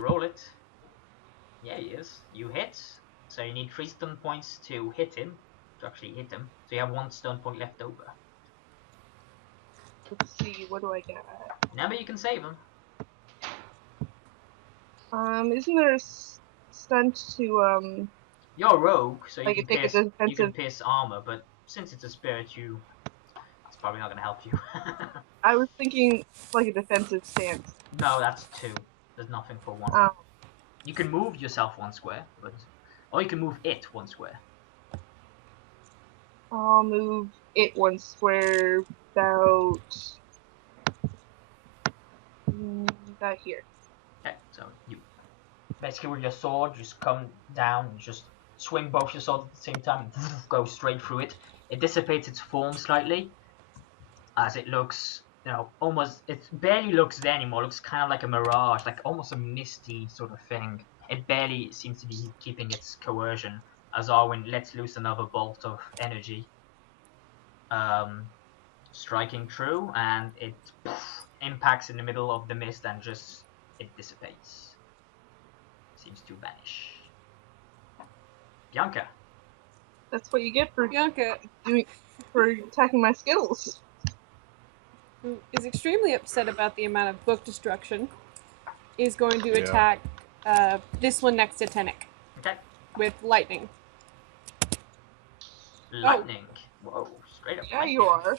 Roll it. Yeah, he is. You hit. So you need 3 stun points to hit him. To actually hit him. So you have 1 stun point left over. Let's see, what do I get? Remember, you can save him. Isn't there a stunt to You're a rogue, so like you can defensive... pierce armor, but since it's a spirit, it's probably not going to help you. I was thinking like a defensive stance. No, that's 2. There's nothing for 1. You can move yourself 1 square, or you can move it 1 square. I'll move it 1 square about here. Okay, so you basically with your sword just come down and just swing both your swords at the same time and go straight through it. It dissipates its form slightly as it looks, almost, it barely looks there anymore. It looks kind of like a mirage, like almost a misty sort of thing. It barely seems to be keeping its coercion as Arwen lets loose another bolt of energy, striking through, and it impacts in the middle of the mist and just it dissipates. Seems to vanish. Bianca. That's what you get for Bianca for attacking my skills. Who is extremely upset about the amount of book destruction, is going to attack this one next to Tenek. Okay. With lightning. Lightning. Oh. Whoa, straight up. Yeah, lightning. you are.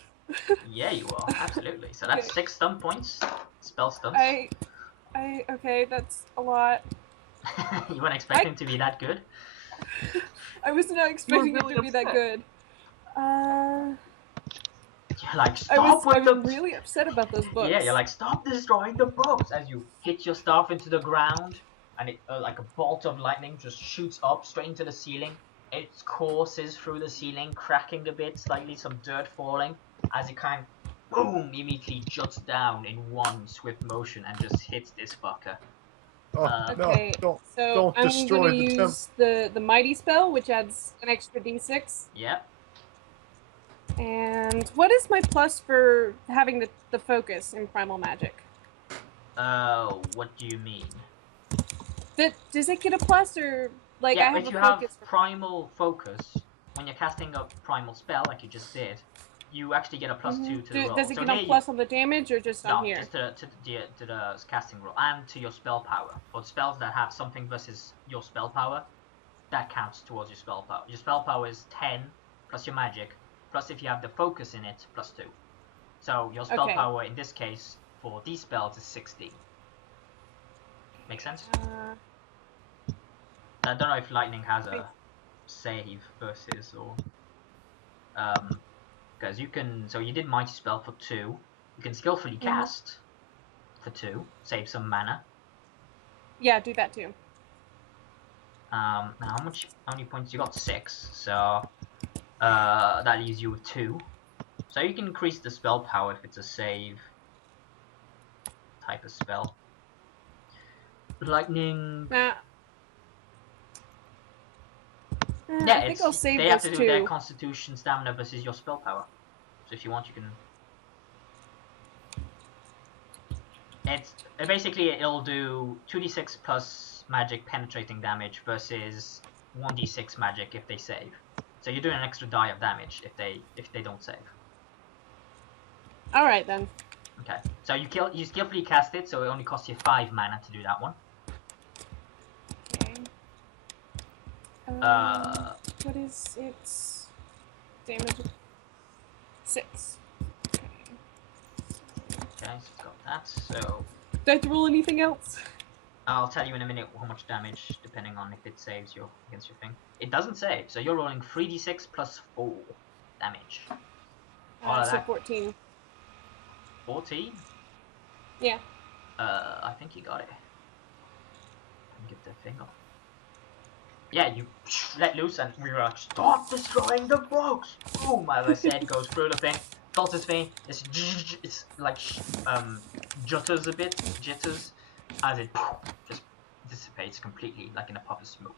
Yeah, you are. Absolutely. So that's 6 stun points. Spell stuns. Okay, that's a lot. You weren't expecting to be that good? I was not expecting it really to be that upset. good. You're like, stop with I'm really upset about those books. Yeah, you're like, stop destroying the books as you hit your staff into the ground, and it like a bolt of lightning just shoots up straight into the ceiling. It courses through the ceiling, cracking a bit, slightly some dirt falling, as it kind of boom immediately juts down in one swift motion and just hits this fucker. Oh, Okay, no, so don't I'm destroy gonna the use the mighty spell, which adds an extra d6. Yep. And what is my plus for having the focus in primal magic? What do you mean? Does it get a plus, or like I Yeah, have if a you have focus for primal focus, when you're casting a primal spell like you just did, you actually get a +2 to the roll. Does it So get a here plus on the damage, or just on No, here? just to the casting roll and to your spell power. For spells that have something versus your spell power, that counts towards your spell power. Your spell power is 10 plus your magic, plus if you have the focus in it, +2. So your spell power in this case for these spells is 16. Make sense? I don't know if lightning has a save versus or because you can. So you did mighty spell for 2. You can skillfully cast for 2, save some mana. Yeah, do that too. Now how many points? You got 6, so that leaves you with 2. So you can increase the spell power if it's a save type of spell. Lightning. Yeah, I think I'll save they those have to do two. their Constitution stamina versus your spell power. So if you want, you can. It's basically it'll do 2d6 plus magic penetrating damage versus 1d6 magic if they save. So you're doing an extra die of damage if they don't save. All right then. Okay, so you skillfully cast it, so it only costs you 5 mana to do that one. Okay. What is its damage? 6. Okay, so it's got that. So do I have to roll anything else? I'll tell you in a minute how much damage, depending on if it saves you against your thing. It doesn't save, so you're rolling 3d6 plus 4 damage. So 14. 14? Yeah. I think you got it. Get the thing off. Yeah, you let loose and we were like, stop destroying the books! Boom, as I said, goes through the thing. Falter's vein, it's like jitters a bit, as it just dissipates completely, like in a puff of smoke.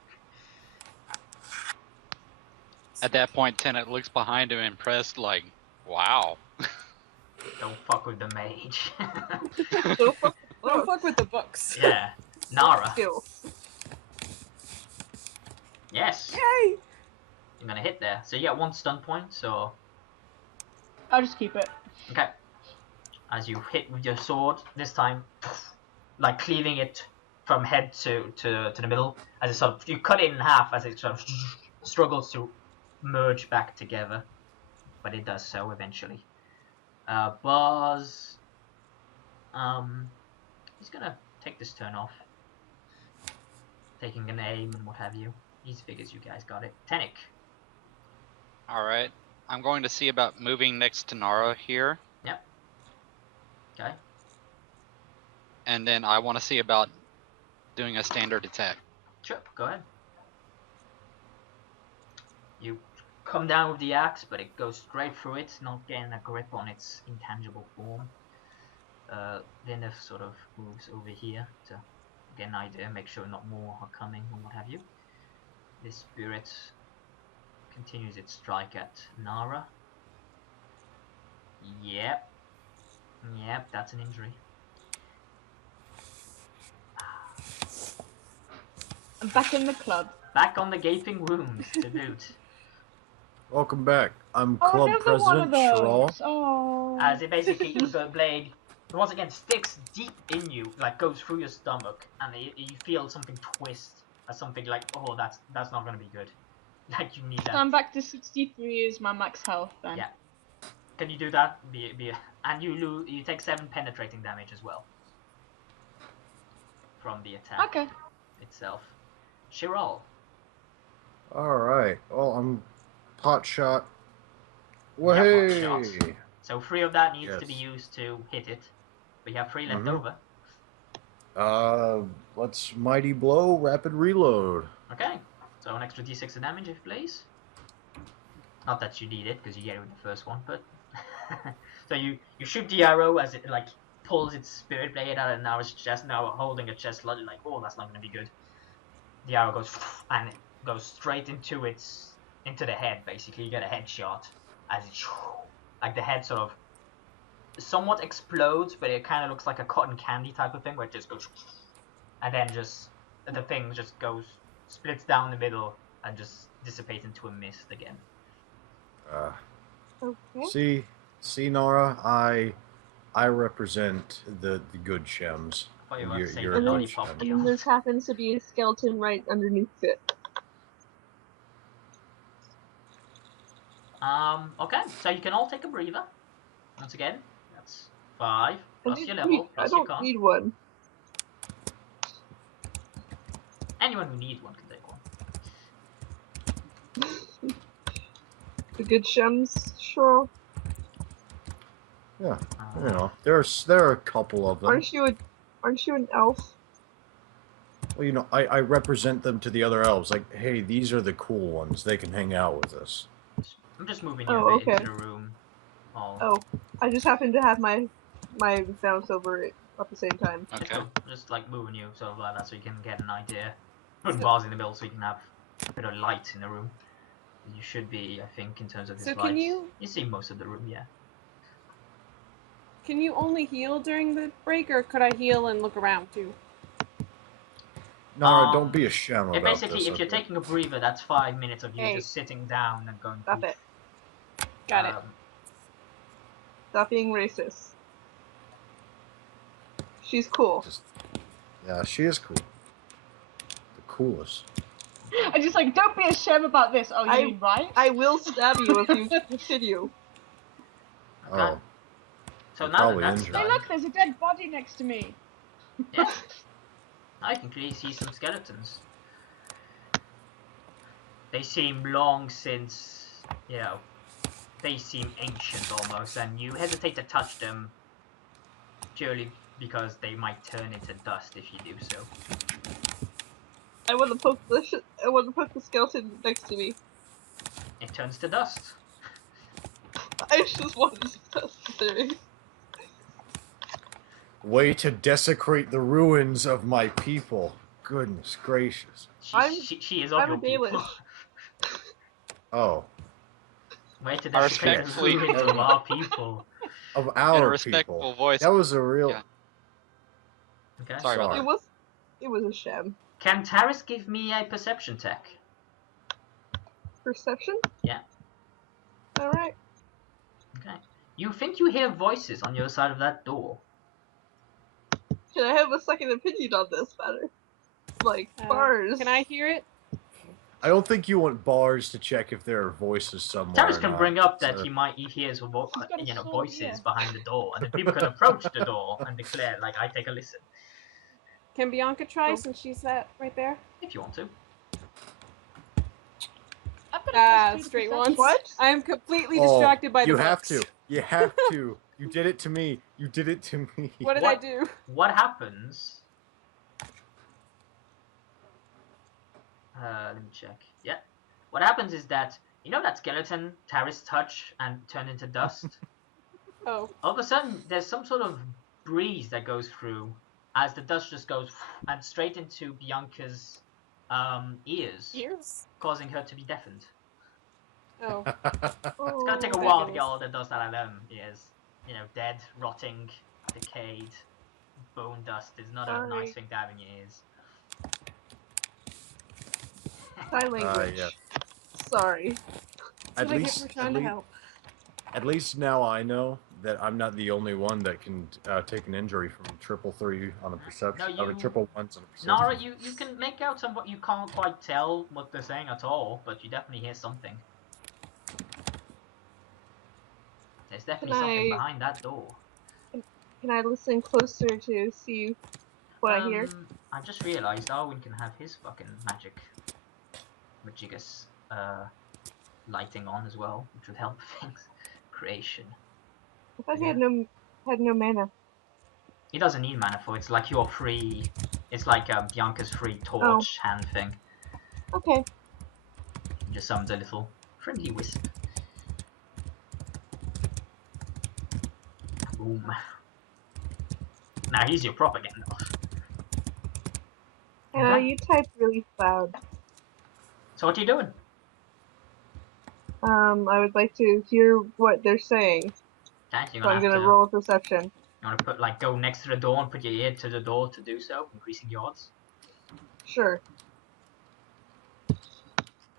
At that point, Tenet looks behind him impressed, like, wow. Don't fuck with the mage. Don't fuck with the books. Yeah. Nara. Yes. Yay! I'm gonna hit there. So you get 1 stun point, so... I'll just keep it. Okay. As you hit with your sword, this time, like cleaving it from head to the middle, as it sort of, you cut it in half as it sort of struggles to merge back together, but it does so eventually. Buzz, he's gonna take this turn off, taking an aim and what have you. He figures you guys got it. Tenik. Alright. I'm going to see about moving next to Nara here. Yep. Okay. And then I want to see about doing a standard attack. Sure, go ahead. You come down with the axe, but it goes straight through it, not getting a grip on its intangible form. Lineth sort of moves over here to get an idea, make sure not more are coming or what have you. This spirit continues its strike at Nara. Yep, that's an injury. I'm back in the club. Back on the gaping wounds to boot. Welcome back. I'm Club President Sherall. Oh. As it basically, the blade once again sticks deep in you, like goes through your stomach, and you feel something twist, as something like, oh, that's not gonna be good. Like you need that. So I'm back to 63 is my max health then. Yeah. Can you do that? And you take 7 penetrating damage as well from the attack itself. Sherall. Alright. Well, I'm pot shot Way! Yeah, one shot. So 3 of that needs to be Yes. used to hit it. We have 3 left Mhm. over. Let's mighty blow, rapid reload. Okay, so an extra d6 of damage, if you please. Not that you need it, because you get it with the first one, but... so you shoot the arrow as it, like, pulls its spirit blade out of Nara's chest, now holding a chest, like, oh, that's not going to be good. The arrow goes, and it goes straight into the head, basically. You get a headshot, as it, like, the head sort of somewhat explodes, but it kind of looks like a cotton candy type of thing, where it just goes, and then just, the thing just goes, splits down the middle, and just dissipates into a mist again. Okay. See, Nara, I represent the good Shems. Oh, you want to say You're the a good lollipop Shem. And then there happens to be a skeleton right underneath it. Okay, so you can all take a breather. Once again, that's 5, I plus need your three. level, I plus your don't con. need one. Anyone who needs one can take one. The good Shems, sure. Yeah, you know, there are a couple of them. Aren't you an elf? Well, you know, I represent them to the other elves. Like, hey, these are the cool ones. They can hang out with us. I'm just moving you Oh, a bit okay. into the room. Oh, I just happen to have my bounce over it at the same time. It's Okay. cool. Just like moving you sort of like that so you can get an idea. Putting bars in the middle so you can have a bit of light in the room. You should be, I think, in terms of his So light. can you see most of the room, yeah. only heal during the break, or could I heal and look around too? Nara, don't be a Shem about basically, this. if you're Okay? taking a breather, that's 5 minutes of you Hey. just sitting down and going. Stop it. Got it. Stop being racist. She's cool. Yeah, she is cool. The coolest. I just like, don't be a Shem about this. Oh, you mean right? I will stab you if you continue. Oh, So You're now that probably that's injured. Hey, done, look, there's a dead body next to me. yeah, I can clearly see some skeletons. They seem long since, you know, they seem ancient almost, and you hesitate to touch them purely because they might turn into dust if you do so. I want to poke the skeleton next to me. It turns to dust. I just wanted to test the theory. Way to desecrate the ruins of my people. Goodness gracious. She is of I'm your a people. dalish. Oh, Way to I desecrate the respectfully- ruins of our people. of In our a respectful people. voice. That was a real. Yeah. Okay. Sorry about Sorry. that. It was a sham. Can Taris give me a perception check? Perception? Yeah. Alright. Okay. You think you hear voices on your side of that door. Can I have a second opinion on this matter? Like, bars. Can I hear it? I don't think you want bars to check if there are voices somewhere. Taris or can not. bring up that So- he hears voices yeah. behind the door, and then people can approach the door and declare, like, I take a listen. Can Bianca try since she's that right there? If you want to. I've got a +2 to Straight perception. ones. What? I am completely Oh, distracted by the you have books. to. You have to. You did it to me. You did it to me. What did I do? What happens? Let me check. Yeah. What happens is that, you know that skeleton Taris touched and turned into dust? Oh. All of a sudden, there's some sort of breeze that goes through as the dust just goes and straight into Bianca's ears, causing her to be deafened. Oh. It's gonna take a my while to goodness. get all the dust out of them ears. You know, dead, rotting, decayed, bone dust is not a Sorry. nice thing to have in your ears. Sign language. Yeah. Sorry. At What I get least, for trying to help. at least now I know that I'm not the only one that can take an injury from 333 on a perception. No, Or 111 on a perception. Nara, you can make out some what you can't quite tell what they're saying at all, but you definitely hear something. There's definitely something behind that door. Can I listen closer to see what I hear? I just realized Arwen can have his fucking magic lighting on as well, which would help things. creation. I thought he had no mana. He doesn't need mana for it. It's like your free. It's like Bianca's free torch hand thing. Okay. He just summons a little friendly wisp. Boom. Now he's your proper Gandalf. You type really loud. So what are you doing? I would like to hear what they're saying. Okay, So I'm gonna roll perception. You want to put go next to the door and put your ear to the door to do so, increasing your odds. Sure.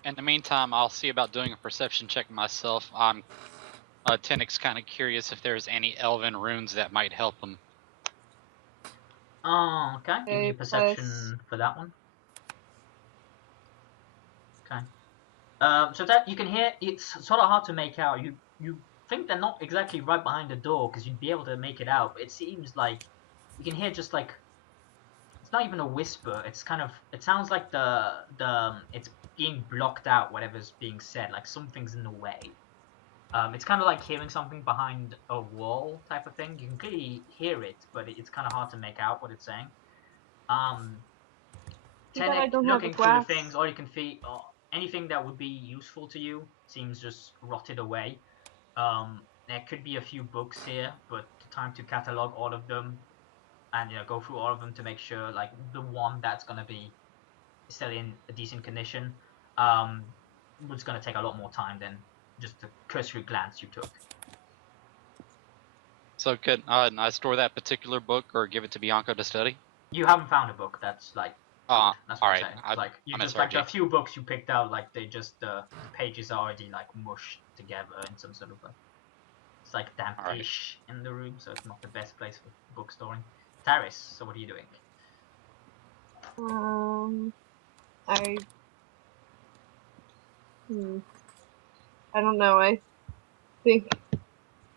In the meantime, I'll see about doing a perception check myself. I'm Tennick's kind of curious if there's any elven runes that might help him. Oh, okay. Give me a perception for that one. Okay. So that you can hear, it's sort of hard to make out. You think they're not exactly right behind the door because you'd be able to make it out. But it seems like you can hear just like it's not even a whisper. It's kind of it sounds like it's being blocked out. Whatever's being said, like something's in the way. It's kind of like hearing something behind a wall type of thing. You can clearly hear it, but it's kind of hard to make out what it's saying. Tennick, looking through the things, all you can see, anything that would be useful to you seems just rotted away. There could be a few books here, but the time to catalog all of them and go through all of them to make sure like the one that's gonna be still in a decent condition was gonna take a lot more time than just the cursory glance you took. So could I store that particular book or give it to Bianca to study? You haven't found a book that's like. That's what I'm saying. Like you just like a few books you picked out, like they just the pages are already like mushed together in some sort of it's like damp-ish in the room, so it's not the best place for book storing. Taris, so what are you doing? I don't know. I think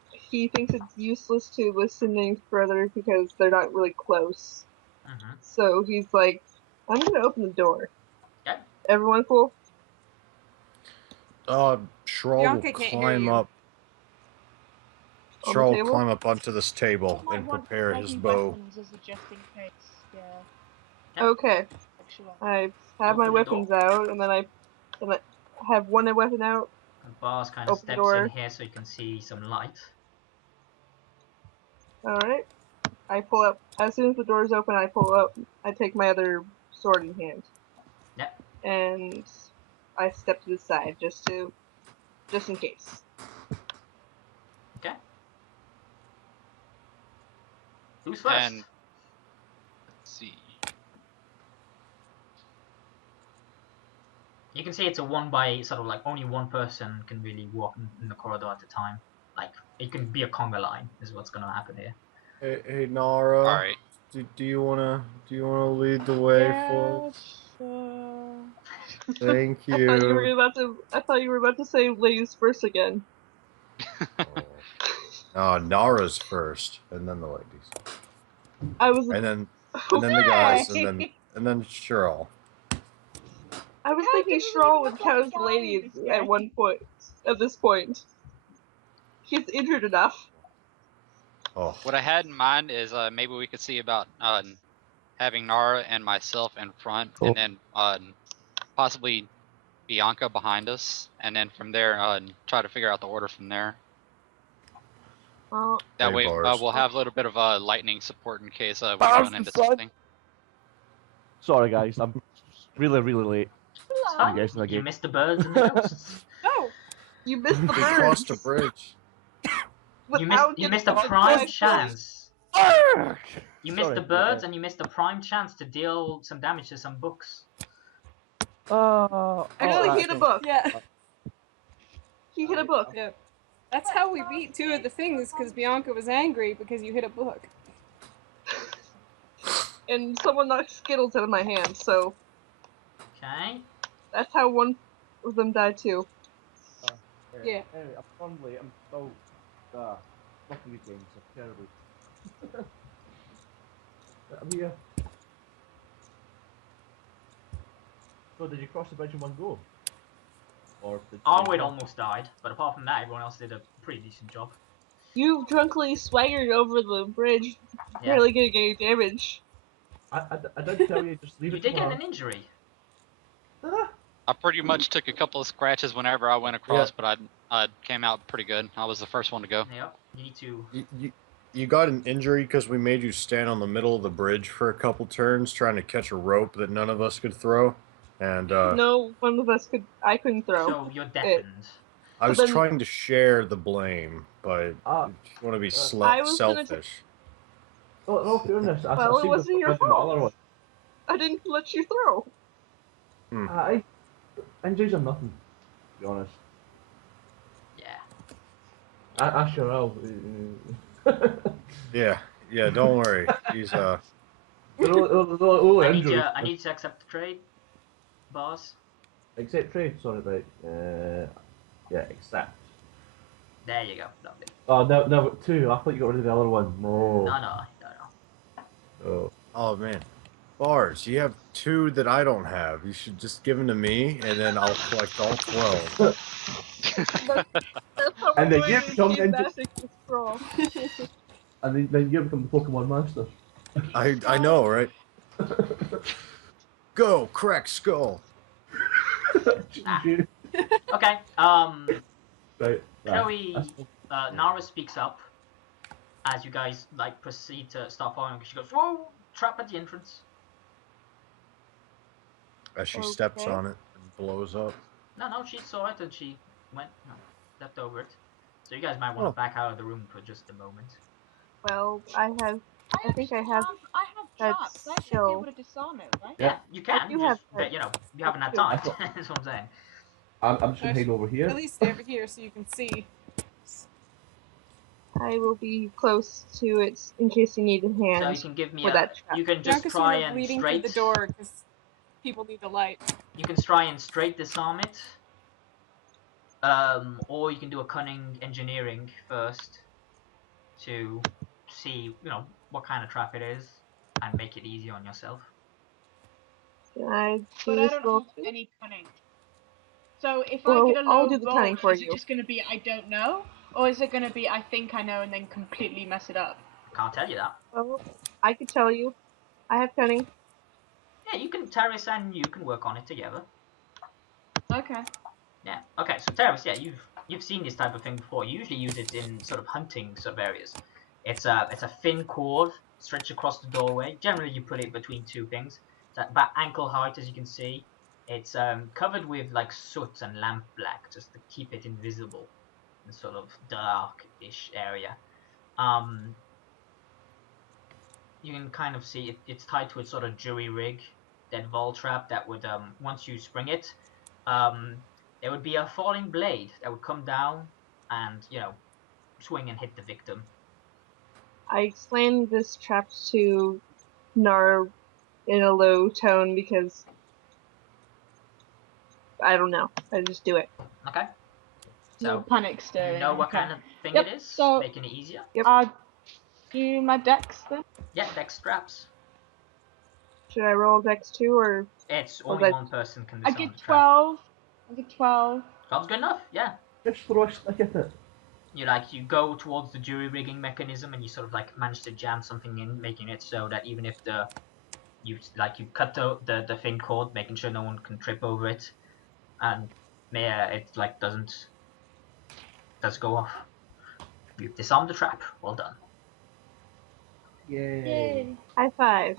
he thinks it's useless to listen any further because they're not really close. So he's like, I'm gonna open the door. Okay. Everyone cool? Shrall will climb up. Shrall will climb up onto this table and prepare his bow. Okay. I have my weapons out, and then I have one weapon out. The boss kind of steps in here so you can see some light. Alright. I pull up. As soon as the door's open, I pull up. I take my other sword in hand. Yep. And I step to the side just in case. Okay. Who's first? And let's see. You can see it's a one by sort of like only one person can really walk in the corridor at a time. Like it can be a conga line is what's gonna happen here. Hey Nara. All right. Do you wanna lead the way for us? Thank you. I thought you were about to say ladies first again. Nara's first, and then the ladies. And then the guys, and then Cheryl. I was thinking Shrall would count as ladies at one point. At this point, she's injured enough. Oh. What I had in mind is maybe we could see about having Nara and myself in front, and then possibly Bianca behind us, and then from there try to figure out the order from there. That way we'll have a little bit of lightning support in case we run into something. Sorry guys, I'm really late. You missed the birds and the ghosts. No! You missed the birds! We crossed a bridge. You missed a prime chance. You missed the birds and you missed a prime chance to deal some damage to some books. Actually, he hit a book. Yeah. He hit a book. Yeah. That's how we beat two of the things, because Bianca was angry because you hit a book. And someone knocked Skittles out of my hand, so... Okay. That's how one of them died too. Yeah. Anyway, I'm still looking at games, so terribly. I'm here. So did you cross the bridge in one go? or the Arwin almost died, but apart from that, everyone else did a pretty decent job. You drunkenly swaggered over the bridge, barely getting any damage. I did tell you, just leave You it did to get her. an injury. I pretty much took a couple of scratches whenever I went across, but I came out pretty good. I was the first one to go. Yep. You need to. You got an injury because we made you stand on the middle of the bridge for a couple turns trying to catch a rope that none of us could throw, and No one of us could. I couldn't throw. So you're deafened. I was then- trying to share the blame, but I want to be I was gonna selfish. Oh, no, fairness. Well, it wasn't your The other one. fault. I didn't let you throw. Injuries are nothing, to be honest. Yeah. I sure will. Yeah, don't worry. He's I need to accept the trade, boss. Accept trade, sorry, right. Yeah, accept. There you go, lovely. Oh, no, 2. I thought you got rid of the other one. No. No. Oh man, Bars, you have 2 that I don't have. You should just give them to me, and then I'll collect all 12. That's how And we're then you going become to ninja. basic scroll. And then you become the Pokemon Master. I know, right? Go, crack skull. Okay. Right. Chloe, Nara speaks up as you guys like proceed to start following. She goes, "Whoa! Trap at the entrance." As she steps on it and blows up. No, she saw it and she went, stepped over it. So you guys might want to back out of the room for just a moment. Well, I think I have that traps. I should be skill. able to disarm it, right? Yeah, you can. I do have but you haven't had time. That's what I'm saying. I'm just gonna head over here. At least over here so you can see. I will be close to it in case you need a hand. So you can give me for that trap. You can just Drunk is try sort of and leading straight. through the door because people need the light. You can try and straight disarm it. Or you can do a cunning engineering first to see, what kind of trap it is and make it easy on yourself. Can I do But I this don't roll have too? any cunning. So if Well, I get a low I'll do the roll, cunning for is you. it just going to be I don't know? Or is it going to be I think I know and then completely mess it up? Can't tell you that. Well, I could tell you. I have cunning. Yeah, you can, Terrace and you can work on it together. Okay. Yeah. Okay, so Terrace, yeah, you've seen this type of thing before. You usually use it in sort of hunting sort of areas. It's a thin cord stretched across the doorway. Generally, you put it between 2 things. It's about ankle height, as you can see. It's covered with like soot and lamp black, just to keep it invisible in sort of dark-ish area. You can kind of see it's tied to a sort of jury rig, that vol trap that would once you spring it, there would be a falling blade that would come down and swing and hit the victim. I explained this trap to Nar in a low tone because I don't know. I just do it. Okay. So panic stir. You know what kind of thing Yep, it is, so making it easier. I'll do my dex then. Yeah, dex straps. Should I roll dex 2 or? It's only one person can I disarm get the trap. 12. I get 12. 12's good enough. Yeah. Just throw a stick at it. You go towards the jury rigging mechanism and you sort of like manage to jam something in, making it so that even if you cut the thin cord, making sure no one can trip over it, and it like does go off. You've disarmed the trap. Well done. Yay. High five.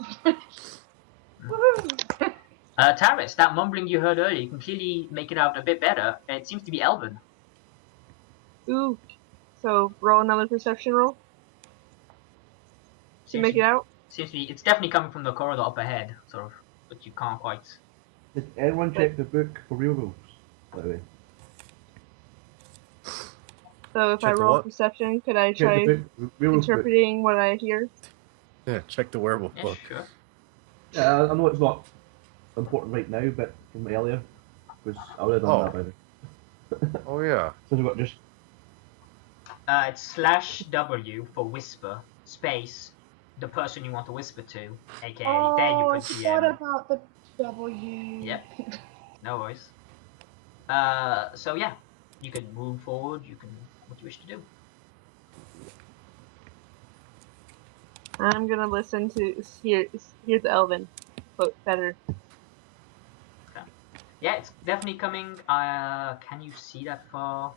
Taris, that mumbling you heard earlier, you can clearly make it out a bit better. It seems to be Elven. Ooh. So roll another perception roll to make it out. Seems to be. It's definitely coming from the corridor up ahead, sort of, but you can't quite. Did anyone check the book for real rules, by the way? So if I roll perception, could I try interpreting what I hear? Yeah, check the werewolf book. Sure. Yeah, I know it's not important right now, but from earlier, because I would have done that by the Oh yeah. So we've got just. It's /W for whisper, space, the person you want to whisper to, aka there you I put forgot DM. about the W. Yep. No worries. So yeah, you can move forward. You can what you wish to do. I'm gonna listen to hear the Elven better. Okay. Yeah, it's definitely coming. Can you see that far?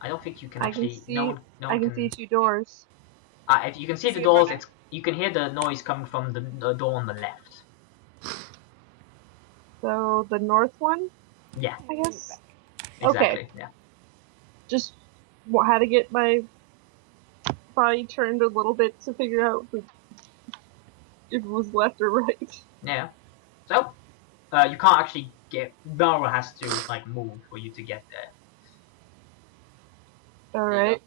I don't think you can I can actually. see. No one I can can. see 2 doors. If you can see the See doors, if you can hear the noise coming from the door on the left. So the north one, Yeah, I guess. exactly. Okay. Yeah. Just had to get my body turned a little bit to figure out if it was left or right. Yeah. So, you can't actually get. Nara has to like move for you to get there. All There you right.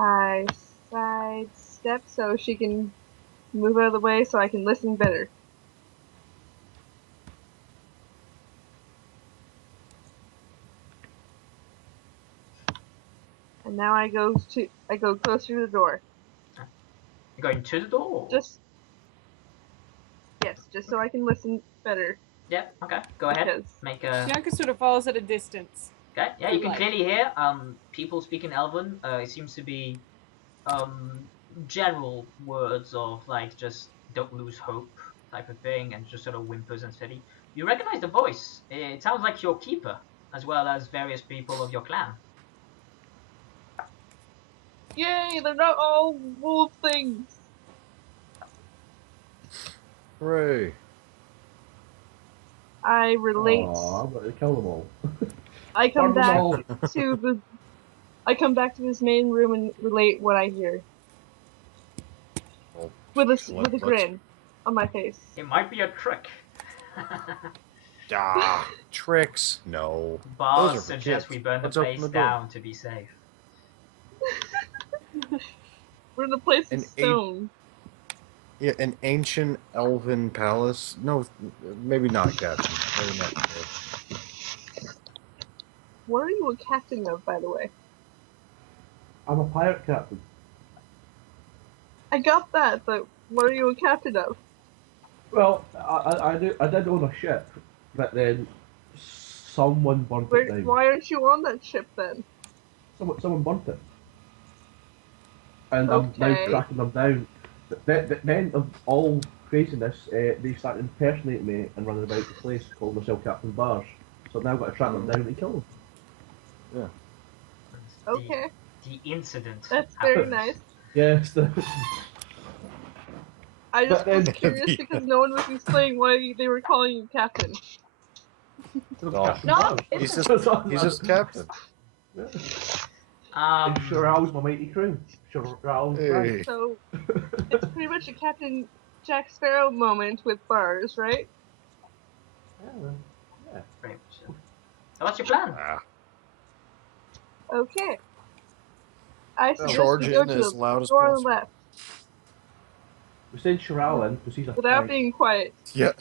I sidestep so she can move out of the way so I can listen better. And now I go closer to the door. You're going to the door. Just so I can listen better. Yeah. Okay. Go ahead. Because Make a. Bianca sort of follows at a distance. Okay. Yeah, you can Like- clearly hear people speaking Elven. It seems to be general words of like just don't lose hope type of thing, and just sort of whimpers and steady. You recognize the voice. It sounds like your keeper as well as various people of your clan. yay, they're not all wolf things. Hooray. I relate. Aw, I'm gonna kill them all. I come Burn them back all. to the. I come back to this main room and relate what I hear Well, with a let's- grin on my face. It might be a trick. Tricks. No. Bars Those are for suggest kids. we burn the Let's open place the door. down to be safe. We're in a place of An stone. Yeah, an ancient elven palace. No, maybe not, Captain. Maybe not. What are you a captain of, by the way? I'm a pirate captain. I got that, but what are you a captain of? Well, I did own a ship, but then someone burnt it down. Why aren't you on that ship then? Someone burnt it. And I'm now Okay. tracking them down. Then of all craziness, they started impersonating me and running about the place calling themselves Captain Bars. So now I've got to track them down and kill them. Okay, The incident. that's very happens. nice. Yes. I just But then- was curious because no one was explaining why they were calling you captain. No. No, He's it's just captain. And Chiral's my mighty crew. Chiral's Hey. right. So it's pretty much a Captain Jack Sparrow moment with bars, right? Yeah. very much so. So what's your plan? Okay. I suggest Charge we go in to as the loud as door on the possible. left We send Chiral in because he's a without pig. being quiet. Yeah.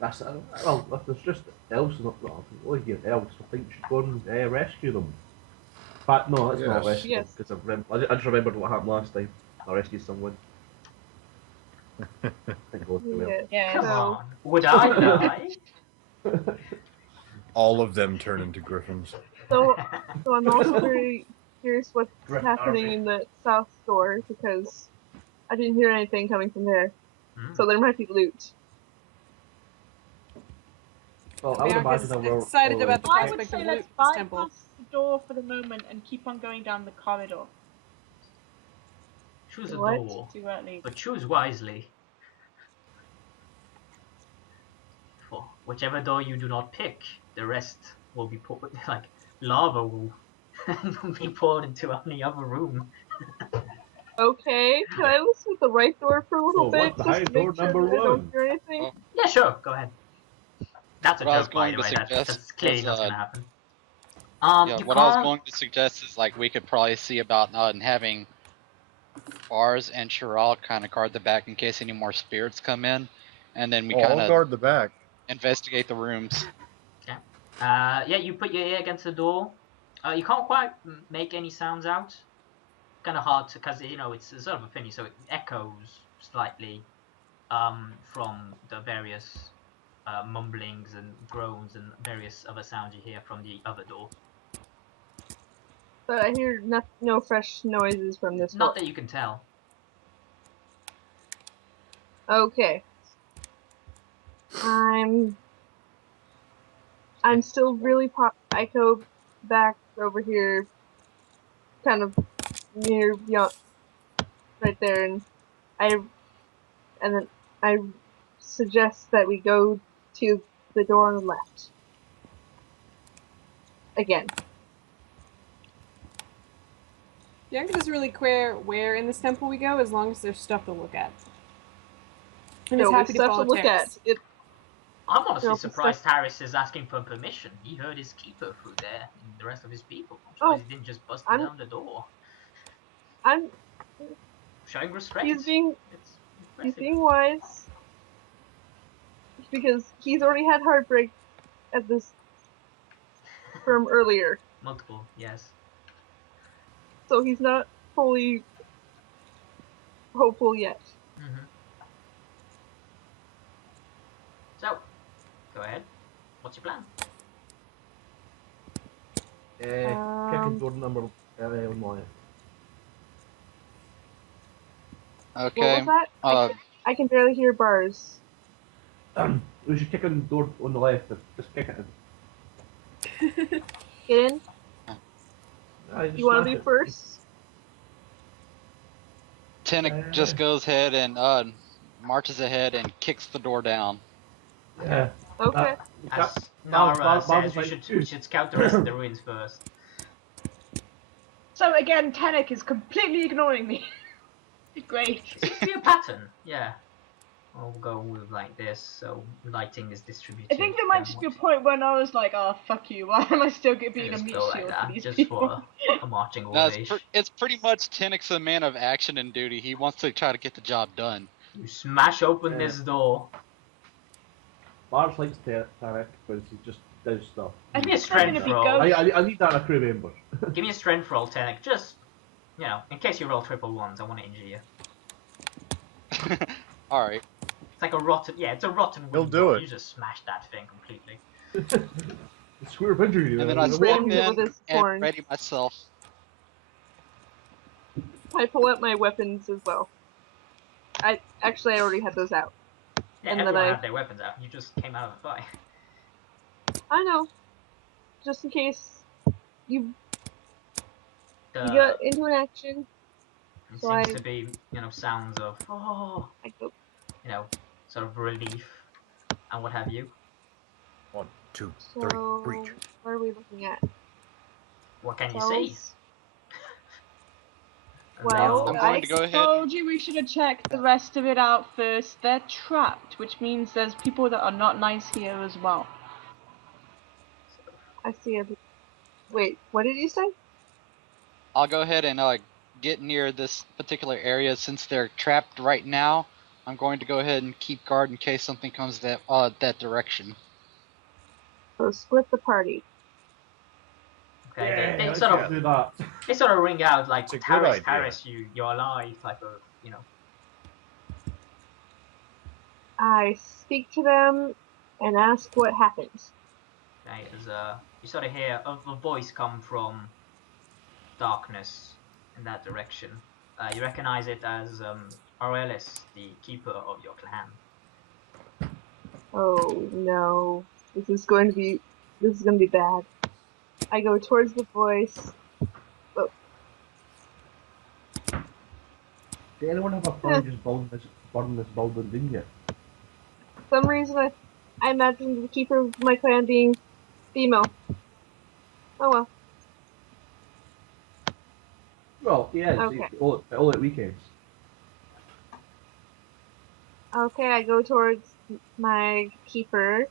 That's well. If there's just elves, not only here elves. I think you should go and rescue them. But no, let's not Yes. rescue Yes. them because I just remembered what happened last time. I rescued someone. Didn't go too well. Yeah. Yeah. Come So- on. Would I die? All of them turn into griffins. So I'm also very curious what's Griff happening Army. in the south door because I didn't hear anything coming from there. Hmm. So there might be loot. Well, I would Bianca's imagine we're excited about the I would prospect say of let's loot this bypass temple. the door for the moment and keep on going down the corridor. Choose a What? door, Too early. but choose wisely. For whichever door you do not pick, the rest will be poured, like lava will be poured into any other room. Okay, can I listen at the right door for a little So bit what's just to behind make door sure number that I don't one? hear anything? Oh. Yeah, sure, go ahead. That's a What I was joke, by going the to way. That's suggest clearly was, not going to happen. Yeah, You what I was can't- going to suggest is like we could probably see about having Bars and Chiral kind of guard the back in case any more spirits come in, and then we Oh, kind I'll of guard the back. investigate the rooms. yeah, you put your ear against the door. You can't quite make any sounds out. Kind of hard to, because you know it's sort of a thingy, so it echoes slightly. from the various mumblings and groans and various other sounds you hear from the other door. But I hear no fresh noises from this door. Not that you can tell. Okay. I'm still really I go back over here, kind of near beyond, right there, and then I suggest that we go to the door on the left. Again. Bianca doesn't really care where in this temple we go, as long as there's stuff to look at. And is happy to follow Terrace. I'm honestly surprised Harris is asking for permission. He heard his keeper through there and the rest of his people. I'm surprised he didn't just bust down the door. I'm showing restraint. He's being wise. Because he's already had heartbreak at this from earlier. Multiple, yes. So he's not fully hopeful yet. Mm-hmm. So, go ahead. What's your plan? Kicking door number 1. Okay. What was that? I can barely hear bars. We should kick in the door on the left. Just kick it in. Get in? You want to be first? Tinnick just goes ahead and marches ahead and kicks the door down. Yeah. Okay. As Nara says, we should scout the rest of the ruins first. So again, Tinnick is completely ignoring me. Great. Seems to be a pattern, yeah. I'll go with like this, so lighting is distributed. I think there might just be a point when I was like, oh, fuck you, why am I still being a meat shield like for these just people? for a marching order. No, it's pretty much Tinnick's a man of action and duty. He wants to try to get the job done. You smash open this door. Bars likes Tarek because he just does stuff. Give me a strength roll. I need that in a crew member. Give me a strength roll, Tinnick. Just, you know, in case you roll triple ones, I want to injure you. Alright. It's like a rotten, it's a rotten wood. He'll do it. You just smash that thing completely. Square of injury. And then I step in and ready myself. I pull out my weapons as well. I already had those out. Yeah, and everyone had their weapons out. You just came out of the fight. I know. Just in case you got into an action. It seems to be, you know, sounds of, you know, sort of relief and what have you. 1, 2, 3, breach. What are we looking at? What can you see? Well, I told you we should have checked the rest of it out first. They're trapped, which means there's people that are not nice here as well. I see. Wait, what did you say? I'll go ahead and get near this particular area since they're trapped right now. I'm going to go ahead and keep guard in case something comes that direction. So split the party. Okay, they sort of ring out like Harris, you're alive type of, you know. I speak to them and ask what happens. Okay, you sort of hear a voice come from darkness in that direction. You recognize it as Aurelis, the keeper of your clan. Oh no, this is going to be bad. I go towards the voice. Oh. Did anyone have a problem just burning this building down yet? For some reason, I imagine the keeper of my clan being female. Oh well. Well, yeah, okay. all at weekends. Okay, I go towards my keeper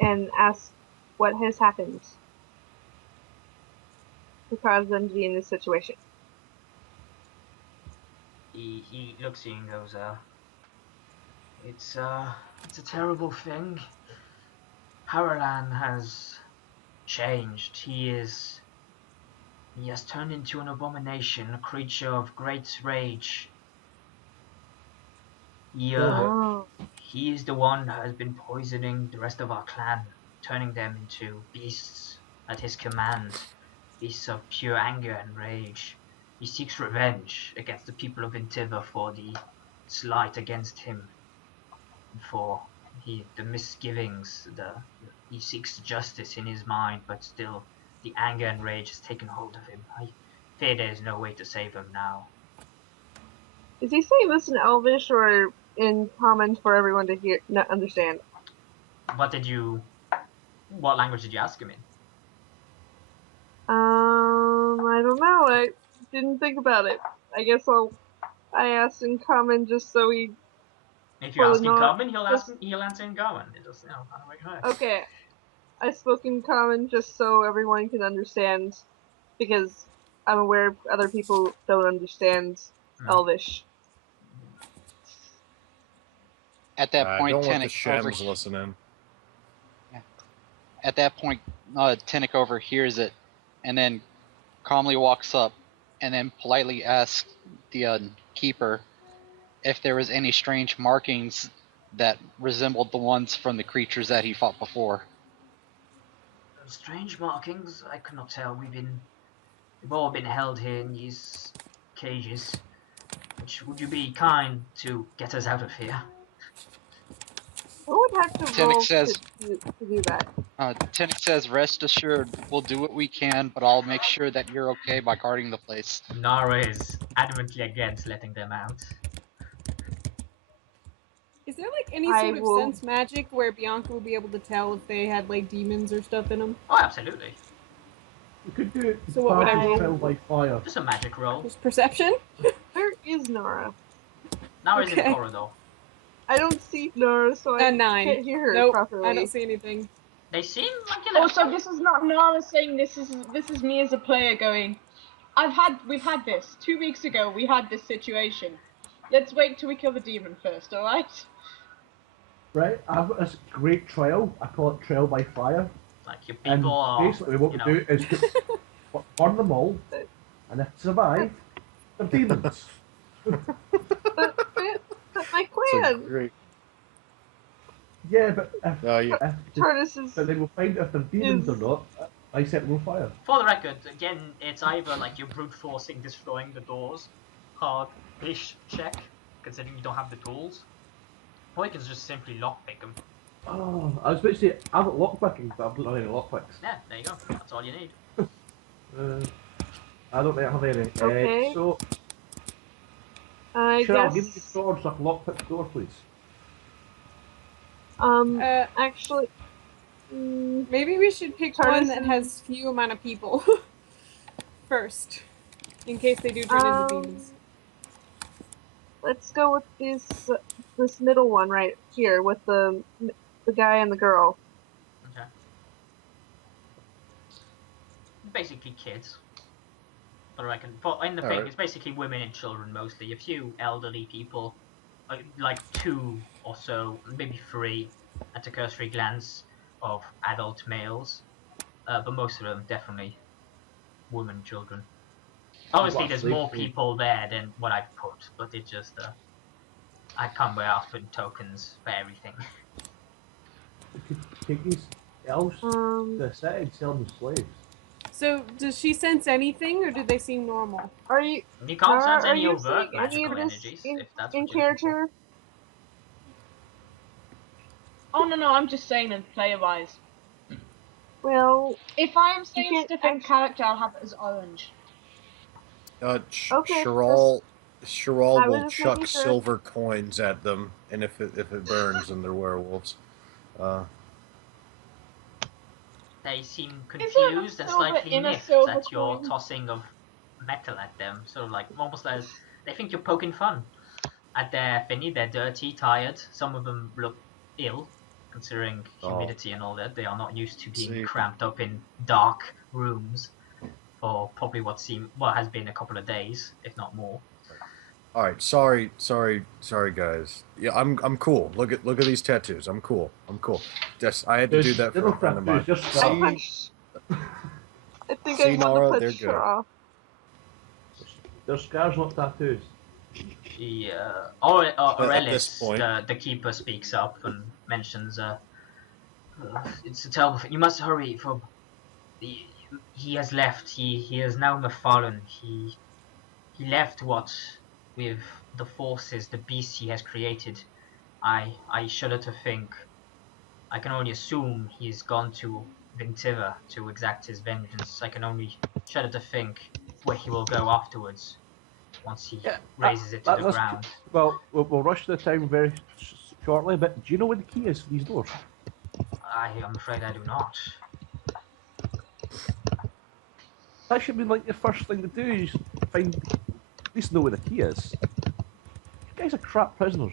and ask what has happened to cause them to be in this situation. He looks at you and goes, it's a terrible thing. Haralan has changed. He has turned into an abomination, a creature of great rage. Oh. He is the one who has been poisoning the rest of our clan, turning them into beasts at his command, beasts of pure anger and rage. He seeks revenge against the people of Intiva for the slight against him, for the misgivings. He seeks justice in his mind, but still the anger and rage has taken hold of him. I fear there is no way to save him now. Is he saying this in Elvish or in common for everyone to hear, not understand? What language did you ask him in? I don't know. I didn't think about it. I guess I asked in common just so he. If you ask in common, he'll answer in common. It just, kind of like that. Okay. I spoke in common just so everyone can understand, because I'm aware other people don't understand Elvish. At that point, don't want the Tennick Shems listening. Yeah. At that point, Tennick overhears it, and then calmly walks up, and then politely asks the keeper if there was any strange markings that resembled the ones from the creatures that he fought before. Strange markings? I cannot tell. We've all been held here in these cages. Would you be kind to get us out of here? Who would have to roll to do that? Tennick says, rest assured, we'll do what we can, but I'll make sure that you're okay by guarding the place. Nara is adamantly against letting them out. Is there like any sort of sense magic where Bianca would be able to tell if they had like demons or stuff in them? Oh, absolutely. You could do it. So what would I roll? Trial by fire. Just a magic roll. Just perception? Where is Nara? Nara's in the corridor. I don't see Nara, so I can't hear her properly. I don't see anything. They seem like Also, this is not Nara saying this is me as a player going. We've had this 2 weeks ago. We had this situation. Let's wait till we kill the demon first, all right? Right, I've got this great trial. I call it trial by fire. Like your people are. Basically, what we do is burn them all, and if they survive, they're demons. But my clan. Great. Yeah, but but they will find if they're demons or not. I set them on fire. For the record, again, it's either like you're brute forcing destroying the doors, hard-ish check, considering you don't have the tools, or you can just simply lockpick them. Oh, I was about to say I've got lockpicking, but I don't have any lockpicks. Yeah, there you go. That's all you need. I don't think I have any. Okay. So, I Cheryl, guess. give me the sword so I can lockpick the door, please. Actually, maybe we should pick one that has few amount of people first, in case they do turn into demons. Let's go with this middle one right here with the guy and the girl. Okay. Basically kids. But I reckon, in the thing, it's basically women and children mostly. A few elderly people, like 2 or so, maybe 3, at a cursory glance of adult males. But most of them definitely women and children. Obviously, there's more people there than what I've put, but it's just I come by offering tokens for everything. You could take these elves to the city and sell them as slaves. So, does she sense anything, or do they seem normal? Are you? You can't sense any are you overt seeing any of magical this energies, in, if that's in what you're looking character? Oh no, I'm just saying in player-wise. Well, if I'm saying stuff in character, I'll have it as orange. Chiral will chuck sure. silver coins at them, and if it burns, then they're werewolves. They seem confused and slightly miffed at your tossing of metal at them. Sort of like, almost as they think you're poking fun at their thingy. They're dirty, tired. Some of them look ill, considering humidity and all that. They are not used to being cramped up in dark rooms for probably what has been a couple of days, if not more. All right, sorry, guys. Yeah, I'm cool. Look at these tattoos. I'm cool. I had to do that for a friend of mine. I think See, I Nora, want to they're punch her off. They're scars, not tattoos. She, At this Aurelis, point. the keeper, speaks up and mentions, it's a terrible thing. You must hurry, for he has left. He is now fallen. He left what with the forces, the beast he has created. I shudder to think. I can only assume he's gone to Vintiva to exact his vengeance. I can only shudder to think where he will go afterwards once he Yeah, raises it to the that's ground. well, we'll rush to the town very shortly. But do you know where the key is for these doors? I am afraid I do not. That should be like the first thing to do. Is find at least know where the key is. You guys are crap prisoners.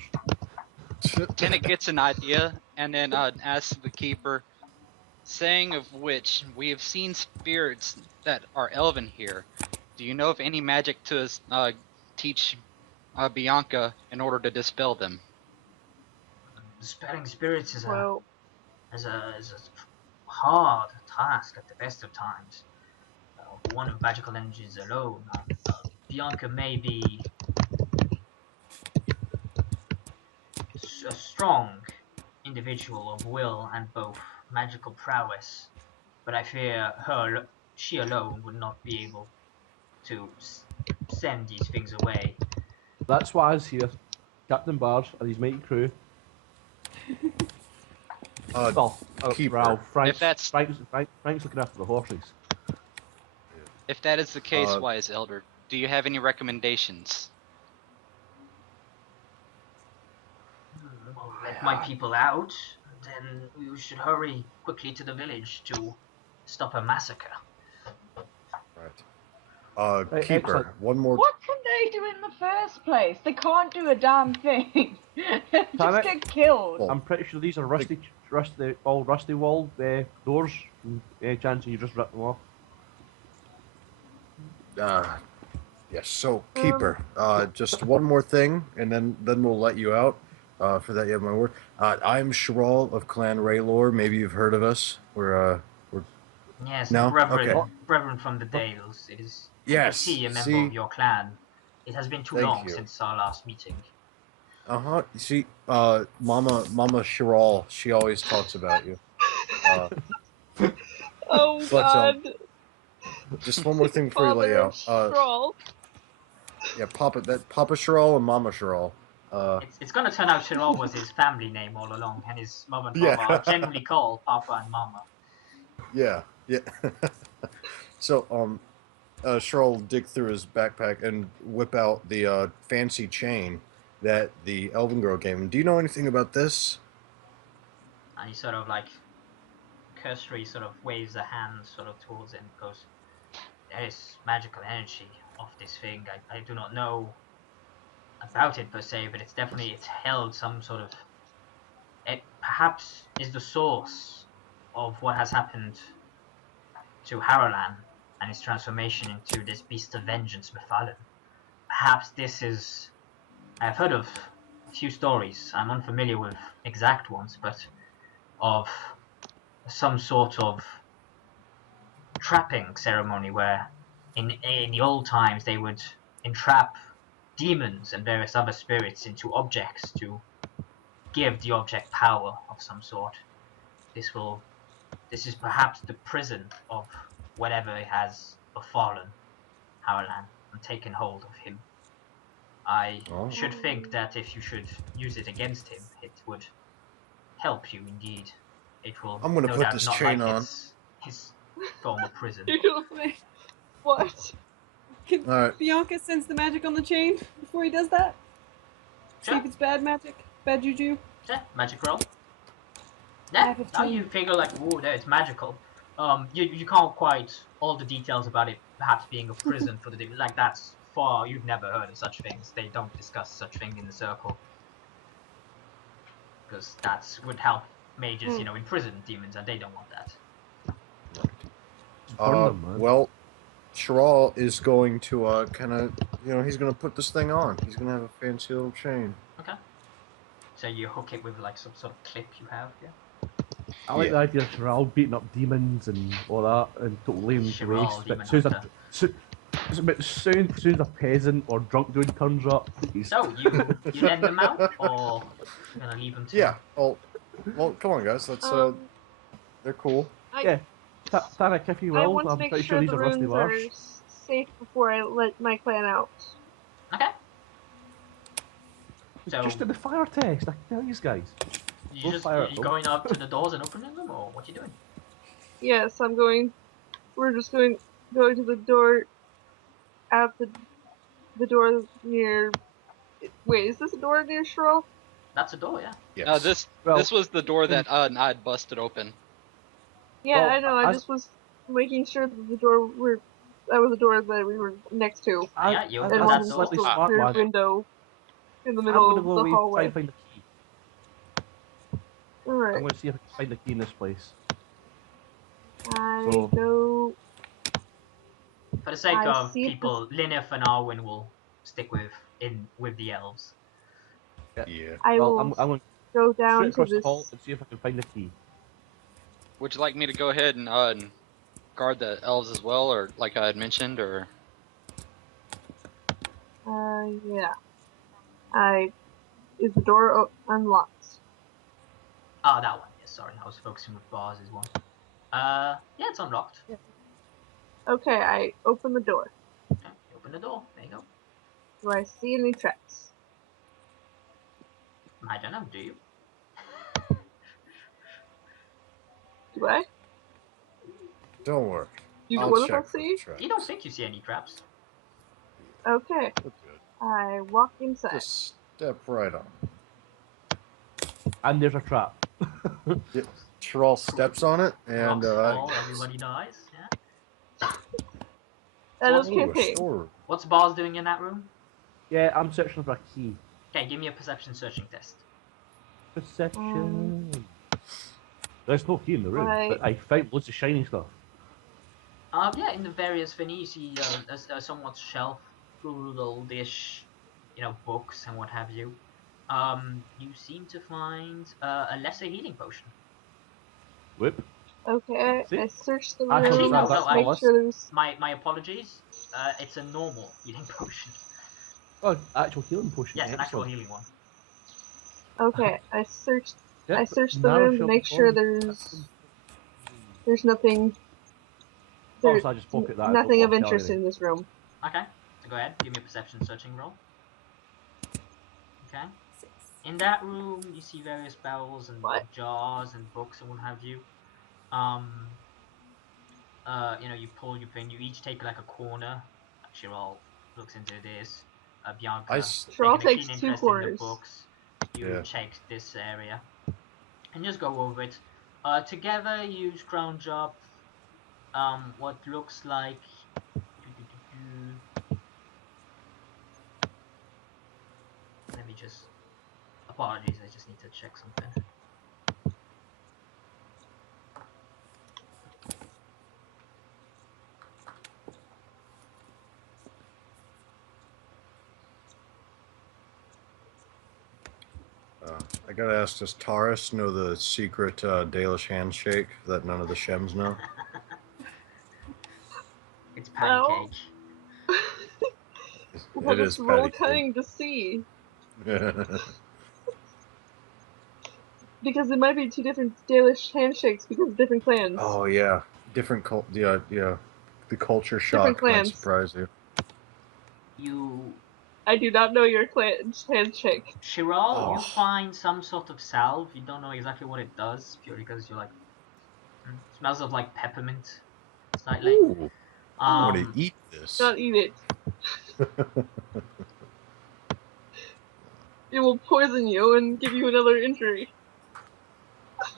Tennet gets an idea and then asks the keeper, saying of which, we have seen spirits that are elven here. Do you know of any magic to teach Bianca in order to dispel them? Dispelling spirits is Well, a hard task at the best of times. One of magical energies alone. Bianca may be a strong individual of will and both magical prowess, but I fear she alone would not be able to send these things away. That's why I was here, Captain Barge and his mighty crew. Keeper. Ralph, Frank's, If that's- Frank's looking after the horses. If that is the case, Wise Elder, do you have any recommendations? Well, let my people out, then we should hurry quickly to the village to stop a massacre. Right. Keeper, excellent. one more. What can they do in the first place? They can't do a damn thing. Just get killed. I'm pretty sure these are rusty wall doors. Chance you just ripped them off. Yes. So, Keeper, just one more thing, and then we'll let you out. For that, you have my word. I'm Sherall of Clan Raylor. Maybe you've heard of us. We're Yes, No? brethren, Okay. brethren from the Dales. It is good Yes, to see a member see? of your clan. It has been too Thank long you. since our last meeting. You see, Mama Sherall, she always talks about you. oh But, god. Just one more thing before you lay out. Stroll. Yeah, Papa Sherall and Mama Sherall. It's gonna turn out Sherall was his family name all along, and his mom and Yeah. papa are generally called Papa and Mama. Yeah. So, Sherall will dig through his backpack and whip out the fancy chain that the Elven girl gave him. Do you know anything about this? And he sort of like cursory sort of waves a hand sort of towards it and goes, there is magical energy of this thing. I do not know about it per se, but it's held some sort of, it perhaps is the source of what has happened to Harolan and his transformation into this beast of vengeance, Mephalon. Perhaps this is, I've heard of a few stories, I'm unfamiliar with exact ones, but of some sort of trapping ceremony where in the old times they would entrap demons and various other spirits into objects to give the object power of some sort. This is perhaps the prison of whatever has befallen Harolan and taken hold of him. I should think that if you should use it against him, it would help you indeed. It will. I'm gonna no put doubt this not chain like on. his former prison. You're gonna play. What? Can Alright. Bianca sense the magic on the chain before he does that? See Sure. if it's bad magic, bad juju. Yeah, magic roll. I Yeah, have a now team. you figure like, whoa, it's magical. You can't quite all the details about it perhaps being a prison for the demons. Like that's far. You've never heard of such things. They don't discuss such thing in the circle because that would help mages, imprison demons, and they don't want that. Burn them, man. Well, Sherall is going to kind of, he's going to put this thing on. He's going to have a fancy little chain. Okay. So you hook it with like some sort of clip you have, yeah. I like the idea of Sherall beating up demons and all that and totally laying Sherall, waste. But demon soon as hunter. But as soon as a peasant or drunk dude turns up, he's... So, you let them out, or you're gonna leave them to? Yeah. Well, come on, guys. Let's. They're cool. Yeah. Tarek, if you I will, want to I'm make pretty sure sure these the are rusty rooms are bars. safe before I let my clan out. Okay. So, Just do the fire test, I can tell you guys. you going up to the doors and opening them, or what you doing? Yes, I'm going. We're just going to the door. At the door near. Wait, is this a door near Sherrill? That's a door, yeah. Yes. This was the door that I had busted open. Yeah, Well, I know. I just was making sure that that was the door that we were next to. Yeah, you And opened that also door. slightly smart there's lad. a window in the I'm middle going to of go the away and try hallway. and find the key. I'm Alright. going to see if I can find the key in this place. I go. For the sake I of see people, Lineth and Arwen will stick with the elves. Yeah. I Well, will I'm going go straight down to across the this. hall and see if I can find the key. Would you like me to go ahead and guard the elves as well, or like I had mentioned, or? Yeah. Is the door unlocked? Ah, that one. Yes, sorry, I was focusing with bars as one. Yeah, it's unlocked. Okay, I open the door. Okay, you open the door. There you go. Do I see any traps? I don't know. Do you? Do I? Don't worry. You I'll what if I check for see? the traps. You don't think you see any traps? Okay. We're good. I walk inside. Just step right on. And there's a trap. Yep. Thrall steps on it, and Rocks fall, everybody dies. Yeah. That is What's, ooh, a campaign. store. what's Bars doing in that room? Yeah, I'm searching for a key. Okay, give me a perception searching test. Perception. There's no key in the room, but I found loads of shiny stuff. Yeah, in the various thingies, you see a somewhat shelf full of oldish, books and what have you. You seem to find a lesser healing potion. Whoop. Okay, See? I searched the Actually, room. no, that's I- Make sure there's. My apologies. It's a normal healing potion. Oh, actual healing potion. Yes, an actual Excellent. healing one. Okay, I searched. Yep, I searched the narrow room to shelf make of sure bond. there's nothing. Oh, so I just pocket that. Nothing of Don't interest tell in this room. Okay, so go ahead, give me a perception searching roll. Okay. In that room, you see various barrels and jars and books and what have you. You pull your thing. You each take like a corner. Chiral looks into this. Bianca Chiral taking a takes keen 2 interest corners. in the books. You check this area and just go over it. Together, you scrounge up what looks like. Let me just. Apologies, I just need to check something. I gotta ask, does Taurus know the secret dalish handshake that none of the Shems know? It's patty cake. Well, It is just roll patty cunning to see. cake. Because it might be 2 different Dalish handshakes because of different clans. Oh yeah, different yeah. The culture Different shock might clans. surprise you. I do not know your clan's handshake. Chiral, you find some sort of salve. You don't know exactly what it does, purely because you're like, smells of like peppermint, slightly. Ooh, I want to eat this. Not eat it. It will poison you and give you another injury.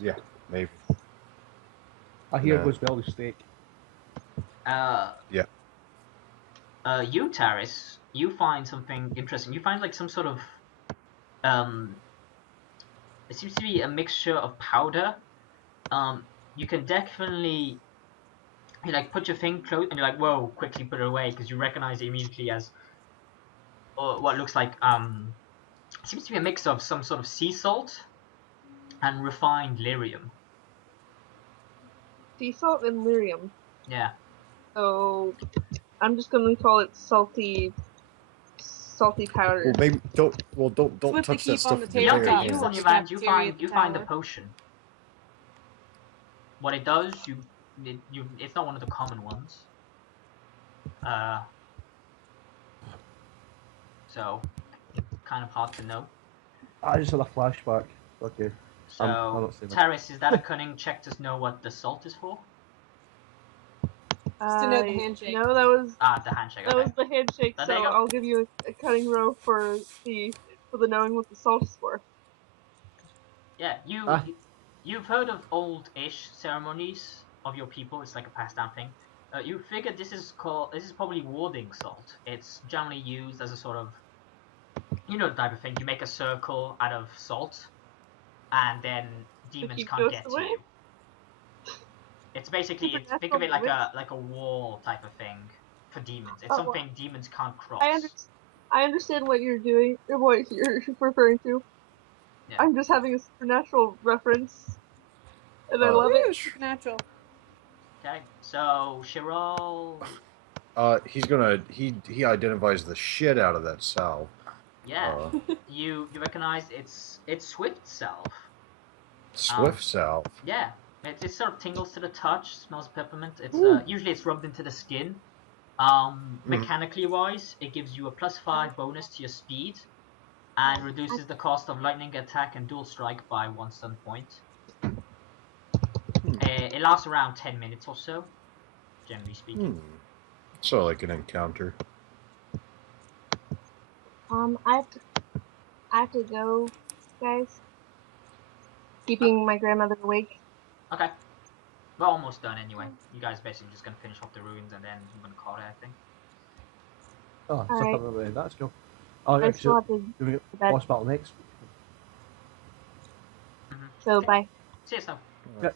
Yeah, maybe. I hear it goes well with steak. Yeah. You, Taris, you find something interesting. You find like some sort of, it seems to be a mixture of powder. You can definitely, you like put your thing close and you're like, whoa, quickly put it away because you recognize it immediately as, what looks like, it seems to be a mix of some sort of sea salt and refined lyrium. Sea salt and lyrium. Yeah. So, I'm just gonna call it salty powder. Well, maybe don't What they touch that keep stuff on the with your Yeah, bare okay, tabletop you is on hands. your such hand, bacteria you find the tower. potion. What it does, it's not one of the common ones. So kind of hard to know. I just had a flashback. Okay. I'm So, not saying that. Terrace, is that a cunning check to know what the salt is for? Just to know the handshake. No, that was The handshake. that Okay. was the handshake. There So you go. I'll give you a cutting row for the knowing what the salt is for. Yeah, you've heard of old-ish ceremonies of your people. It's like a passed down thing. You figure this is probably warding salt. It's generally used as a sort of, you know, the type of thing. You make a circle out of salt, and then demons keep can't ghosts get to away? you. It's basically, think of it like a wall type of thing for demons. It's something demons can't cross. I understand what you're doing, or what you're referring to. Yeah. I'm just having a supernatural reference, and I love Woo, it. supernatural. Okay, so Chiral. He identifies the shit out of that salve. Yeah, you recognize it's Swift Salve. Swift salve. Yeah, it sort of tingles to the touch, smells peppermint. It's usually it's rubbed into the skin. Mechanically wise, it gives you a +5 bonus to your speed, and reduces the cost of lightning attack and dual strike by 1 stun point. It lasts around 10 minutes or so, generally speaking. So like an encounter. I have to go, guys. Keeping my grandmother awake. Okay. We're almost done anyway. You guys basically just gonna finish off the ruins and then I'm gonna call it, I think. Oh, so Alright. that's cool. Oh, I still have to doing go to bed. boss battle next. So Okay. bye. See you soon.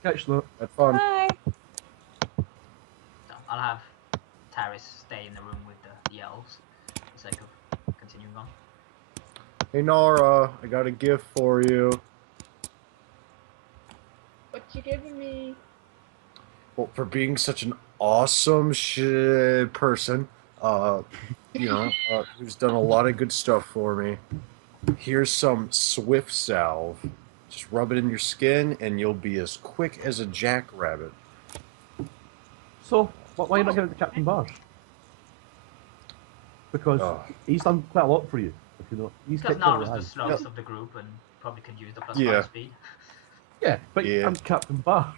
Catch you. Have fun. Bye. So I'll have Taris stay in the room with the elves for the sake of continuing on. Hey Nora, I got a gift for you. What you giving me? Well, for being such an awesome person, who's done a lot of good stuff for me. Here's some Swift salve. Just rub it in your skin, and you'll be as quick as a jackrabbit. So, why are you not giving it to Captain Barsh? Because he's done quite a lot for you. If you know, he's Because kept you Nara's the alive. slowest of the group and probably could use the +5 speed. Yeah, but I'm Captain Barsh.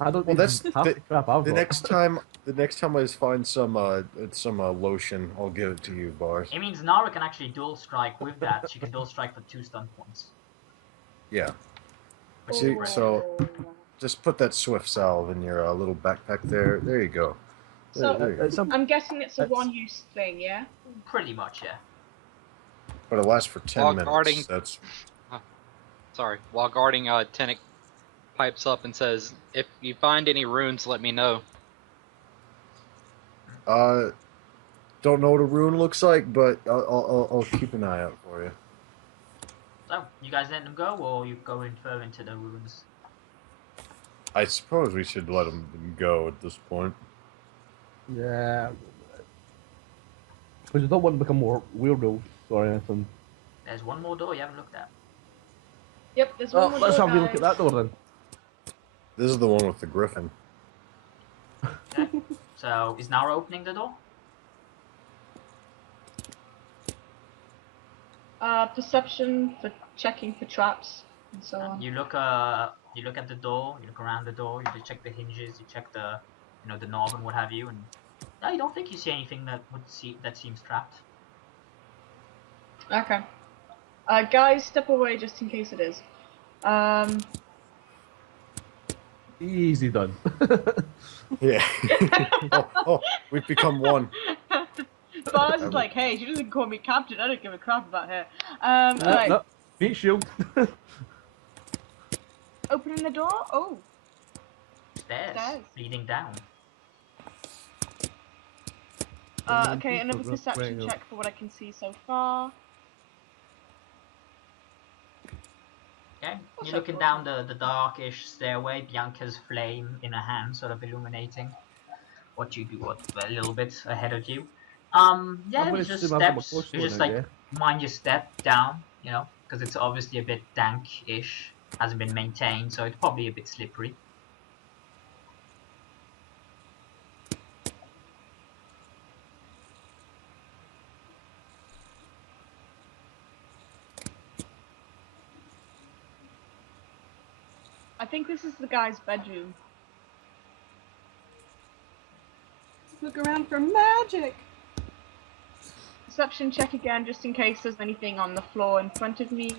I don't. Well, that's half the crap I've the got. next time. The next time I find some lotion, I'll give it to you, Bars. It means Nara can actually dual strike with that. She can dual strike for 2 stun points. Yeah. Which See, is great. so just put that Swift salve in your little backpack there. There you go. So there you go. I'm guessing it's a one-use thing, yeah? Pretty much, yeah. But it lasts for 10 While minutes. guarding- That's Sorry. While guarding, Tenic pipes up and says, "If you find any runes, let me know." don't know what a rune looks like, but I'll keep an eye out for you. So, you guys let them go, or you go in further into the ruins? I suppose we should let them go at this point. Yeah. Because you don't want to become more weirdos or anything. There's one more door you haven't looked at. Yep, there's one more Let's door, have a look at that door then. This is the one with the griffin. Okay. So, is Nara opening the door? Perception for checking for traps and so on. You look at the door, you look around the door, you check the hinges, you check the the knob and what have you, and no, you don't think you see anything that seems trapped. Okay. Guys, step away just in case it is. Easy done. Yeah. We've become one. Bars is like, hey, she doesn't call me captain, I don't give a crap about her. Right. No. Meat shield. Opening the door? Oh. Stairs leading down. Okay, another perception check for what I can see so far. Okay, you're looking down the darkish stairway, Bianca's flame in her hand sort of illuminating what you do, what a little bit ahead of you. Yeah, I'm it was gonna just assume I've got my steps. clothes It was just thrown out, like mind your step down, you know, because it's obviously a bit dank-ish, hasn't been maintained, so it's probably a bit slippery. I think this is the guy's bedroom. Look around for magic. Perception check again, just in case there's anything on the floor in front of me.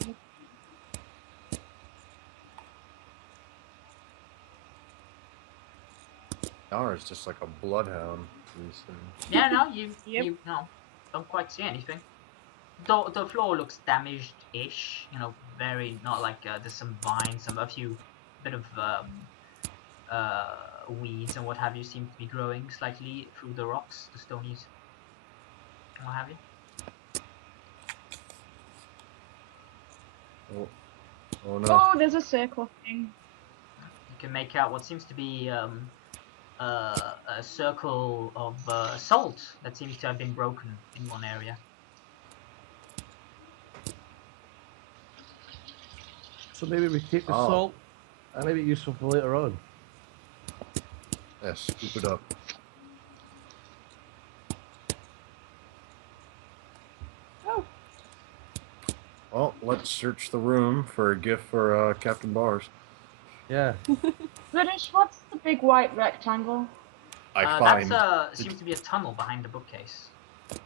Ours just like a bloodhound. These things. Yeah, no, you Yep. you no, don't quite see anything. The floor looks damaged-ish, you know, very not like there's some vines, a few bit of weeds and what have you seem to be growing slightly through the rocks, the stonies, and what have you. Oh no. Oh, there's a circle thing. You can make out what seems to be a circle of salt that seems to have been broken in one area. So maybe we take the Oh. salt and maybe useful for later on. Yeah, scoop it up. Oh. Well, let's search the room for a gift for Captain Bars. Yeah. British, what's the big white rectangle? I find That seems to be a tunnel behind the bookcase.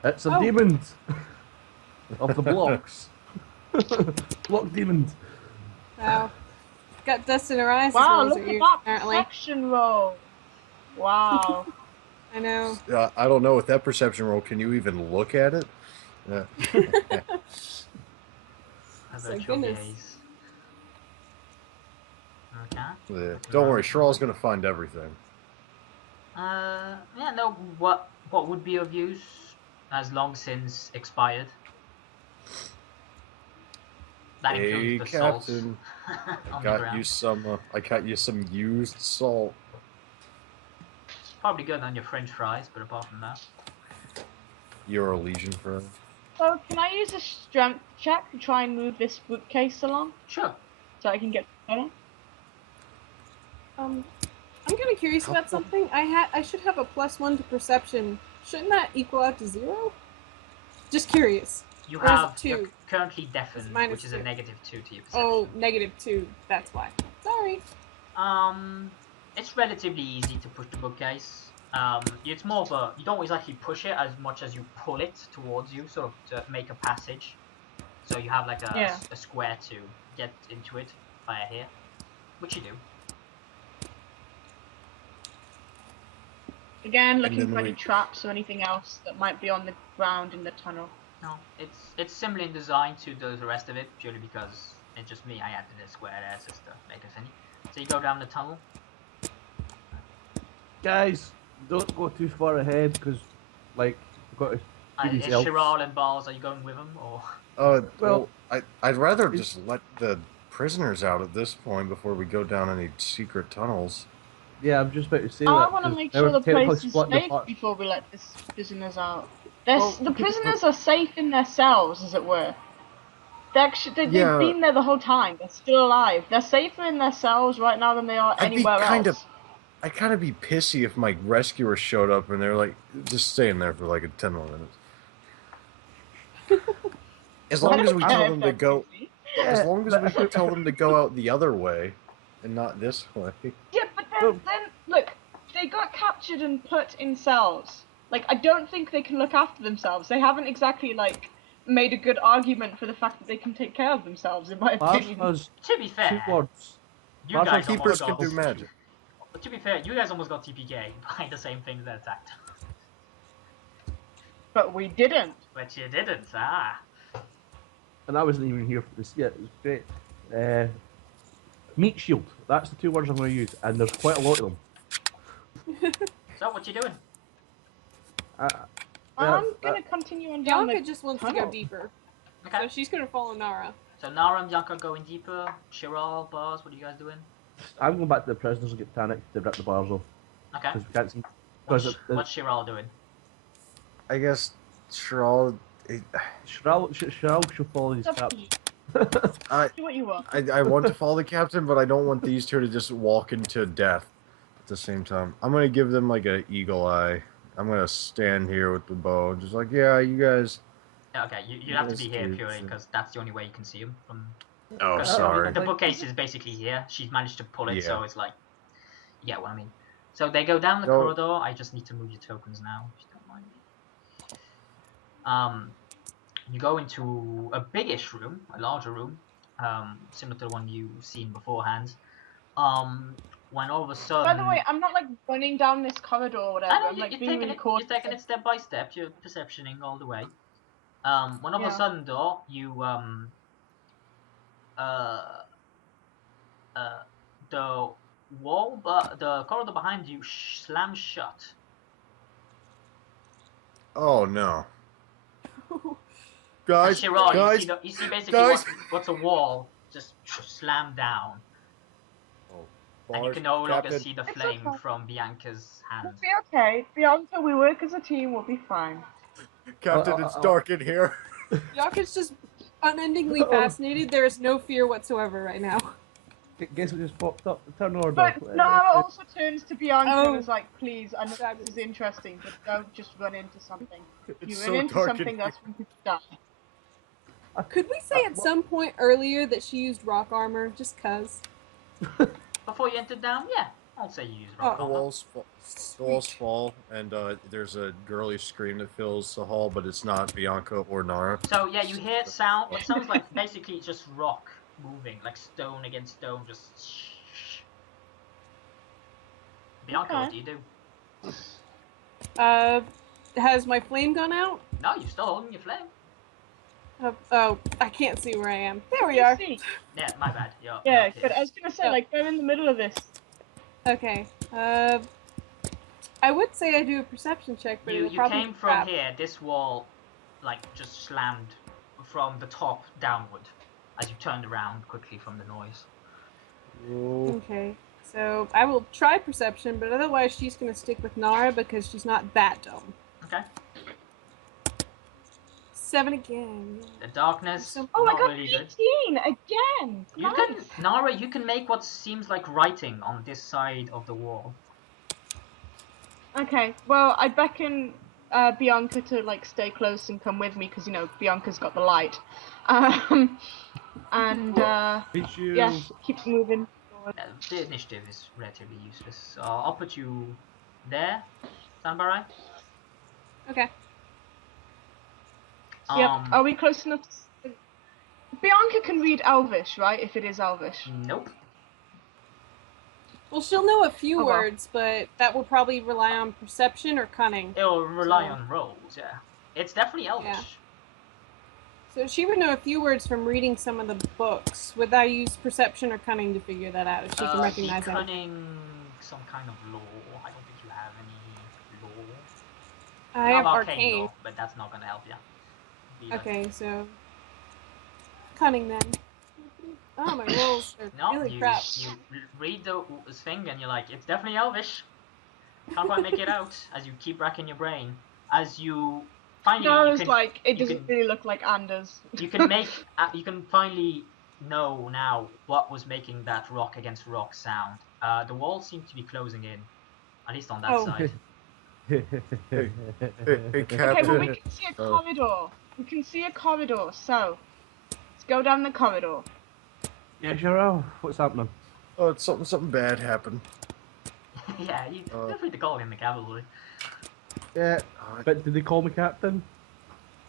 It's a demon of the blocks. Block demon. Wow. Got dust in her eyes. Wow, as well as look her at ears, that apparently. perception roll. Wow. I know. I don't know with that perception roll. Can you even look at it? A So virtual goodness. gaze. Okay. Yeah. Don't worry, Shrall's gonna find everything. Yeah, no, what would be of use has long since expired. That Hey, includes the salt Captain. on the Got ground. you some. I got you some used salt. Probably good on your French fries, but apart from that. You're a Legion friend. So, can I use a strength check to try and move this bookcase along? Sure. So I can get better? I'm kind of curious about something. I should have a +1 to perception. Shouldn't that equal out to 0? Just curious. You Or is it have 2? you're currently deafened, minus which is a 2. -2 to your perception. Oh, -2. That's why. Sorry. It's relatively easy to push the bookcase. It's more of a, you don't exactly push it as much as you pull it towards you, sort of to make a passage. So you have like a square to get into it via here, which you do. Again, looking for any traps or anything else that might be on the ground in the tunnel. No, it's similar in design to the rest of it, purely because it's just me. I added a square there just to make it any. So you go down the tunnel. Guys, don't go too far ahead because, like, we've got to see Is these elves. Chiral and Bars, are you going with them or? Well, I'd rather just let the prisoners out at this point before we go down any secret tunnels. Yeah, I'm just about to say that. I want to make sure the place is safe apart. before we let the prisoners out. The prisoners are safe in their cells, as it were. They've been there the whole time. They're still alive. They're safer in their cells right now than they are anywhere else. I'd kind of be pissy if my rescuers showed up and they're like, just staying there for like 10 more minutes. As long as we tell them to go, as long as we can tell them to go out the other way and not this way. Yeah, but then look, they got captured and put in cells. Like, I don't think they can look after themselves. They haven't exactly, like, made a good argument for the fact that they can take care of themselves, in my opinion. To be fair, you Bars guys keepers almost can got do magic. To be fair, you guys almost got TPK by the same things that attacked. But we didn't. But you didn't, And I wasn't even here for this yet. It was great. Meat shield. That's the 2 words I'm going to use, and there's quite a lot of them. So what you doing? I'm gonna continue on down Bianca just wants to go tunnel. deeper. Okay. So she's gonna follow Nara. So Nara and Bianca going deeper. Chiral, Bars, what are you guys doing? I'm going back to the prisoners and get Tanic to rip the bars off. Okay. Because we can't see. What's Chiral doing? I guess Sherald. Shral should follow his Stop captain. Do what you want. I want to follow the captain, but I don't want these two to just walk into death at the same time. I'm gonna give them like an eagle eye. I'm gonna stand here with the bow, just like, yeah, you guys. Okay, you have to be here Yes, purely dude. because that's the only way you can see him. From Oh, sorry. the bookcase is basically here. She's managed to pull it, so Yeah. it's like, you get what I mean. So they go down the No. corridor. I just need to move your tokens now, if you don't mind me. You go into a biggish room, a larger room, similar to the one you've seen beforehand. When all of a sudden, By the way, I'm not like running down this corridor or whatever. I know I'm like you're being taking really it. cautious. You're taking it step by step. You're perceptioning all the way. When all of a Yeah. sudden, though, you the wall, but the corridor behind you slams shut. Oh no. And Guys, Chiral, guys, you see basically guys. what's a wall just slammed down, and you Bars, can no longer Captain. see the It's flame okay. from Bianca's hand. We'll be okay. Bianca, we work as a team. We'll be fine. Captain, it's dark in here. Bianca's just unendingly fascinated. There is no fear whatsoever right now. Guess what just popped up? Turn order. But Nara also turns to Bianca and is Oh. like, please, I know this is interesting, but don't just run into something. If you It's run so into dark in something, that's when people die. Could we say at some point earlier that she used rock armor, just cuz? Before you entered down, yeah, I'll say you use rock The armor. walls fall, and there's a girly scream that fills the hall, but it's not Bianca or Nara. So yeah, you hear sound. What sounds like basically just rock moving, like stone against stone, just. Bianca, what do you do? Has my flame gone out? No, you're still holding your flame. Oh, I can't see where I am. There we are. See? Yeah, my bad. You're Yeah, up here. but I was gonna say, like, we're in the middle of this. Okay. I would say I do a perception check, but You it'll probably came be from crap. here. This wall, like, just slammed from the top downward as you turned around quickly from the noise. Okay. So I will try perception, but otherwise she's gonna stick with Nara because she's not that dumb. Okay. 7 again. The darkness, Oh, I not got really good. 18 again. You can, Nara, you can make what seems like writing on this side of the wall. Okay, well, I beckon Bianca to like stay close and come with me because you know Bianca's got the light, and yeah, keep moving forward. The initiative is relatively useless. So I'll put you there. Sound about right? Okay. Yep. Are we close enough? Bianca can read Elvish, right? If it is Elvish. Nope. Well, she'll know a few Oh, well. words, but that will probably rely on perception or cunning. It'll rely on rolls, yeah. It's definitely Elvish. Yeah. So she would know a few words from reading some of the books. Would I use perception or cunning to figure that out? If she can recognize the that. cunning, some kind of law. I don't think you have any law. I You have arcane arcane. law, but that's not gonna help you. Okay, so cunning then. Oh, my rolls are No, really you crap. read the thing and you're like, it's definitely Elvish. Can't quite make it out as you keep racking your brain. As you finally, Nara's you can, like, it you doesn't can- really look like Anders. you can make, you can finally know now what was making that rock against rock sound. The walls seem to be closing in, at least on that Oh. side. Hey, Okay, Captain. well we can see a corridor. We can see a corridor, so let's go down the corridor. Yeah, sure. What's happening? Oh, it's something bad happened. Yeah, you feel free to call him the cavalry. Yeah. But did they call me captain?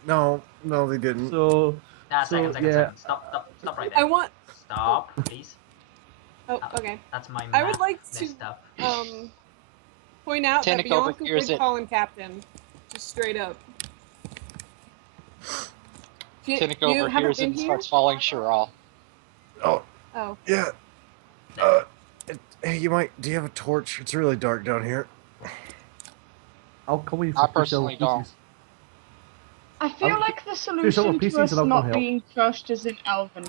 No, they didn't. So Second. yeah. Stop right I there. want. Stop, please. Oh, okay. That's my I would map like to messed up. point out that Tentacle Bianca overhears would it. call him captain, just straight up. Tentacle You haven't overhears it been and here? starts following Chiral. Oh, Oh, yeah. Hey, do you have a torch? It's really dark down here. I'll come with you I for 2 silver personally don't. pieces. I feel I'll- like the silver solution pieces to us and I'll come not help. being crushed is in Elven.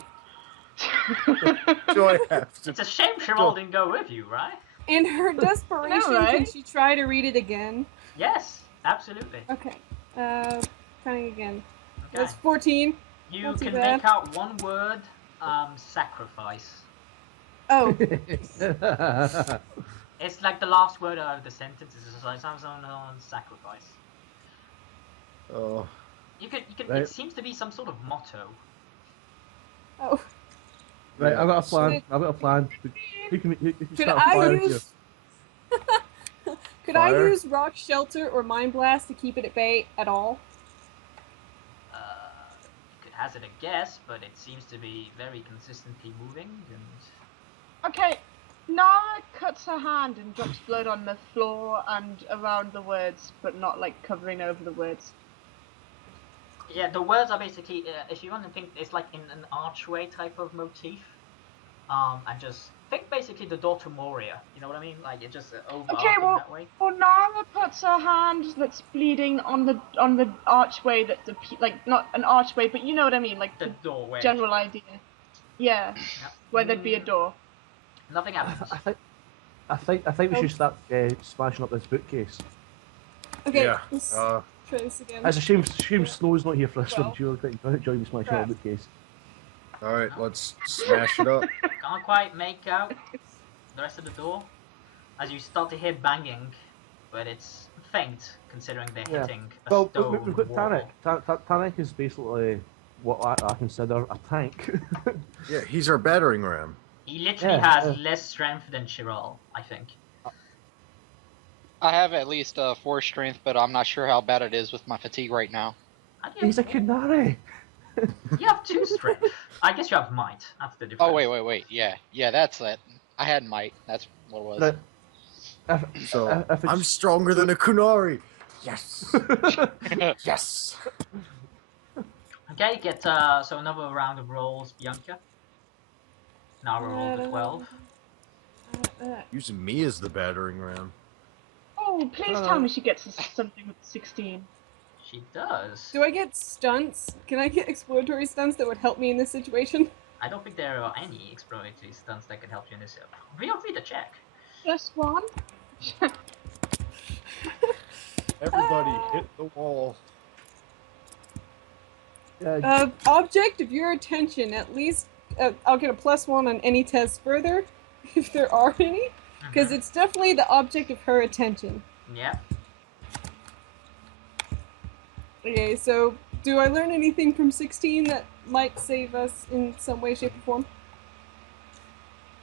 Do I have to? It's a shame Chiral didn't go with you, right? In her desperation, right? can she try to read it again? Yes, absolutely. Okay. Trying again. Okay. That's 14. You Not too can bad. make out one word, sacrifice. Oh. It's like the last word out of the sentence is like some sacrifice. Oh. You can. Right. It seems to be some sort of motto. Oh. Right, Yeah, I've got a so- plan. I've got a plan. Who can Could start a I fire use? Could I Fire? use rock shelter or mind blast to keep it at bay at all? You could hazard a guess, but it seems to be very consistently moving. And Okay, Nara cuts her hand and drops blood on the floor and around the words, but not like covering over the words. yeah, the words are basically, if you want to think, it's like in an archway type of motif. And just think basically the door to Moria. You know what I mean? Like it just overarching that way. Well, Nara puts her hand that's bleeding on the archway that like not an archway, but you know what I mean, like The doorway. general idea. Yeah, Yep. where there'd be a door. Nothing happens. I think we should start smashing up this bookcase. Okay. Yeah. Let's Uh, try this again. It's a shame Snow's not here for this one. Well. She would like join me smashing up the bookcase. all right, let's smash it up. Can't quite make out the rest of the door as you start to hear banging, but it's faint considering they're Yeah. hitting a Well, stone we've got wall. Tanik. Tanik is basically what I consider a tank. Yeah, he's our battering ram. He literally Yeah, has less strength than Chiral, I think. I have at least 4 strength, but I'm not sure how bad it is with my fatigue right now. How do you He's a have, canary. you have 2 strength. I guess you have might. That's the difference. Oh wait, yeah, that's it. I had might. That's what it was. Right. So if it's- I'm stronger than a kunari. Yes. Yes. Okay, get so another round of rolls, Bianca. Now we're rolled to 12. Using me as the battering ram. Oh, please tell me she gets something with 16. She does. Do I get stunts? Can I get exploratory stunts that would help me in this situation? I don't think there are any exploratory stunts that can help you in this. Feel free to check. Just one? Everybody hit the wall. Object of your attention. At least I'll get a +1 on any test further, if there are any, because it's definitely the object of her attention. Yeah. Okay, so do I learn anything from 16 that might save us in some way, shape, or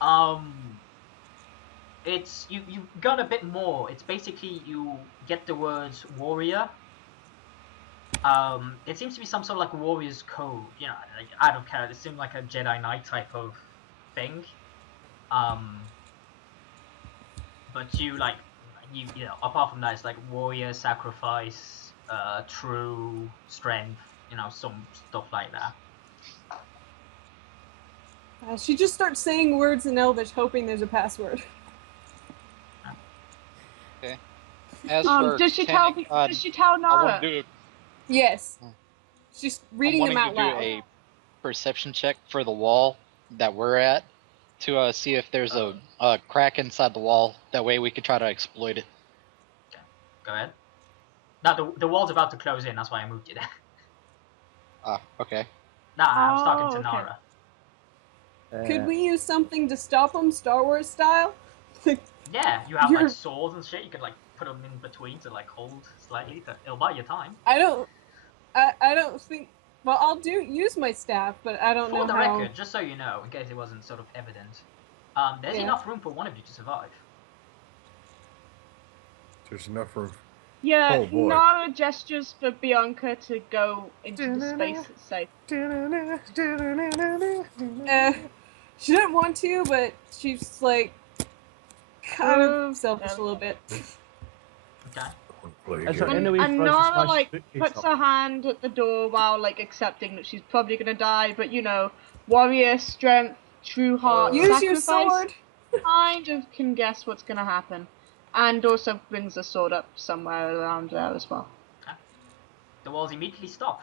form? It's you got a bit more. It's basically you get the words warrior. It seems to be some sort of like warrior's code, you know, like out of character. It seems like a Jedi Knight type of thing. But you like you know, apart from that, it's like warrior, sacrifice, true, strength, you know, some stuff like that. She just starts saying words in Elvish, hoping there's a password. Okay. As for Does she Tanik, tell I Nara? want to do Yes. She's reading I'm them wanting out to loud. do a perception check for the wall that we're at to see if there's a crack inside the wall. That way we could try to exploit it. Okay, go ahead. Now the wall's about to close in. That's why I moved you there. Ah, okay. Nah, I was talking to okay. Nara. Could we use something to stop them, Star Wars style? Yeah, you have You're- like swords and shit. You could like put them in between to like hold slightly. It'll buy you time. I don't think. Well, I'll use my staff, but I don't For know the how. record, just so you know, in case it wasn't sort of evident, there's Yeah. enough room for one of you to survive. There's enough room. Yeah, Oh, boy. Nara gestures for Bianca to go into the space that's safe. She didn't want to, but she's like kind of selfish a little bit. Okay. Is there any way And for us to Nara smash like the bookcase puts up? her hand at the door while like accepting that she's probably gonna die, but you know, warrior, strength, true heart, Use your sacrifice, sword. kind of can guess what's gonna happen. And also brings the sword up somewhere around there as well. The walls immediately stop.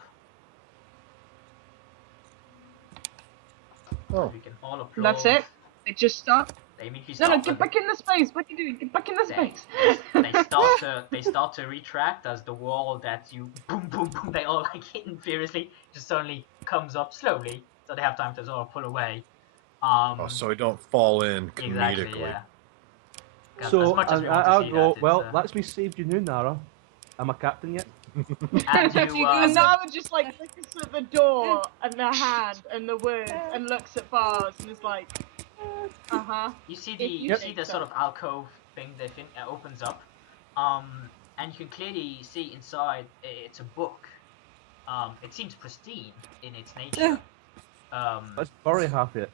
Oh. We can all applaud. That's it? They just stop? They immediately No, start. get back in the space. What are you doing? Get back in the space. They start to retract as the wall that you boom boom boom. They all like hitting furiously. Just suddenly comes up slowly, so they have time to sort of pull away. So we don't fall in comedically. Exactly, yeah. So as much as we want I'll to see go. that, Well, that's me saved you now, Nara. Am I captain yet? And you, And Nara just like looks at the door and the hand and the words and looks at bars and is like, you see the so. sort of alcove thing that opens up, and you can clearly see inside it's a book. It seems pristine in its nature. Let's bury half it.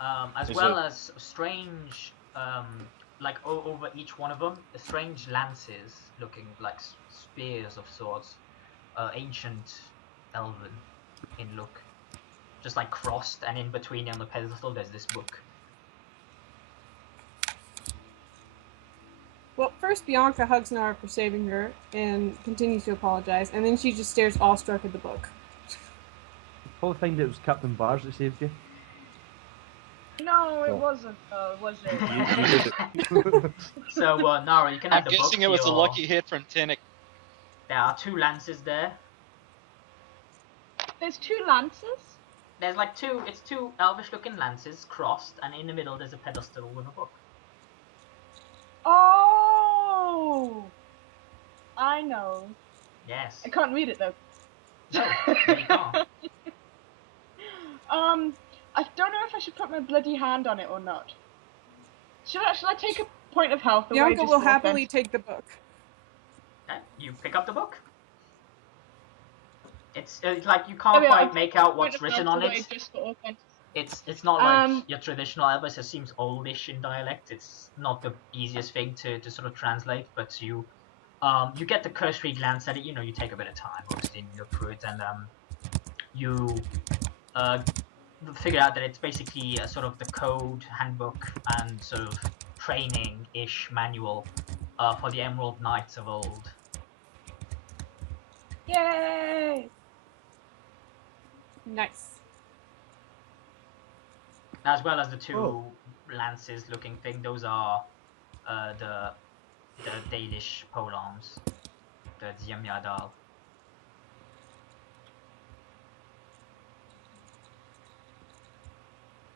As well as strange, like over each one of them, strange lances looking like spears of sorts, ancient elven in look, just like crossed, and in between on the pedestal there's this book. Well, first Bianca hugs Nara for saving her and continues to apologize, and then she just stares awestruck at the book. Probably find it was Captain Bars that saved you. No, it wasn't though, was it? You did it. So, Nara, you can add I'm the book. guessing it was a lucky hit from Tinnick. There are 2 lances there. There's 2 lances? There's like 2, it's 2 elvish-looking lances crossed, and in the middle there's a pedestal with a book. Oh! I know. Yes. I can't read it though. No, you can't. I don't know if I should put my bloody hand on it or not. Should I take a point of health away? Bianca just will for happily offense? take the book. Okay, you pick up the book. It's like you can't quite make out what's written on it. It's not like your traditional Elvish. It seems oldish in dialect. It's not the easiest thing to sort of translate, but you get the cursory glance at it. You know, you take a bit of time, obviously, and you look through it, and you figure out that it's basically sort of the code handbook and sort of training-ish manual for the Emerald Knights of old. Yay! Nice. As well as the 2 lances looking thing. Those are the dalish polearms, the Diamyadal.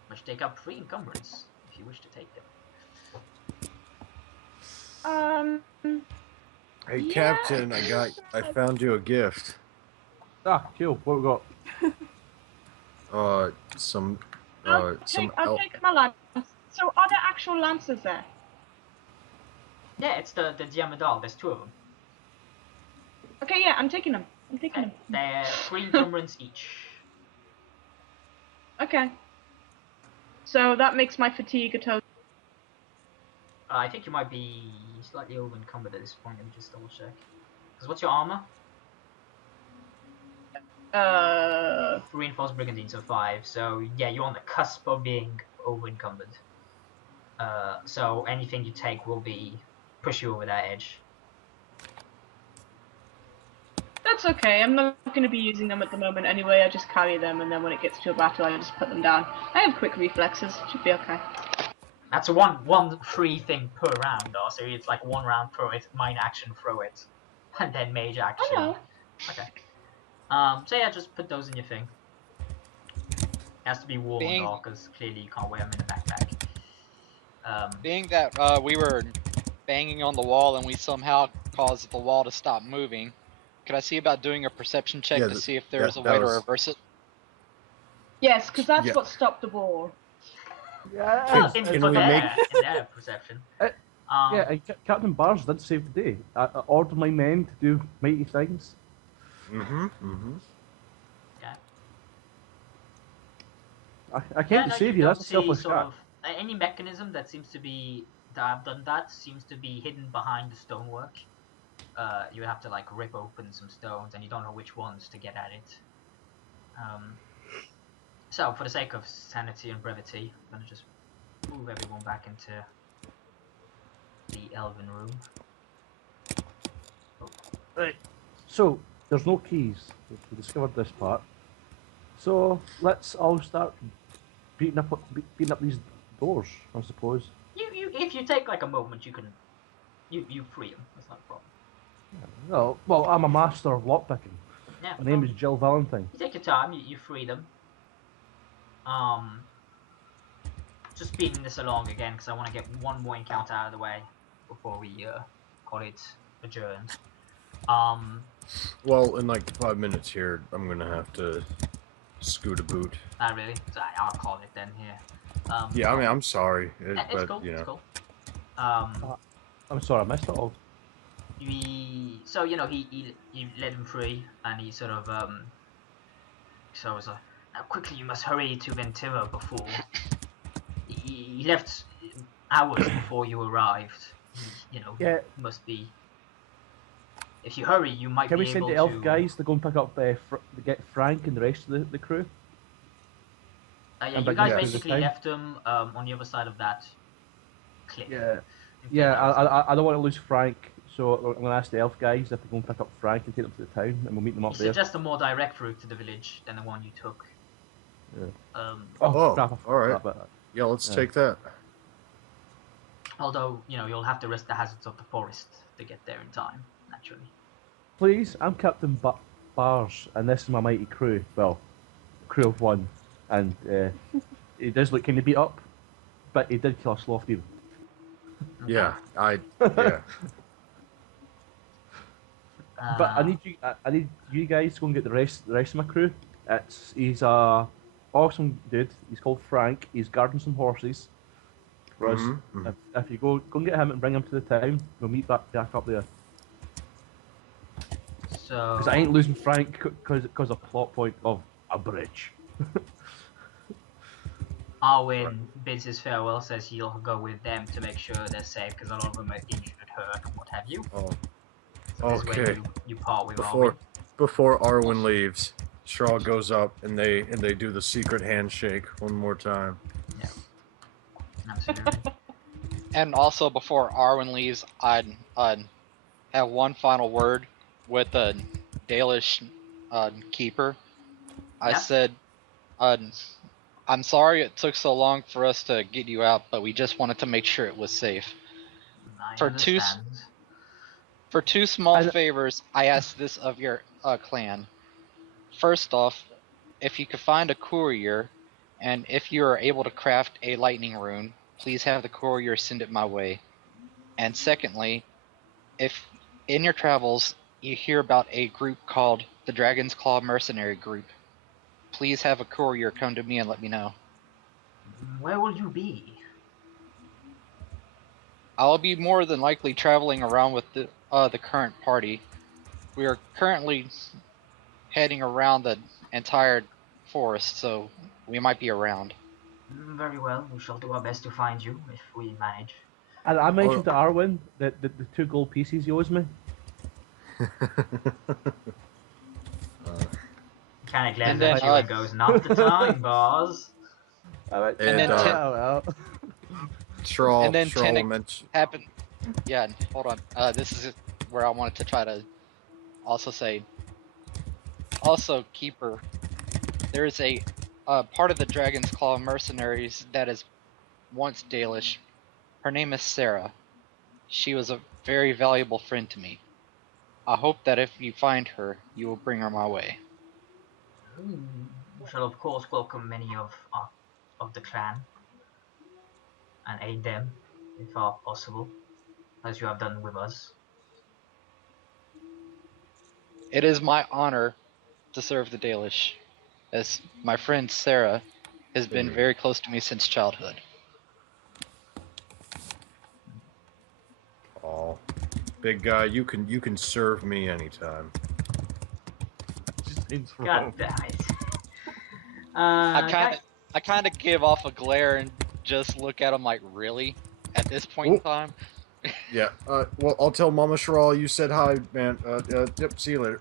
Which take up 3 encumbrance if you wish to take them. Hey, Captain, I found you a gift. Ah, cool. What we got? I'll take my lance. So are there actual lances there? Yeah, it's the Diamyadal. There's 2 of them. Okay, yeah, I'm taking them. They're 3 encumbrance each. Okay. So that makes my fatigue a total. I think you might be slightly over encumbered at this point. Let me just double check. Because what's your armor? 3 reinforced brigandine, so 5. So yeah, you're on the cusp of being over encumbered. So anything you take will push you over that edge. That's okay. I'm not going to be using them at the moment anyway. I just carry them, and then when it gets to a battle, I just put them down. I have quick reflexes. Should be okay. That's a one free thing per round, though. So it's like 1 round throw it, minor action throw it, and then major action. I know. Okay. So yeah, just put those in your thing. It has to be warm and dark, because clearly you can't wear them in a backpack. Being that we were banging on the wall and we somehow caused the wall to stop moving, could I see about doing a perception check to see if there's a way to reverse it? Yes, because that's what stopped the wall. Yeah. In their perception. Yeah, Captain Bars did save the day. I ordered my men to do mighty things. Okay. I can't save you. That's a selfish cat. Any mechanism that seems to be I've done that seems to be hidden behind the stonework. You have to like rip open some stones, and you don't know which ones to get at it. So, for the sake of sanity and brevity, I'm gonna just move everyone back into the elven room. Right. So there's no keys. We discovered this part. So let's all start beating up these doors, I suppose. If you take like a moment, you can you free them. That's not a problem. No, well, I'm a master of lockpicking. Yeah. My name is Jill Valentine. You take your time. You free them. Just speeding this along again because I want to get one more encounter out of the way before we call it adjourned. Well, in like 5 minutes here, I'm gonna have to scoot a boot. Not really. So I'll call it then here. Yeah, I mean, I'm sorry, it's but cool. you know. It's cool. I'm sorry, I missed it all. So you know he let him free and he sort of so it was like, now quickly you must hurry to Ventura before he left hours before you arrived. You know, Yeah. must be. If you hurry, you might Can be we send able the elf to guys to go and pick up to get Frank and the rest of the crew? Yeah, you guys basically left them on the other side of that cliff. Yeah, I don't want to lose Frank, so I'm going to ask the elf guys if they go and pick up Frank and take them to the town, and we'll meet them up there. It's just a more direct route to the village than the one you took. Yeah. Crap, all right. Yeah, let's take that. Although, you know, you'll have to risk the hazards of the forest to get there in time, naturally. Please, I'm Captain Bars, and this is my mighty crew. Well, crew of one. And he does look kind of beat up, but he did kill a sloth deer. Yeah, yeah. But I need you guys to go and get the rest of my crew. He's a awesome dude. He's called Frank. He's guarding some horses for us. If you go and get him and bring him to the town, we'll meet back up there. So because I ain't losing Frank because of plot point of a bridge. Arwen bids his farewell, says he'll go with them to make sure they're safe because a lot of them are injured, hurt, what have you. Oh. So this is when you part with Before Arwen leaves, Straw goes up and they do the secret handshake one more time. Yeah. Absolutely. And also before Arwen leaves, I'd have one final word with the Dalish keeper. I said, I'm sorry it took so long for us to get you out, but we just wanted to make sure it was safe. For two small favors, I ask this of your clan. First off, if you could find a courier, and if you are able to craft a lightning rune, please have the courier send it my way. And secondly, if in your travels you hear about a group called the Dragon's Claw Mercenary Group, please have a courier come to me and let me know. Where will you be? I'll be more than likely traveling around with the current party. We are currently heading around the entire forest, so we might be around. Very well, we shall do our best to find you if we manage. And I mentioned to Arwen that the 2 gold pieces he owes me. Kind of glares at you and goes, not the time, boss. And then happened. Yeah, hold on. This is where I wanted to try to also say. Also, Keeper, there is a part of the Dragon's Claw mercenaries that is once Dalish. Her name is Sarah. She was a very valuable friend to me. I hope that if you find her, you will bring her my way. We shall of course welcome many of the clan and aid them if possible, as you have done with us. It is my honor to serve the Dalish, as my friend Sarah has been very close to me since childhood. Oh, big guy, you can serve me anytime. God damn it. I kind of give off a glare and just look at him like, really? At this point in time? Yeah. Well, I'll tell Mama Sharal you said hi, man. Yep. See you later.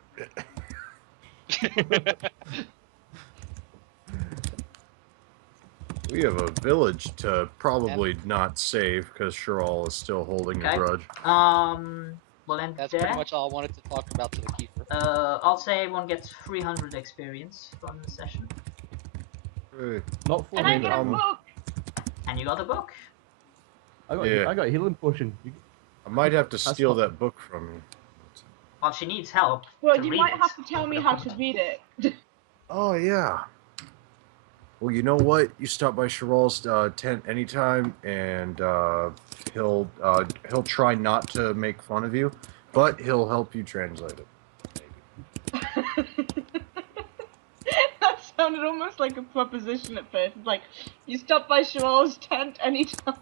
We have a village to probably not save because Sharal is still holding a grudge. Well then that's pretty much all I wanted to talk about to the keeper. I'll say everyone gets 300 experience from the session. Hey. Not for and me. I get a book. And And you got the book. I got Yeah. I got a healing potion. I might have to steal not- that book from you. Well, she needs help. Well, to you read might it have to tell me for the how to prompt. read it. Oh yeah. Well, you know what? You stop by Sheral's tent anytime, and he'll try not to make fun of you, but he'll help you translate it. That sounded almost like a proposition at first. It's like, you stop by Sheral's tent anytime.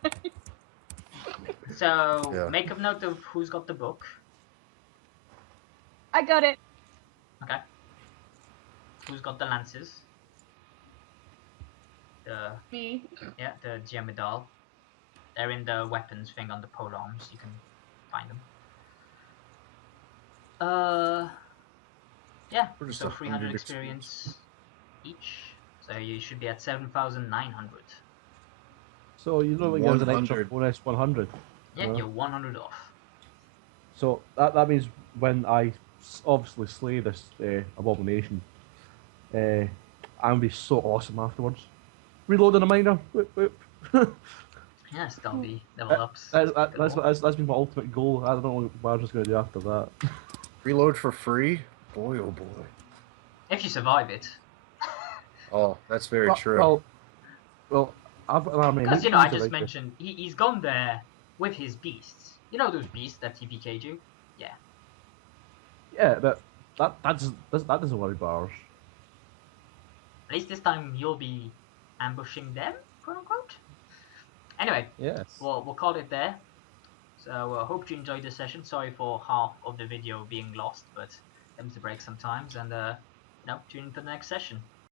So Yeah. make a note of who's got the book. I got it. Okay. Who's got the lances? Me. The Gemidal. They're in the weapons thing on the pole arms. You can find them. Yeah. We're just So 100 300 experience each. So you should be at 7,900. So you know, like, there's an extra 100. bonus 100. Yeah, you're 100 off. So that means when I obviously slay this abomination, I'm gonna be so awesome afterwards. Reloading a miner. Whoop, whoop. Yes, that'll be level ups. That's been my ultimate goal. I don't know what I'm just gonna do after that. Reload for free? Boy, oh boy. If you survive it. Oh, that's very true. Well, I've got an army. Because, I just mentioned, he's gone there with his beasts. You know those beasts that TPK'd you? Yeah. Yeah, but that doesn't worry about ours. At least this time you'll be ambushing them, quote unquote. Anyway, Yes. we'll call it there. So I hope you enjoyed this session. Sorry for half of the video being lost, but it comes to break sometimes. And, tune in for the next session.